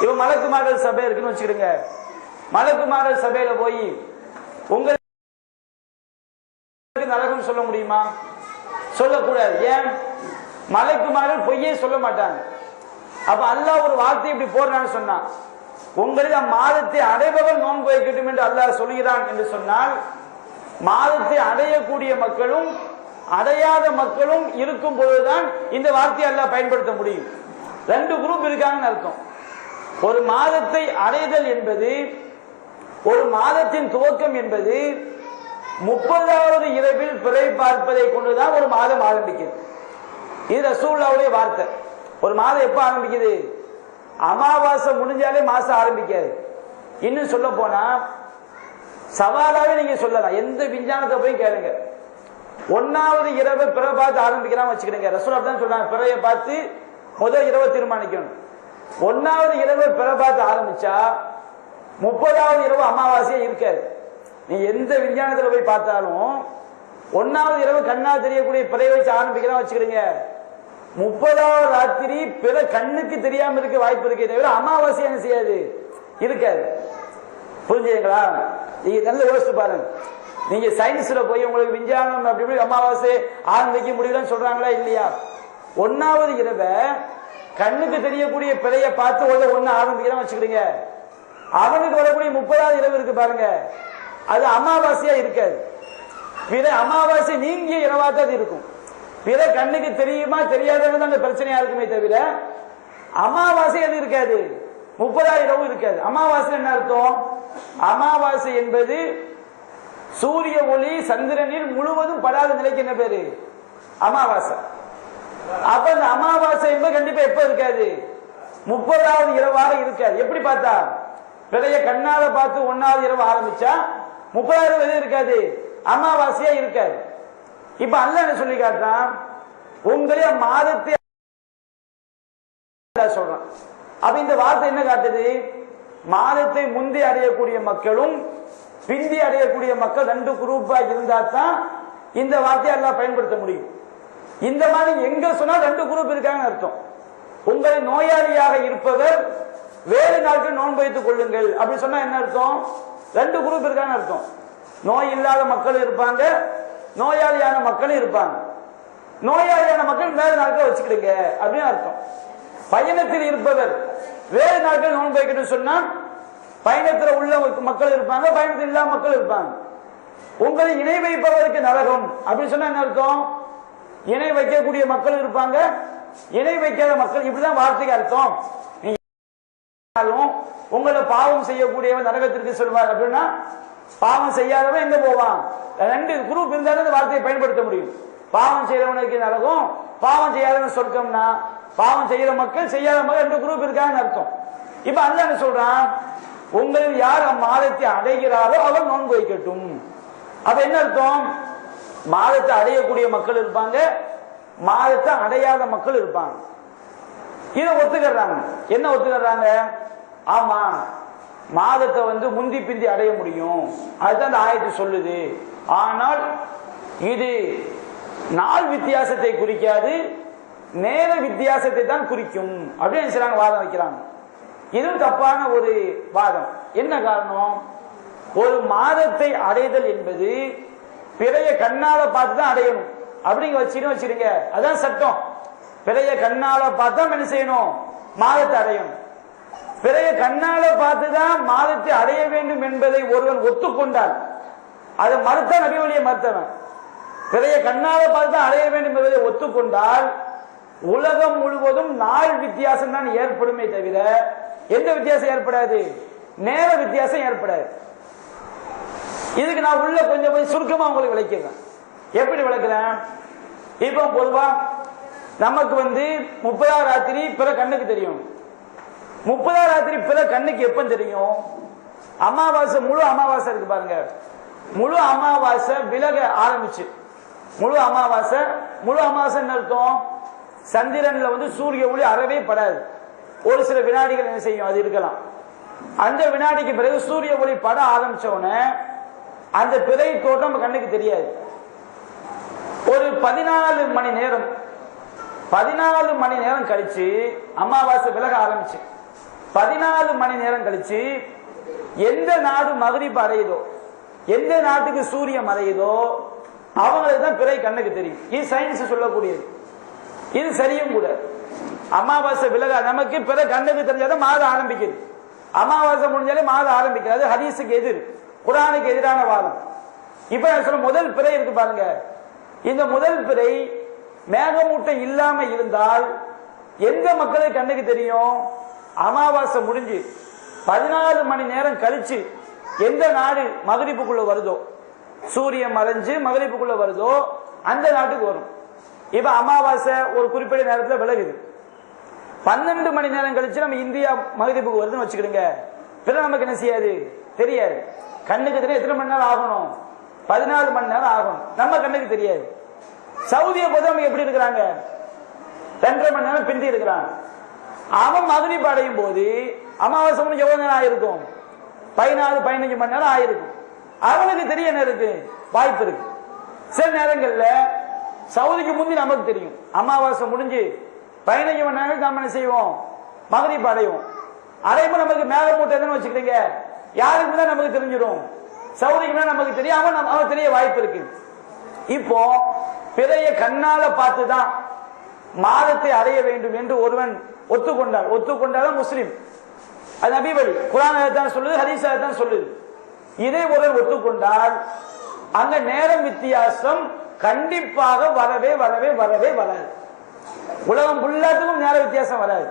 இப்ப மலக்குமார்கள் சபை இருக்குன்னு வச்சுக்கிடுங்க, மலக்குமார்கள் சபையில போய் உங்களுக்கு நரகம் சொல்ல முடியுமா? சொல்லக்கூடாது. ஏன்? மலக்குமார்கள் பொய்யே சொல்ல மாட்டாங்க. அப்ப அல்லாஹ் ஒரு வார்த்தை இப்படி போடுறான்னு சொன்னா, உங்களில் மாதத்தை அடைபவர் நோன்பு வைக்கட்டும் என்று அல்லாஹ் சொல்கிறான் என்று சொன்னால், மாதத்தை அடையக்கூடிய மக்களும் அடையாத மக்களும் இருக்கும் பொழுதுதான் இந்த வார்த்தையை அல்லாஹ் பயன்படுத்த முடியும். ரெண்டு குரூப் இருக்காங்கன்னு அர்த்தம். ஒரு மாதத்தை அடைதல் என்பது, ஒரு மாதத்தின் துவக்கம் என்பது 30வது இரவில் பிறை பார்ப்பதை கொண்டுதான் ஒரு மாதம் ஆரம்பிக்குது. இது ரசூலுல்லாஹ்வுடைய வார்த்தை. ஒரு மாதம் எப்ப ஆரம்பிக்குது? அமாவாசை முடிஞ்சாலே மாசம் ஆரம்பிக்காது. இன்னும் சொல்ல போனா சவாலாவே நீங்க சொல்லலாம், எந்த விஞ்ஞானத்தை போய் கேளுங்க. 1வது இரவு பிறை பார்த்து ஆரம்பிக்கிறான் வச்சுக்கிறீங்க, ரசூலுல்லாஹ் தான் சொல்றாங்க பிறையை பார்த்து முதல் இரவு தீர்மானிக்கணும். 1வது இரவு பிறை பார்த்து ஆரம்பிச்சா 30வது இரவு அமாவாசையே இருக்காது. நீ எந்த விஞ்ஞானத்துல போய் பார்த்தாலும் 1வது இரவு கண்ணால் தெரியக்கூடிய பிறையை வச்சு ஆரம்பிக்கிறான் வச்சுக்கிறீங்க, 30வது ராத்திரி பிற கண்ணுக்கு தெரியாம இருக்க வாய்ப்பு இருக்கே தவிர அமாவாசை என்ன செய்யாது, இருக்காது. புரிஞ்சுங்களா? நீங்க நல்ல யோசிச்சு பாருங்க. நீங்க சயின்ஸ்ல போய் உங்களுக்கு விஞ்ஞானம் அப்படி இப்படி அமாவாசை ஆரம்பிக்க முடியலன்னு சொல்றாங்களா இல்லையா? 1வது இரவை கண்ணுக்கு தெரியக்கூடிய பிறைய பார்த்து ஒண்ணு ஆரம்பிக்கிறான் வச்சுக்கிடுங்க. அவனுக்கு வரக்கூடிய 30வது இரவு இருக்கு பாருங்க, அது அமாவாசையா இருக்காது. பிற அமாவாசை நீங்கிய இரவாத்தான் இருக்கும். பிற கண்ணுக்கு தெரியுமா தெரியாதவங்க அந்த பிரச்சனையா இருக்குமே தவிர அமாவாசை அது இருக்காது, 30வது இரவு இருக்காது. அமாவாசை என்ன அர்த்தம்? அமாவாசை என்பது சூரிய ஒளி சந்திரனில் முழுவதும் படாத நிலைக்கு என்ன பேரு? அமாவாசை. அப்ப இந்த அமாவாசை என்பது கண்டிப்பா எப்ப இருக்காது? 30வது இரவாக இருக்காது. எப்படி பார்த்தா பிறைய கண்ணால பார்த்து 1வது இரவு ஆரம்பிச்சா 30வது இரவு எது இருக்காது? அமாவாசையா இருக்காது. இப்ப அல்லாஹ் என்ன சொல்லி காட்டுறான்? உங்களே மாதத்தை சொல்றான். அப்ப இந்த வார்த்தை என்ன காட்டுது? மாதத்தை முந்தி அடையக்கூடிய மக்களும் பிந்தி அடையக்கூடிய மக்கள் 2 குரூப்பா இருந்தா தான் இந்த வார்த்தையை அல்லாஹ் பயன்படுத்த முடியும். இந்த மாதிரி எங்க சொன்னா 2 குரூப் இருக்காங்கன்னு அர்த்தம். உங்களை நோயாளியாக இருப்பவர் வேறு நாட்கள் நோன்பு வைத்துக் கொள்ளுங்கள் அப்படி சொன்னா என்ன அர்த்தம்? 2 குரூப் இருக்காங்கன்னு அர்த்தம். நோய் இல்லாத மக்கள் இருப்பாங்க, நோயாளியான மக்களும் இருப்பாங்க. நோயாளியான மக்கள் வேறு நாட்கள் வச்சுக்கிடுங்க அப்படின்னு அர்த்தம். பயணத்தில் இருப்பவர் வேறு நாட்கள் நோன்பு வைக்கணும்னு சொன்னா பயணத்தில் உள்ள மக்கள் இருப்பாங்க, பயணத்தில் இல்லாத மக்கள் இருப்பாங்க. உங்களை இணை வைப்பவருக்கு நரகம் அப்படின்னு சொன்னா என்ன அர்த்தம்? இணை வைக்கக்கூடிய மக்கள் இருப்பாங்க, இணை வைக்காத மக்கள். இப்படிதான் வார்த்தைக்கு அர்த்தம். உங்களை பாவம் செய்யக்கூடியவன் நரகத்திற்கு சொல்வார் அப்படின்னா பாவம் செய்யாதவன் எங்க போவான்? 2 குரூப் இருந்தாலும் இந்த வார்த்தையை பயன்படுத்த முடியும். பாவம் செய்யறவனுக்கு நரகம், பாவம் செய்யாதவன் சொர்க்கம்னா பாவம் செய்யற மக்கள் செய்யாத மக்கள் 2 குரூப் இருக்காங்கன்னு அர்த்தம். இப்ப அல்லாஹ் என்ன சொல்றான்? உங்களில் யார் மாதத்தை அடைகிறாரோ அவர் நோன்பு வைக்கட்டும். அப்ப என்ன அர்த்தம்? மாதத்தை அடையக்கூடிய மக்கள் இருப்பாங்க, மாதத்தை அடையாத மக்கள் இருப்பாங்க. இதை ஒத்துக்கிறாங்க. என்ன ஒத்துக்கிறாங்க? ஆமா, மாதத்தை முந்தி பிந்தி அடைய முடியும், அதுதான் அந்த ஆயத்து சொல்லுது. ஆனால் இது நாள் வித்தியாசத்தை குறிக்காது, நேர வித்தியாசத்தை தான் குறிக்கும் அப்படின்னு வாதம் வைக்கிறாங்க. இதுவும் தப்பான ஒரு வாதம். என்ன காரணம்? ஒரு மாதத்தை அடைதல் என்பது பிறைய கண்ணால பார்த்து தான் அடையணும் அப்படிங்க வச்சிருங்க. அதான் சட்டம். பிறைய கண்ணால பார்த்து தான் என்ன செய்யணும்? மாதத்தை அடையணும். பிறைய கண்ணால பார்த்துதான் மாதத்தை அடைய வேண்டும் என்பதை ஒருவன் ஒத்துக்கொண்டால், அதை மறுத்த நபி வழியை மறுத்தவன். பிறைய கண்ணால பார்த்து தான் அடைய வேண்டும் என்பதை ஒத்துக்கொண்டால் உலகம் முழுவதும் நாள் வித்தியாசம் தான் ஏற்படுமே தவிர எந்த வித்தியாசம் ஏற்படாது? நேர வித்தியாசம் ஏற்படாது. இதுக்கு நான் உள்ள கொஞ்சம் போய் சுருக்கமா உங்களுக்கு விளக்கிறேன். எப்படி விளக்குறேன்? இப்போ பொதுவா நமக்கு 30ஆம் ராத்திரி பிற கண்ணுக்கு தெரியும். 30ஆம் ராத்திரி பிற கண்ணுக்கு எப்ப தெரியும்? அமாவாசை, முழு அமாவாசை இருக்கு பாருங்க. முழு அமாவாசை விலக ஆரம்பிச்சு, முழு அமாவாசை என்ன அர்த்தம்? சந்திரன்ல சூரிய ஒளி அறவே படாது. ஒரு சில வினாடிகள் என்ன செய்யும், அது இருக்கலாம். அந்த வினாடிக்கு பிறகு சூரிய ஒளி பட ஆரம்பிச்ச உடனே அந்த பிறை தோற்றம் கண்ணுக்கு தெரியாது. ஒரு 14 மணி நேரம் கழிச்சு அமாவாசை விலக ஆரம்பிச்சு 14 மணி நேரம் கழிச்சு எந்த நாடு மகரிப் அடையுதோ, எந்த நாட்டுக்கு சூரியன் மறையுதோ அவங்களுக்கு தான் பிறை கண்ணுக்கு தெரியும். இது சயின்ஸ் சொல்லக்கூடியது. இது சரியும் கூட. அமாவாசை விலக நமக்கு பிற கண்ணுக்கு தெரிஞ்சாதான் மாதம் ஆரம்பிக்குது. அமாவாசை முடிஞ்சாலே மாதம் ஆரம்பிக்காது. ஹதீஸுக்கு எதிர், குர்ஆனுக்கு எதிரான வாதம். இப்ப நான் சொல்ல முதல் பிறை இருக்கு பாருங்க. இந்த முதல் பிறை மேகமூட்டம் இல்லாம இருந்தால் எந்த மக்களுக்கு கண்ணுக்கு தெரியும்? அமாவாசை முடிஞ்சு 14 மணி நேரம் கழிச்சு எந்த நாடு மகரிப்புக்குள்ள வருதோ, சூரியன் மறைஞ்சு மகரிப்புக்குள்ள வருதோ அந்த நாட்டுக்கு வரும். இப்ப அமாவாசை ஒரு குறிப்பிட்ட நேரத்தில் விலகுது. 12 மணி நேரம் கழிச்சு நம்ம இந்தியா மகரிப்புக்கு வருதுன்னு வச்சுக்கிடுங்க. பிற நமக்கு என்ன செய்யாது? தெரியாது. கண்ணுக்கு தெரியும். எத்தனை மணி நேரம் ஆகணும்? 14 மணி நேரம் ஆகணும். நம்ம கண்ணுக்கு தெரியாது. சவுதியை பொறுத்த அவங்க எப்படி இருக்கிறாங்க? 2.5 மணி நேரம் பிந்தி இருக்கிறாங்க. அவன் மகரிப் அடையும் போது அமாவாசை முடிஞ்சு எவ்வளவு நேரம் ஆயிருக்கும்? 14-15 மணி நேரம் ஆயிருக்கும். அவனுக்கு தெரிய என்ன இருக்கு? வாய்ப்பு இருக்கு. சில நேரங்கள்ல சவுதிக்கு முந்தி நமக்கு தெரியும். அமாவாசை முடிஞ்சு 15 மணி நேரம் நம்ம என்ன செய்வோம்? மகரிப் அடைவோம். அடையும் நமக்கு மேகமூட்டம் எதுன்னு வச்சுக்கிட்டீங்க, யாருக்கு தான் நமக்கு தெரிஞ்சிடும்? சௌதிக்கு நமக்கு தெரியும், அவன் தெரிய வாய்ப்பு இருக்கு. இப்போ பிறைய கண்ணால பார்த்துதான் மாதத்தை அடைய வேண்டும் என்று ஒருவன் ஒத்துக்கொண்டால் முஸ்லிம். அது நபி வழி, குர்ஆன் தான் சொல்லுது, ஹதீஸ் தான் சொல்லுது. இதை ஒருவன் ஒத்துக்கொண்டால் அங்க நேரம் வித்தியாசம் கண்டிப்பாக வரவே வராது. உலகம் ஃபுல்லாத்துக்கும் நேர வித்தியாசம் வராது.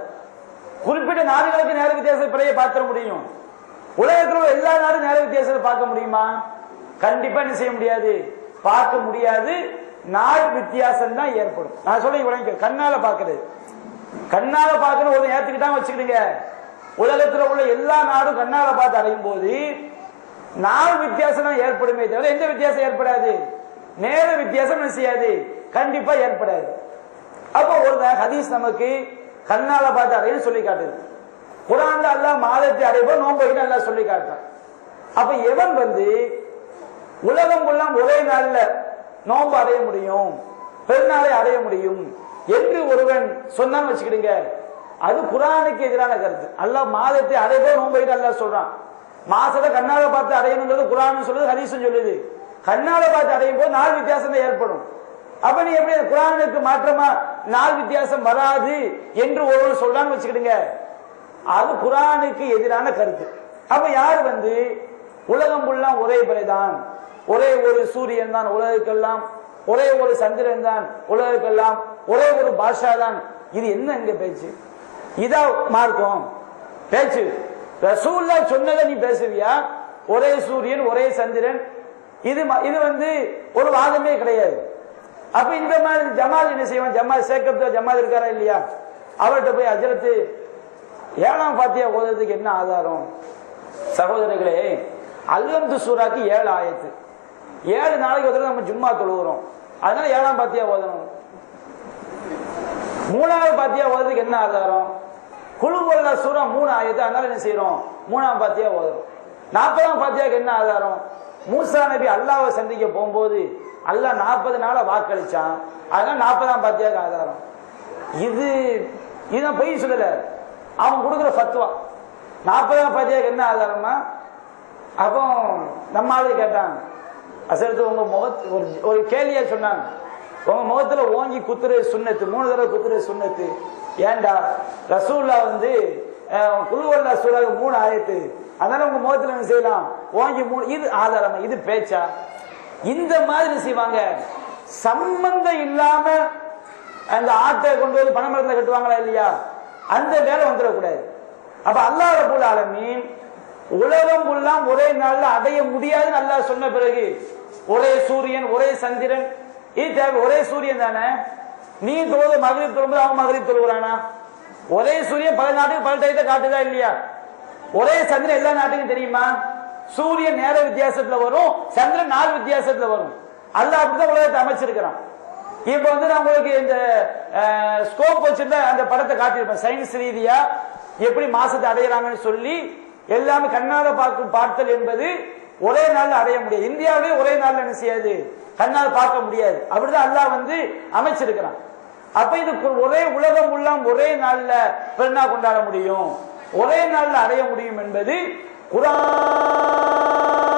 குறிப்பிட்ட நாடுகளுக்கு நேர வித்தியாசம் பிறைய பார்க்க முடியும். உலகத்தில் உள்ள எல்லா நாடும் நேர வித்தியாசத்தை பார்க்க முடியுமா? கண்டிப்பா என்ன செய்ய முடியாது, பார்க்க முடியாது. நாள் வித்தியாசம் தான் ஏற்படும். நான் சொல்ல கண்ணால பார்க்கிறது, கண்ணால பார்க்கணும் ஒரு ஏத்துக்கிட்டா வச்சுக்கிடுங்க. உலகத்தில் உள்ள எல்லா நாடும் கண்ணால பார்த்து அடையும் போது நாள் வித்தியாசம் தான் ஏற்படுமே தவிர எந்த வித்தியாசம் ஏற்படாது, நேர வித்தியாசம் என்ன செய்யாது, கண்டிப்பா ஏற்படாது. அப்போ ஒரு ஹதீஸ் நமக்கு கண்ணால பார்த்து அடையும் சொல்லி காட்டுது. குர்ஆன்ல அல்லாஹ் மாதத்தை அடைவோம் நோன்பு அல்லாஹ் சொல்லி காட்டுறான். அப்ப எவன் உலகம் எல்லாம் ஒரே நாள்ல நோன்பு அடைய முடியும், பெருநாளை அடைய முடியும் என்று ஒருவன் சொன்னான்னு வச்சுக்கிடுங்க, அது குர்ஆனுக்கு எதிரான கருத்து. அல்லாஹ் மாதத்தை அடைவோம் நோன்பு அல்லாஹ் சொல்றான். மாசத்தை கண்ணால பார்த்து அடையணுங்கிறது குர்ஆன் சொல்லுது, ஹதீஸும் சொல்லுது. கண்ணால பார்த்து அடையும் போது நாள் வித்தியாசம் ஏற்படும். அப்ப நீ எப்படி குர்ஆனுக்கு மாற்றமா நாள் வித்தியாசம் வராது என்று ஒருவர் சொல்றான்னு வச்சுக்கிடுங்க, அது குர்ஆனுக்கு எதிரான கருத்து. அப்ப யார் உலகம் எல்லாம் ஒரே பிறைதான், ஒரே ஒரு சூரியன் தான் உலகுக்கெல்லாம், ஒரே ஒரு சந்திரன் தான் உலகுக்கெல்லாம், ஒரே ஒரு பாஷா தான், இது என்ன இங்க பேச்சு? இதா மார்க்கம் பேச்சு? ரசூலுல்லாஹ் சொன்னதை நீ பேசுவியா? ஒரே சூரியன் ஒரே சந்திரன், இது ஒரு வாதமே கிடையாது. அப்ப இந்த மாதிரி ஜமால் என்ன செய்வான், ஜமால் சேக்கப் ஜமால் இருக்காரா இல்லையா, அவர்கிட்ட போய் ஹஜ்ரத் 7ஆம் ஃபாத்தியா ஓதுறதுக்கு என்ன ஆதாரம்? சகோதரர்களே, அல்ஹம்து சூராக்கு 7 ஆயத்து, 7 நாளைக்கு ஒரு நம்ம ஜும்மா தொழுகிறோம், அதனால 7ஆம் ஃபாத்தியா ஓதணும். 3ஆவது ஃபாத்தியா ஓதுறதுக்கு என்ன ஆதாரம்? குல் ஹுவல்லாஹ் சூரா 3 ஆயத்து, அதனால என்ன செய்யறோம், 3ஆம் ஃபாத்தியா ஓதுறோம். 40ஆம் ஃபாத்தியாக்கு என்ன ஆதாரம்? மூசா நபி அல்லாஹ்வை சந்திக்க போகும்போது அல்லாஹ் 40 நாளை வாக்களிச்சான், அதனால 40ஆம் ஃபாத்தியாக்கு ஆதாரம். இதுதான் பொய் சொல்லல, அவன் கொடுக்குற ஃபத்வா. 40ஆம் ஃபாத்தியாக்கு என்ன ஆதாரமா? அப்போ நம்ம ஆளு கேட்டான், அசரத்து உங்க ஒரு கேள்வியா சொன்னாங்க, உங்க முகத்துல ஓங்கி குத்துற சுன்னத்து, 3 தடவை குத்துற சுன்னத்து, ஏண்டா ரசூலுல்லாஹ் குல் ஹுவல்லாஹ் சூராக்கு 3 ஆயத்து, அதனால உங்க முகத்துல என்ன செய்யலாம், ஓங்கி 3, இது ஆதாரமா? இது பேச்சா? இந்த மாதிரி செய்வாங்க. சம்பந்தம் இல்லாம அந்த ஆட்டை கொண்டு வந்து பணமரத்துல கட்டுவாங்களா இல்லையா, அந்த வேலை வந்துடக்கூடாது. அப்ப அல்லாஹ் ரப்பல் ஆலமீன் உலகம் எல்லாம் ஒரே நாள்ல அடைய முடியாதுன்னு அல்லாஹ் சொன்ன பிறகு ஒரே சூரியன் ஒரே சந்திரன், இது தேவை. ஒரே சூரியன் தானே, நீ தொழுது மகரிப் தொழும்போது அவன் மகரிப் தொழுகிறானா? ஒரே சூரியன் பல நாட்டுக்கு பல டயத்தை காட்டுதா இல்லையா? ஒரே சந்திரன் எல்லா நாட்டுக்கும் தெரியுமா? சூரியன் நேர வித்தியாசத்துல வரும், சந்திரன் நாள் வித்தியாசத்துல வரும். அல்லாஹ் அப்படிதான் உலகத்தை அமைச்சிருக்கிறான். இப்ப நான் உங்களுக்கு இந்த ஸ்கோப் வச்சிருந்த அந்த படத்தை காட்டியிருப்பேன். சயின்ஸ் ரீதியா எப்படி மாசத்தை அடையிறாங்கன்னு சொல்லி எல்லாமே கண்ணால பார்த்தல் என்பது ஒரே நாள்ல அடைய முடியாது. இந்தியாவிலே ஒரே நாள்ல என்ன செய்யாது, கண்ணால் பார்க்க முடியாது. அப்படிதான் அல்லாஹ் அமைச்சிருக்கிறான். அப்ப இது ஒரே உலகம் எல்லாம் ஒரே நாள்ல பெருநாள் கொண்டாட முடியும், ஒரே நாள்ல அடைய முடியும் என்பது குர்ஆன்